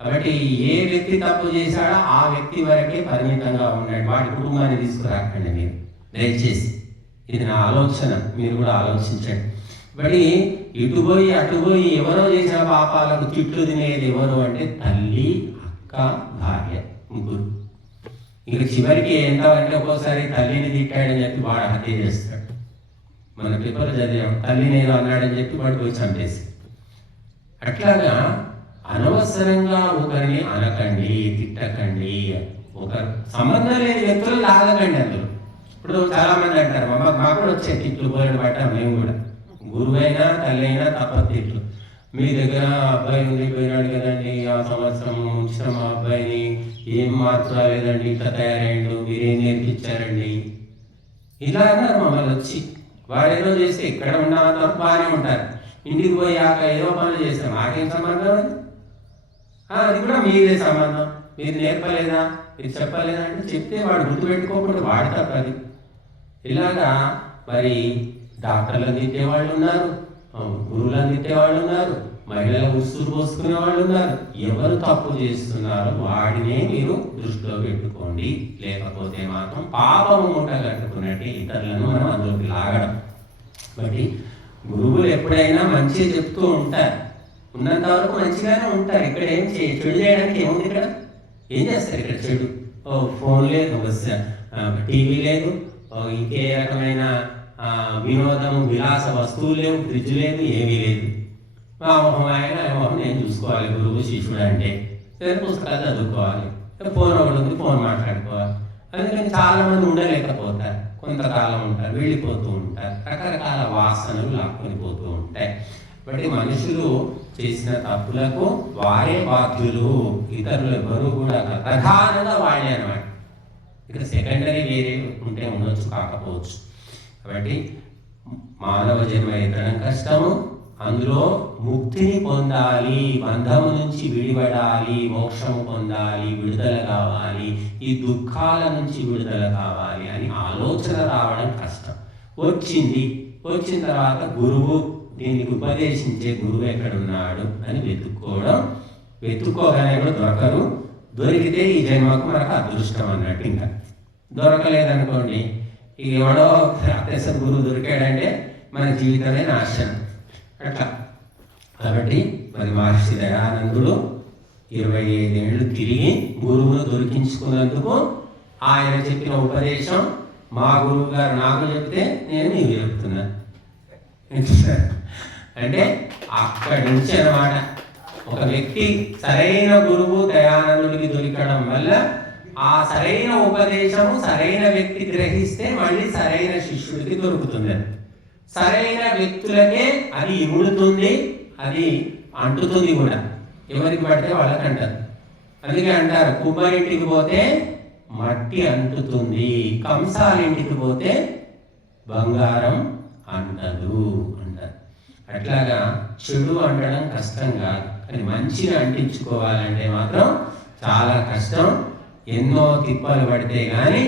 కాబట్టి ఏ వ్యక్తి తప్పు చేశాడో ఆ వ్యక్తి వరకే పరిమితంగా ఉన్నాడు. వాడి కుటుంబాన్ని తీసుకురాకండి మీరు దయచేసి. ఇది నా ఆలోచన, మీరు కూడా ఆలోచించండి. మరి ఇటు పోయి అటు పోయి ఎవరో చేసిన పాపాలకు తిట్లు తినేది ఎవరు అంటే తల్లి, అక్క, భార్య, ముగ్గురు. ఇక చివరికి ఎంత అంటే ఒక్కోసారి తల్లిని తిట్టాడని చెప్పి వాడు హత్య చేస్తాడు. మన పేపర్ చదివాం, తల్లిని ఏదో అన్నాడని చెప్పి వాడు పోయి చంపేసి. అట్లాగా అనవసరంగా ఒకరిని అనకండి, తిట్టకండి, ఒక సంబంధం లేని వ్యక్తులు లాగకండి అందులో. ఇప్పుడు చాలా మంది అంటారు, మాకు కూడా వచ్చే తిట్లు పోయాడు బట్ట, మేము కూడా గురువైనా తల్లి అయినా తప్పదు తిట్లు. మీ దగ్గర అబ్బాయి ఉంది, పోయినాడు కదండి, ఆ సంవత్సరం ఉంచిన మా అబ్బాయిని ఏం మార్పు రాలేదండి, ఇట్లా తయారైండు, మీరేం నేర్పించారండి, ఇలా అన్నారు మమ్మల్ని వచ్చి. వాడేదో చేస్తే ఇక్కడ ఉన్న తప్ప బాగానే ఉంటారు, ఇంటికి పోయాక ఏదో పనులు చేస్తాం, మాకేం సంబంధం అది? అది కూడా మీదే సంబంధం, మీరు నేర్పలేదా, మీరు చెప్పలేదా అంటే చెప్తే వాడు గుర్తుపెట్టుకోకుండా వాడు తప్పది. ఇలాగా మరి డాక్టర్లను తిట్టేవాళ్ళు ఉన్నారు, గురువులను తిట్టేవాళ్ళు ఉన్నారు, మహిళల ఉసురు పోసుకునే వాళ్ళు ఉన్నారు. ఎవరు తప్పు చేస్తున్నారో వాడినే మీరు దృష్టిలో పెట్టుకోండి, లేకపోతే మాత్రం పాపము మూట కట్టుకున్నట్టు ఇతరులను మనం అందులోకి లాగడం. కాబట్టి గురువులు ఎప్పుడైనా మంచిగా చెప్తూ ఉంటారు, ఉన్నంత వరకు మంచిగానే ఉంటారు. ఇక్కడ ఏం చెడు చేయడానికి ఏముంది? ఇక్కడ ఏం చేస్తారు? ఇక్కడ చెడు ఫోన్ లేదు, టీవీ లేదు, ఇంకే రకమైన వినోదము విలాస వస్తువులు లేవు, ఫ్రిడ్జ్ లేదు, ఏమీ లేదు. మా మొహం ఆయన మొహం నేను చూసుకోవాలి, గురువు శిష్యుడు అంటే పుస్తకాలు చదువుకోవాలి, ఫోన్ ఒకటి ఉంది, ఫోన్ మాట్లాడుకోవాలి. అందుకని చాలా మంది ఉండలేకపోతారు, కొంతకాలం ఉంటారు, వెళ్ళిపోతూ ఉంటారు, రకరకాల వాసనలు లాక్కొని పోతూ ఉంటాయి. కాబట్టి మనుషులు చేసిన తప్పులకు వారే బాధ్యులు, ఇతరులు ఎవరు కూడా ప్రధానంగా వాళ్ళే అన్నమాట. ఇక్కడ సెకండరీ వేరే ఉంటే ఉండొచ్చు, కాకపోవచ్చు. కాబట్టి మానవ జన్మ ఎత్తడం కష్టము, అందులో ముక్తిని పొందాలి, బంధము నుంచి విడిపడాలి, మోక్షము పొందాలి, విడుదల కావాలి, ఈ దుఃఖాల నుంచి విడుదల కావాలి అని ఆలోచన రావడం కష్టం. వచ్చిన తర్వాత గురువు, దీనికి ఉపదేశించే గురువు ఎక్కడున్నాడు అని వెతుక్కోగానే కూడా దొరకరు. దొరికితే ఈ జన్మకు మనకు అదృష్టం అన్నట్టు. ఇంకా దొరకలేదనుకోండి, ఇక ఎవడో అత్యస గురువు దొరికాడంటే మన జీవితమే నాశనం. అట్లా కాబట్టి మరి మహర్షి దయానందుడు 25 ఏళ్ళు తిరిగి గురువును దొరికించుకున్నందుకు ఆయన చెప్పిన ఉపదేశం మా గురువు గారు నాకు చెప్తే నేను నీకు చెప్తున్నా అంటే అక్కడి నుంచి అన్నమాట. ఒక వ్యక్తి సరైన గురువు దయానందుడికి దొరికడం వల్ల ఆ సరైన ఉపదేశము సరైన వ్యక్తి గ్రహిస్తే మళ్ళీ సరైన శిష్యుడికి దొరుకుతుంది. సరైన వ్యక్తులకే అది ఇముడుతుంది, అది అంటుతుంది కూడా, ఎవరికి పడితే వాళ్ళకి అంటారు. అందుకే అంటారు, కుమ్మరింటికి పోతే మట్టి అంటుతుంది, కంసాలింటికి పోతే బంగారం అంటదు అంటారు. అట్లాగా చెడు అంటడం కష్టం కాదు, కానీ మంచిని అంటించుకోవాలంటే మాత్రం చాలా కష్టం. ఎన్నో తిప్పలు పడితే కానీ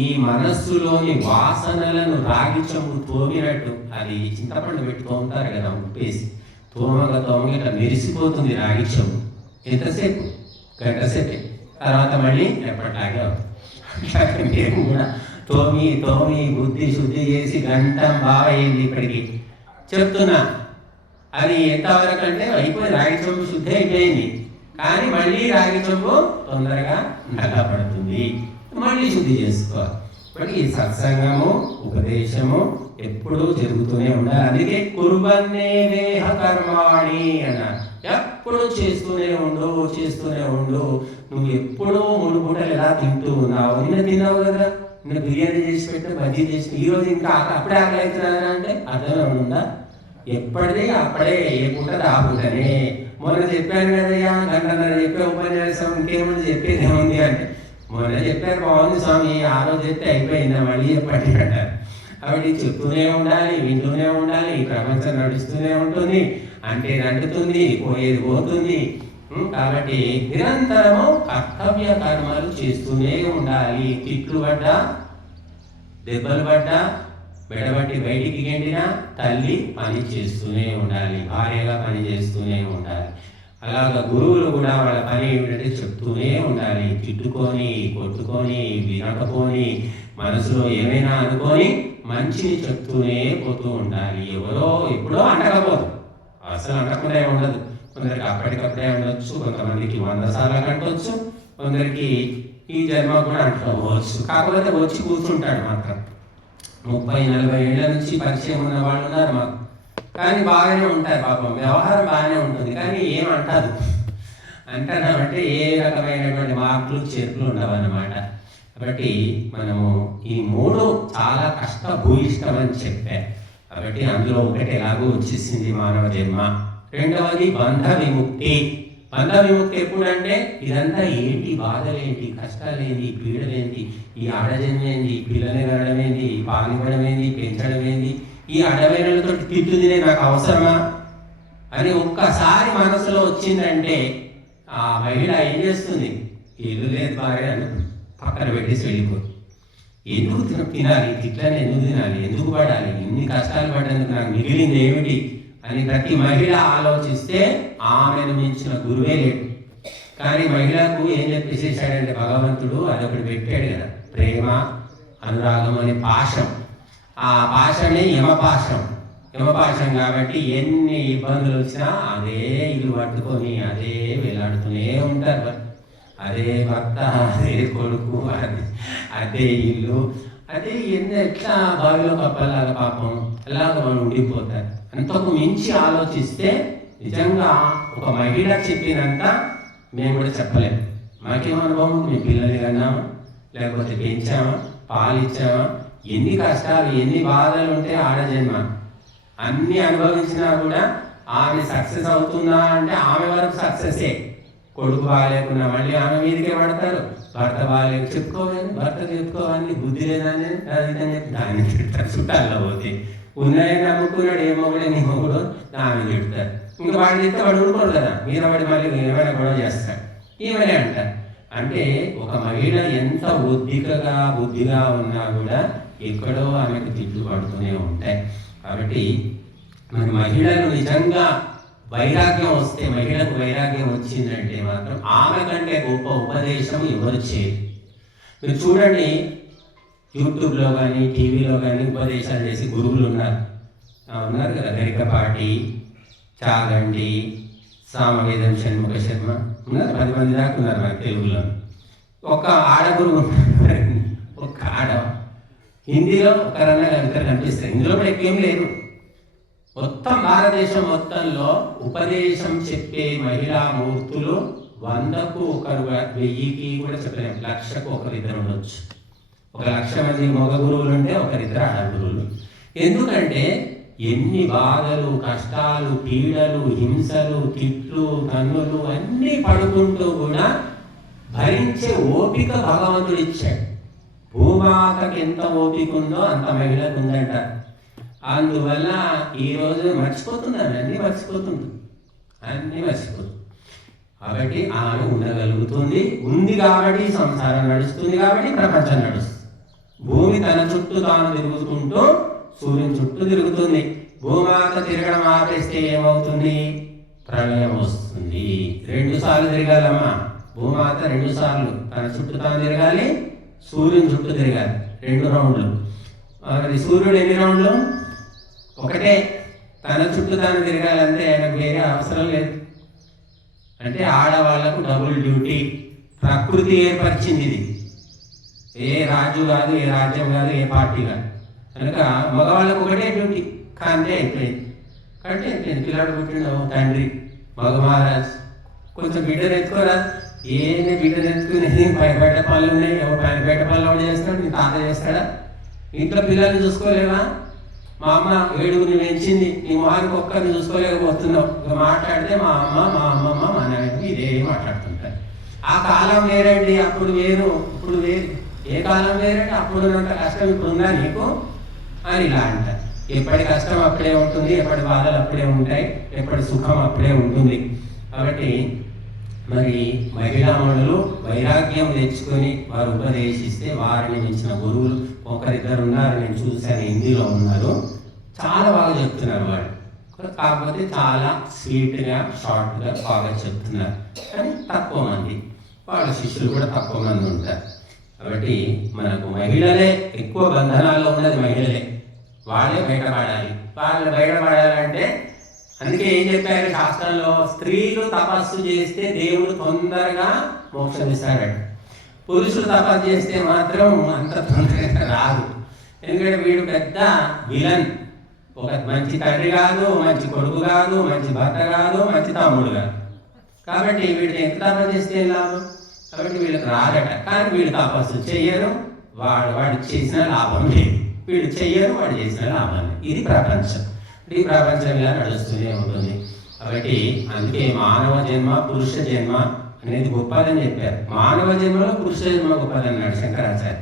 ఈ మనస్సులోని వాసనలను రాగి చెంబు తోమినట్టు, అది చింతపండు పెట్టి తోముతారు కదా ఉప్పేసి, తోమగా ఇట్లా మెరిసిపోతుంది రాగి చెంబు. ఎంతసేపు? గంటసేపే, తర్వాత మళ్ళీ ఎప్పటిలాగే అవుతుంది. మేము కూడా తోమి బుద్ధి శుద్ధి చేసి గంట బాగైంది ఇప్పటికి చెప్తున్నా. అది ఎంతవరకు అంటే అయిపోయింది, రాగి చెంబు శుద్ధి అయిపోయింది, కానీ మళ్ళీ రాగి చెంబు తొందరగా నల్లబడుతుంది, మళ్ళీ శుద్ధి చేసుకోవాలి. మరి ఈ సత్సంగము ఉపదేశము ఎప్పుడూ జరుగుతూనే ఉండాలి. అందుకే కుర్బన్నే దేహ కర్మాణి అన్నారు. ఎప్పుడు చేస్తూనే ఉండు. నువ్వు ఎప్పుడూ 3 పూటలు ఎలా తింటూ ఉన్నావు? నిన్న తిన్నావు కదా, నిన్న బిర్యానీ చేసి పెట్టిన, బజ్జీ చేసి, ఈరోజు ఇంకా అప్పుడే ఆకలి అవుతున్నారా అంటే అర్థమే ఉందా? ఎప్పటిదే అప్పుడే, ఏ పూట ఆ పూటనే. మొన్న చెప్పాను కదయ్యా, గంటన్నర చెప్పే ఉపన్యాసం, ఇంకేముంది చెప్పేది ఏముంది అంటే, మొన్న చెప్పారు బాగుంది స్వామి, ఆ రోజు చెప్తే అయిపోయిందా, మళ్ళీ చెప్పండి అంటారు. కాబట్టి చెప్తూనే ఉండాలి, వింటూనే ఉండాలి. ఈ ప్రపంచం నడుస్తూనే ఉంటుంది, అంటే నడుతుంది, పోయేది పోతుంది. కాబట్టి నిరంతరము కర్తవ్య కర్మలు చేస్తూనే ఉండాలి. తిట్లు పడ్డా, దెబ్బలు పడ్డా, బెడబట్టి బయటికి గెంటినా తల్లి పని చేస్తూనే ఉండాలి, భార్యగా పని చేస్తూనే ఉండాలి. అలాగా గురువులు కూడా వాళ్ళ పని ఏమిటంటే చెప్తూనే ఉండాలి. తిట్టుకొని, కొట్టుకొని, వినకపోని, మనసులో ఏమైనా అనుకొని మంచిని చెప్తూనే పోతూ ఉండాలి. ఎవరో ఎప్పుడో అంటకపోదు, అసలు అంటకుండా ఉండదు. కొందరికి అప్పటికప్పుడే ఉండొచ్చు, కొంతమందికి 100 సార్లు అంటవచ్చు, కొందరికి ఈ జన్మ కూడా అంటుకోవచ్చు. కాకపోతే వచ్చి కూర్చుంటాడు మాత్రం. 30-40 ఏళ్ళ నుంచి పరిచయం ఉన్న వాళ్ళు ఉన్నారు మాకు, కానీ బాగానే ఉంటారు పాపం, వ్యవహారం బాగానే ఉంటుంది, కానీ ఏమంటారు అంటానంటే ఏ రకమైనటువంటి మార్పులు చేతులు ఉండవన్నమాట. కాబట్టి మనము ఈ 3 చాలా కష్టభూయిష్టం అని చెప్పారు. కాబట్టి అందులో ఒకటి ఎలాగో వచ్చేసింది మానవ జన్మ. రెండవది బంధ విముక్తి. బంధ విముక్తి ఎప్పుడంటే ఇదంతా ఏంటి, బాధలేంటి, కష్టాలేంటి, పీడలేంటి, ఈ ఆడజన్మ ఏంటి, పిల్లల్ని కనడం ఏంటి, పాలివ్వడం ఏంటి, పెంచడం ఏంటి, ఈ అడవైనలతో తిట్టు తినే నాకు అవసరమా అని ఒక్కసారి మనసులో వచ్చిందంటే ఆ మహిళ ఏం చేస్తుంది, ఇల్లు లేదు భార్య అని పక్కన పెట్టేసి వెళ్ళిపోతుంది. ఎందుకు తినాలి, తిట్లని ఎందుకు తినాలి, ఎందుకు పడాలి, ఇన్ని కష్టాలు పడ్డందుకు నాకు మిగిలింది ఏమిటి అని ప్రతి మహిళ ఆలోచిస్తే ఆమెను మించిన గురువే లేడు. కానీ మహిళకు ఏం చెప్పేసేసాడంటే భగవంతుడు అదొకటి పెట్టాడు కదా, ప్రేమ అనురాగం అనే పాశం. ఆ పాశమే యమపాశం. యమపాశం కాబట్టి ఎన్ని ఇబ్బందులు వచ్చినా అదే ఇల్లు పట్టుకొని అదే వేలాడుతూనే ఉంటారు. అదే భర్త, అదే కొడుకు, అదే ఇల్లు, అదే ఎట్లా బావిలో కప్పలాగా పాపం అలాగ వాళ్ళు ఉండిపోతారు. అంతకు మించి ఆలోచిస్తే నిజంగా ఒక మహిళ చెప్పినంత మేము కూడా చెప్పలేము. మాకేం అనుభవం, మేము పిల్లల్ని కన్నామా, లేకపోతే పెంచామా, పాలిచ్చామా, ఎన్ని కష్టాలు ఎన్ని బాధలు ఉంటే ఆడజన్మ అన్ని అనుభవించినా కూడా ఆమె సక్సెస్ అవుతుందా అంటే ఆమె వరకు సక్సెసే. కొడుకు బాగాలేకున్నా మళ్ళీ ఆమె మీదకే పడతారు, భర్త బాగాలేక చెప్పుకోవాలి, భర్త చెప్పుకోవాలి, బుద్ధి లేదని దాన్ని తిడతారు. చుట్టాల్లో పోతే ఉన్నాయని నమ్ముకున్నాడు ఏ మొగుడే నీ మొగుడు దాన్ని తిడతారు. ఇంకా వాడు చెప్తే వాడు ఊరుకోరు కదా, మీద వాడి మళ్ళీ ఏమైనా గొడవ చేస్తాడు, ఏమైనా అంటారు. అంటే ఒక మహిళ ఎంత బుద్ధిగా ఉన్నా కూడా ఎక్కడో ఆమెకు తిట్లు పడుతూనే ఉంటాయి. కాబట్టి మరి మహిళలు నిజంగా వైరాగ్యం వస్తే, మహిళకు వైరాగ్యం వచ్చిందంటే మాత్రం ఆమె కంటే గొప్ప ఉపదేశం ఎవరు చేయరు. మీరు చూడండి, యూట్యూబ్లో కానీ టీవీలో కానీ ఉపదేశాలు చేసి గురువులు ఉన్నారు కదా, గరికపాటి, చాగంటి, సామవేదం, షణ్ముఖ శర్మ ఉన్నారు, 10 మంది దాకా ఉన్నారు మన తెలుగులో. ఒక ఆడ గురువు, ఒక ఆడ హిందీలో ఒకరన్నా ఇద్దరు కనిపిస్తారు. ఇందులో కూడా ఎక్కువేం లేదు. మొత్తం భారతదేశం మొత్తంలో ఉపదేశం చెప్పే మహిళా మూర్తులు 100కు ఒకరు, 1000కి కూడా చెప్పలేము, 1,00,000కు ఒకరిద్దరు ఉండొచ్చు. 1,00,000 మంది మగ గురువులు ఉంటే ఒకరిద్దరు ఆడ గురువులు. ఎందుకంటే ఎన్ని బాధలు, కష్టాలు, పీడలు, హింసలు, తిట్లు, కన్నులు అన్నీ పడుకుంటూ కూడా భరించే ఓపిక భగవంతుడు ఇచ్చాడు. భూమాతకి ఎంత ఓపిక ఉందో అంత మహిళకు ఉందంట. అందువల్ల ఈరోజు మర్చిపోతున్నారు, అన్నీ మర్చిపోతుంది. కాబట్టి ఆమె ఉండగలుగుతుంది, ఉంది కాబట్టి సంసారం నడుస్తుంది, కాబట్టి ప్రపంచం నడుస్తుంది. భూమి తన చుట్టూ తాను తిరుగుతుంటూ సూర్యుని చుట్టూ తిరుగుతుంది. భూమాత తిరగడం ఆపేస్తే ఏమవుతుంది, ప్రళయం వస్తుంది. 2 సార్లు తిరగాలమ్మా భూమాత, 2 సార్లు తన చుట్టూ తాను తిరగాలి, సూర్యుని చుట్టూ తిరగాలి, 2 రౌండ్లు. మరి సూర్యుడు ఎన్ని రౌండ్లు, ఒకటే. తన చుట్టూ తాను తిరగాలంటే ఆయనకు వేరే అవసరం లేదు. అంటే ఆడవాళ్లకు డబుల్ డ్యూటీ ప్రకృతి ఏర్పరిచింది. ఇది ఏ రాజు కాదు, ఏ రాజ్యం కాదు, ఏ పార్టీ కాదు. కనుక మగవాళ్ళకు ఒకటే డ్యూటీ, కాంతే అయిపోయింది. కాబట్టి అయిపోయింది. పిల్లాడు పుట్టిండు, తండ్రి మగ మహారాజ్ కొంచెం బిడ్డను ఎత్తుకోరా, ఏమి బిడ్డను ఎత్తుకునేది, బయట పనులు ఉన్నాయి, బయట పనులు ఎవరు చేస్తాడు, నీ తాత చేస్తాడా? ఇంట్లో పిల్లల్ని చూసుకోలేవా? మా అమ్మ 7గురిని పెంచింది, నీ మొహానికి ఒక్కరిని చూసుకోలేకపోతున్నావు. ఇక మాట్లాడితే మా అమ్మ, మా అమ్మమ్మ, మా నాయన ఇదే మాట్లాడుతుంటారు. ఆ కాలం వేరండి, అప్పుడు వేరు, ఇప్పుడు వేరు. ఏ కాలం వేరండి, అప్పుడు ఉన్నంత కష్టం ఇప్పుడు ఉందా నీకు అని ఇలా అంటారు. ఎప్పటి కష్టం అప్పుడే ఉంటుంది, ఎప్పటి బాధలు అప్పుడే ఉంటాయి, ఎప్పటి సుఖం అప్పుడే ఉంటుంది. కాబట్టి మరి మహిళామణులు వైరాగ్యం తెచ్చుకొని వారు ఉపదేశిస్తే వారిని మించిన గురువులు ఒకరిద్దరు ఉన్నారు. నేను చూశాను, హిందీలో ఉన్నారు, చాలా బాగా చెప్తున్నారు వాళ్ళు. కాకపోతే చాలా స్వీట్గా, షార్ట్గా బాగా చెప్తున్నారు. కానీ తక్కువ మంది, వాళ్ళ శిష్యులు కూడా తక్కువ మంది ఉంటారు. కాబట్టి మనకు మహిళలే ఎక్కువ బంధనాల్లో ఉన్నది, మహిళలే. వాళ్ళే బయటపడాలి. వాళ్ళు బయటపడాలంటే అందుకే ఏం చెప్పారు శాస్త్రంలో, స్త్రీలు తపస్సు చేస్తే దేవుడు తొందరగా మోక్షం ఇస్తాడట. పురుషులు తపస్సు చేస్తే మాత్రం అంత తొందరగా రాదు. ఎందుకంటే వీడు పెద్ద విలన్. ఒక మంచి తండ్రి కాదు, మంచి కొడుకు కాదు, మంచి భర్త కాదు, మంచి తమ్ముడు కాదు. కాబట్టి వీడు ఎంత తపస్సు చేస్తే లాభం? కాబట్టి వీళ్ళకి రాదట. కానీ వీళ్ళు తపస్సు చెయ్యరు, వాడు చేసిన లాభం లేదు. వీడు చెయ్యరు, వాడు చేసిన లాభం లేదు. ఇది ప్రపంచం. ఈ ప్రపంచం ఇలా నడుస్తూనే ఉంటుంది. కాబట్టి అందుకే మానవ జన్మ పురుష జన్మ అనేది గొప్పదని చెప్పారు. మానవ జన్మలో పురుష జన్మ గొప్పదన్నాడు శంకరాచార్య.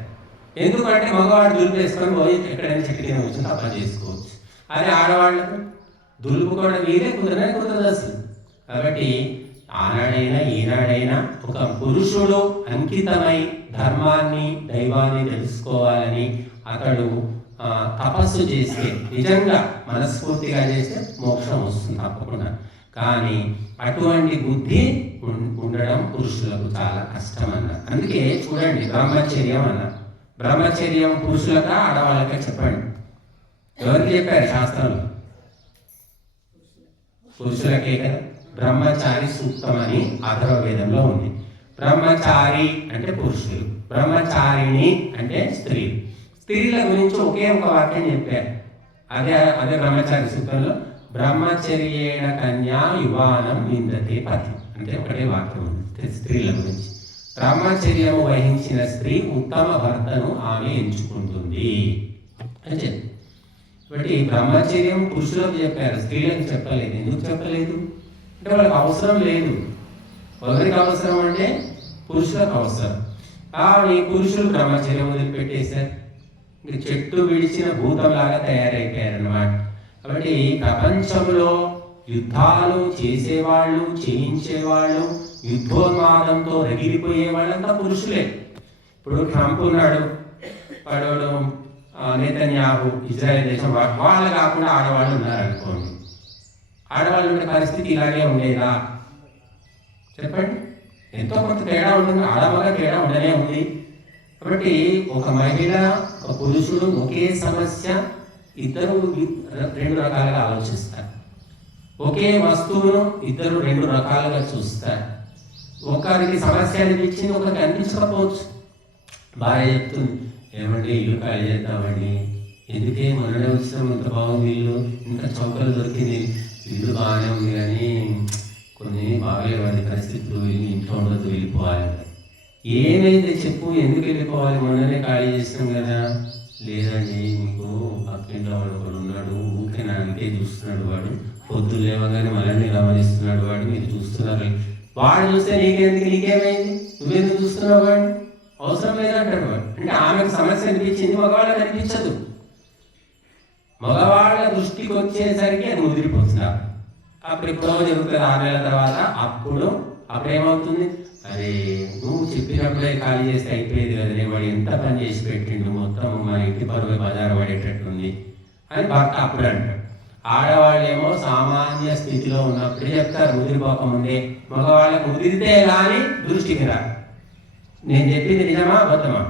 ఎందుకంటే మగవాడు దులిపేసుకొని పోయి ఎక్కడైనా చెట్టు కింద వచ్చి తప్ప చేసుకోవచ్చు. అదే ఆడవాళ్ళకు దులుపు కూడా వీరే కుదరదు అసలు. కాబట్టి ఆనాడైనా ఈనాడైనా ఒక పురుషుడు అంకితమై ధర్మాన్ని దైవాన్ని తెలుసుకోవాలని అతడు తపస్సు చేస్తే, నిజంగా మనస్ఫూర్తిగా చేస్తే మోక్షం వస్తుంది తప్పకుండా. కానీ అటువంటి బుద్ధి ఉండడం పురుషులకు చాలా కష్టం అన్నారు. అందుకే చూడండి, బ్రహ్మచర్యం అన్నారు. బ్రహ్మచర్యం పురుషులకా ఆడవాళ్ళకే చెప్పండి. ఎవరికి చెప్పారు శాస్త్రంలో? పురుషులకే కదా. బ్రహ్మచారి సూక్తం అని అథర్వవేదంలో ఉంది. బ్రహ్మచారి అంటే పురుషులు, బ్రహ్మచారిణి అంటే స్త్రీలు. స్త్రీల గురించి ఒకే ఒక వాక్యం చెప్పారు. అదే బ్రహ్మచారి సూత్రంలో, బ్రహ్మచర్యేణ కన్యా యువానం విందతే పతి అంటే ఒకటే వాక్యం ఉంది స్త్రీల గురించి. బ్రహ్మచర్యము వహించిన స్త్రీ ఉత్తమ భర్తను ఆమె ఎంచుకుంటుంది అని చెప్పి. కాబట్టి బ్రహ్మచర్యం పురుషులకు చెప్పారు, స్త్రీలకు చెప్పలేదు. ఎందుకు చెప్పలేదు అంటే వాళ్ళకి అవసరం లేదు. ఎవరికి అవసరం అంటే పురుషులకు అవసరం. కానీ పురుషులు బ్రహ్మచర్యం వదిలిపెట్టేశారు. చెట్టు విడిచిన భూతంలాగా తయారైపోయారన్నమాట. కాబట్టి ప్రపంచంలో యుద్ధాలు చేసేవాళ్ళు, చేయించేవాళ్ళు, యుద్ధోన్మాదంతో రగిలిపోయే వాళ్ళంతా పురుషులే. ఇప్పుడు ట్రంప్ ఉన్నాడు, వాడు నెతన్యాహు ఇజ్రాయెల్ దేశం, వాళ్ళు కాకుండా ఆడవాళ్ళు ఉన్నారనుకోండి. ఆడవాళ్ళు ఉండే పరిస్థితి ఇలాగే ఉండేదా చెప్పండి? ఎంతో కొంత తేడా ఉంటుంది, ఆడమగ తేడా ఉండనే ఉంది. కాబట్టి ఒక మహిళ ఒక పురుషుడు ఒకే సమస్య ఇద్దరు రెండు రకాలుగా ఆలోచిస్తారు. ఒకే వస్తువును ఇద్దరు రెండు రకాలుగా చూస్తారు. ఒకరికి సమస్య అనిపించింది, ఒకరికి అనిపించకపోవచ్చు. భార్య చెప్తుంది, ఏమంటే ఇల్లు ఖాళీ చేద్దామండి, ఎందుకే మొన్ననే వచ్చినాం, ఇంత బాగుంది ఇల్లు, ఇంత చౌకలు దొరికింది, ఇల్లు బాగానే ఉంది కానీ కొన్ని బాగలేవండి పరిస్థితులు, ఇంట్లో ఉండదు, వెళ్ళిపోవాలి. ఏమైతే చెప్పు, ఎందుకు వెళ్ళిపోవాలి, మొన్ననే ఖాళీ చేసినాం కదా. లేదండి, మీకు పక్కింట్లో వాడు ఒకడు ఉన్నాడు, ఊరికే నాకే చూస్తున్నాడు, వాడు పొద్దు లేవగానే మనల్ని గమనిస్తున్నాడు, వాడు మీరు చూస్తున్నారు, వాడు చూస్తే నీకెందుకు, నీకేమైంది, నువ్వెందుకు చూస్తున్నావు, వాడు అవసరం లేదంటాడు వాడు. అంటే ఆమెకు సమస్య అనిపించింది, మగవాళ్ళకి అనిపించదు. మగవాళ్ళ దృష్టికి వచ్చేసరికి అది ముదిరిపోతున్నారు. అప్పుడు ఎప్పుడో జరుగుతుంది 6 నెలల తర్వాత. అప్పుడేమవుతుంది, అరే నువ్వు చెప్పినప్పుడే ఖాళీ చేస్తే అయిపోయేది కదనే, వాడు ఎంత పని చేసి పెట్టిండు, మొత్తం మన ఇంటి పరువు బజారు పడేటట్టుంది అని భర్త అప్పుడు అంటాడు. ఆడవాళ్ళేమో సామాన్య స్థితిలో ఉన్నప్పుడే చెప్తారు, ముదిరిపోకముందే. మగవాళ్ళకు ముదిరితే కానీ దృష్టికి రా. నేను చెప్పింది నిజమా అబద్ధమా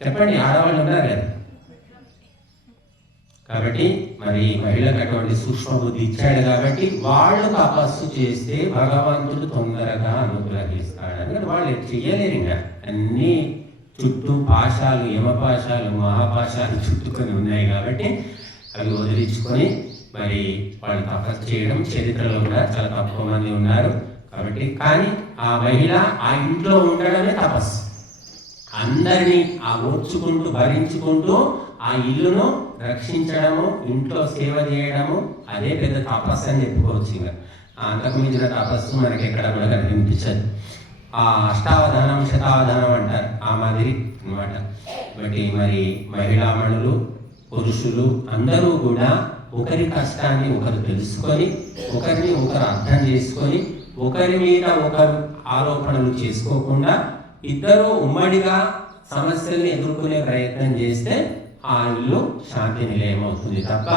చెప్పండి? ఆడవాళ్ళు ఉన్నారు కదా. కాబట్టి మరి మహిళకు అటువంటి సూక్ష్మ బుద్ధి ఇచ్చాడు కాబట్టి వాళ్ళు తపస్సు చేస్తే భగవంతుడు తొందరగా అనుగ్రహిస్తాడని వాళ్ళు చెయ్యలేరు. ఇంకా అన్ని చుట్టూ పాశాలు, యమపాశాలు, మహాపాశాలు చుట్టుకొని ఉన్నాయి కాబట్టి అవి వదిలించుకొని మరి వాళ్ళు తపస్సు చేయడం చరిత్రలో కూడా చాలా తక్కువ మంది ఉన్నారు. కాబట్టి కానీ ఆ మహిళ ఆ ఇంట్లో ఉండడమే తపస్సు. అందరినీ ఆ ఓర్చుకుంటూ భరించుకుంటూ ఆ ఇల్లును రక్షించడము, ఇంట్లో సేవ చేయడము, అదే పెద్ద తపస్సు అని చెప్పుకోవచ్చు. ఇంకా అంతకు మించిన తపస్సు మనకి ఎక్కడ కూడా కనిపించదు. ఆ అష్టావధానం శతావధానం అంటారు, ఆ మాదిరి అనమాట. కాబట్టి మరి మహిళామణులు, పురుషులు అందరూ కూడా ఒకరి కష్టాన్ని ఒకరు తెలుసుకొని, ఒకరిని ఒకరు అర్థం చేసుకొని, ఒకరి మీద ఒకరు ఆరోపణలు చేసుకోకుండా ఇద్దరు ఉమ్మడిగా సమస్యల్ని ఎదుర్కొనే ప్రయత్నం చేస్తే ఆ ఇల్లు శాంతి నిలయం అవుతుంది తప్ప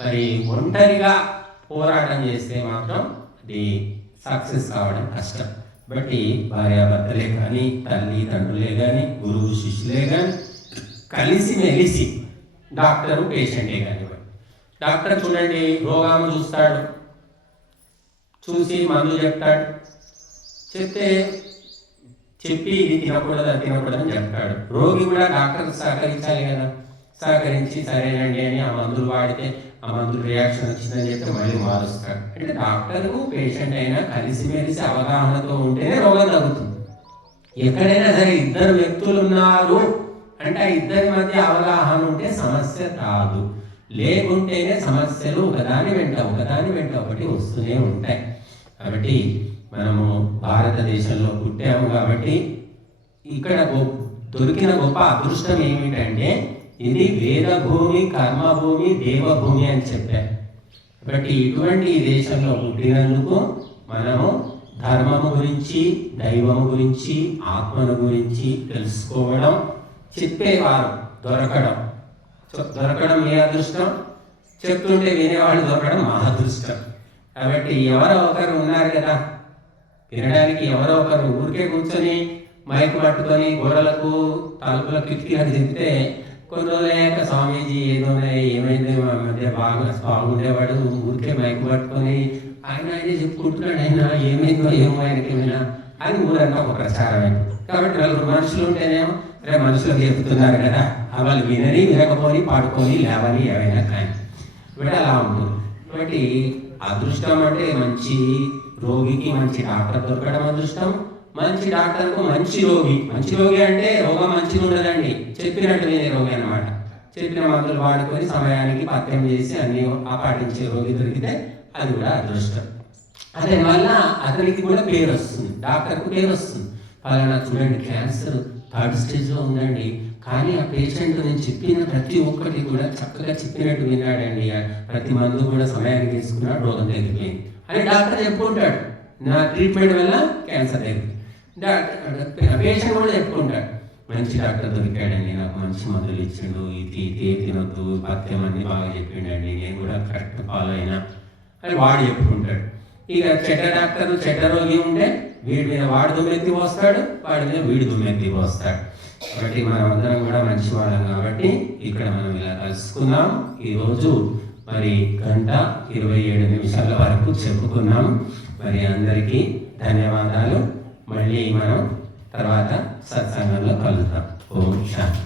మరి ఒంటరిగా పోరాటం చేస్తే మాత్రం అది సక్సెస్ కావడం కష్టం. బట్టి భార్యాభర్తలే కానీ, తల్లి తండ్రులే కానీ, గురువు శిష్యులే కానీ కలిసి మెలిసి డాక్టరు పేషెంటే కానివ్వండి. డాక్టర్ చూడండి రోగాన్ని చూస్తాడు, చూసి మందు చెప్తాడు, చెప్పి ఇది తినకూడదు అది తినకూడదని చెప్తాడు. రోగి కూడా డాక్టర్ సహకరించాలి కదా, సహకరించి సరేనండి అని ఆ మందులు వాడితే ఆ మందులు రియాక్షన్ వచ్చిందని చెప్తే మళ్ళీ మారుస్తాడు. అంటే డాక్టరు పేషెంట్ అయినా కలిసిమెలిసి అవగాహనతో ఉంటేనే రోగం తగ్గుతుంది. ఎక్కడైనా సరే ఇద్దరు వ్యక్తులు ఉన్నారు అంటే ఆ ఇద్దరి మధ్య అవగాహన ఉంటే సమస్య రాదు, లేకుంటేనే సమస్యలు ఒకదాని వెంట ఒకటి వస్తూనే ఉంటాయి. కాబట్టి మనము భారతదేశంలో పుట్టాము కాబట్టి ఇక్కడ దొరికిన గొప్ప అదృష్టం ఏమిటంటే ఇది వేదభూమి, కర్మభూమి, దేవభూమి అని చెప్పారు. కాబట్టి ఇటువంటి దేశంలో పుట్టినందుకు మనము ధర్మము గురించి, దైవము గురించి, ఆత్మను గురించి తెలుసుకోవడం, చెప్పేవారు దొరకడం ఏ అదృష్టం, చెప్తుంటే వినేవాళ్ళు దొరకడం మా అదృష్టం. కాబట్టి ఎవరో ఒకరు ఉన్నారు కదా వినడానికి, ఎవరో ఒకరు ఊరికే కూర్చొని మైక్ పట్టుకొని గోడలకు తలుపులకు కిటికీలకు చెప్తే కొన్ని రోజులయ్యాక స్వామీజీ ఏమైంది మా మధ్య బాగుండేవాడు, ఊరికే మైక్ పట్టుకొని ఆయన చెప్పుకుంటున్నాడు, ఆయన ఏమైందో ఏమో ఆయనకేమైనా అని ఊరంతా ఒక ప్రచారం. కాబట్టి నలుగురు మనుషులు ఉంటేనేమో రేపు మనుషులకు చెప్తున్నారు కదా, వాళ్ళు వినని వినకపోని పాడుకొని లేవని ఏమైనా కానీ కాబట్టి అలా ఉంటుంది. కాబట్టి అదృష్టం అంటే మంచి రోగికి మంచి డాక్టర్ దొరకడం అదృష్టం, మంచి డాక్టర్కు మంచి రోగి అంటే రోగం మంచిగా ఉండదండి, చెప్పినట్టు వినే రోగి అనమాట. చెప్పిన మందులు వాడుకొని సమయానికి పథ్యం చేసి అన్ని పాటించే రోగి దొరికితే అది కూడా అదృష్టం. అదే మళ్ళా అతనికి కూడా పేరు వస్తుంది, డాక్టర్కు పేరు వస్తుంది. పలానా చూడండి క్యాన్సర్ 3rd స్టేజ్లో ఉందండి, కానీ ఆ పేషెంట్ నేను చెప్పిన ప్రతి ఒక్కటి కూడా చక్కగా చెప్పినట్టు విన్నాడండి, ప్రతి మందు కూడా సమయానికి తీసుకున్నాడు, రోగం తగ్గిపోయింది అని డాక్టర్ చెప్పుకుంటాడు. నా ట్రీట్మెంట్ వల్ల క్యాన్సర్ తగ్గింది. పేషెంట్ కూడా చెప్పుకుంటాడు, మంచి డాక్టర్ దొరికాడండి, నాకు మంచి మందులు ఇచ్చిండు, ఇది తినొద్దు, పథ్యం అన్ని బాగా చెప్పిండండి, నేను కూడా కరెక్ట్ ఫాలో అయినా అని వాడు చెప్పుకుంటాడు. ఇక చెడ్డ డాక్టర్ చెడ్డ రోగి ఉంటే వీడి మీద వాడు దుమ్మెత్తి పోస్తాడు, వాడి మీద వీడి దుమ్మెత్తి పోస్తాడు. కాబట్టి మనం అందరం కూడా మంచివాళ్ళం కాబట్టి ఇక్కడ మనం ఇలా కలుసుకున్నాం. ఈరోజు మరి 1:27 వరకు చెప్పుకున్నాం. మరి అందరికీ ధన్యవాదాలు. మళ్ళీ మనం తర్వాత సత్సంగంలో కలుద్దాం. ఓం శాంతి.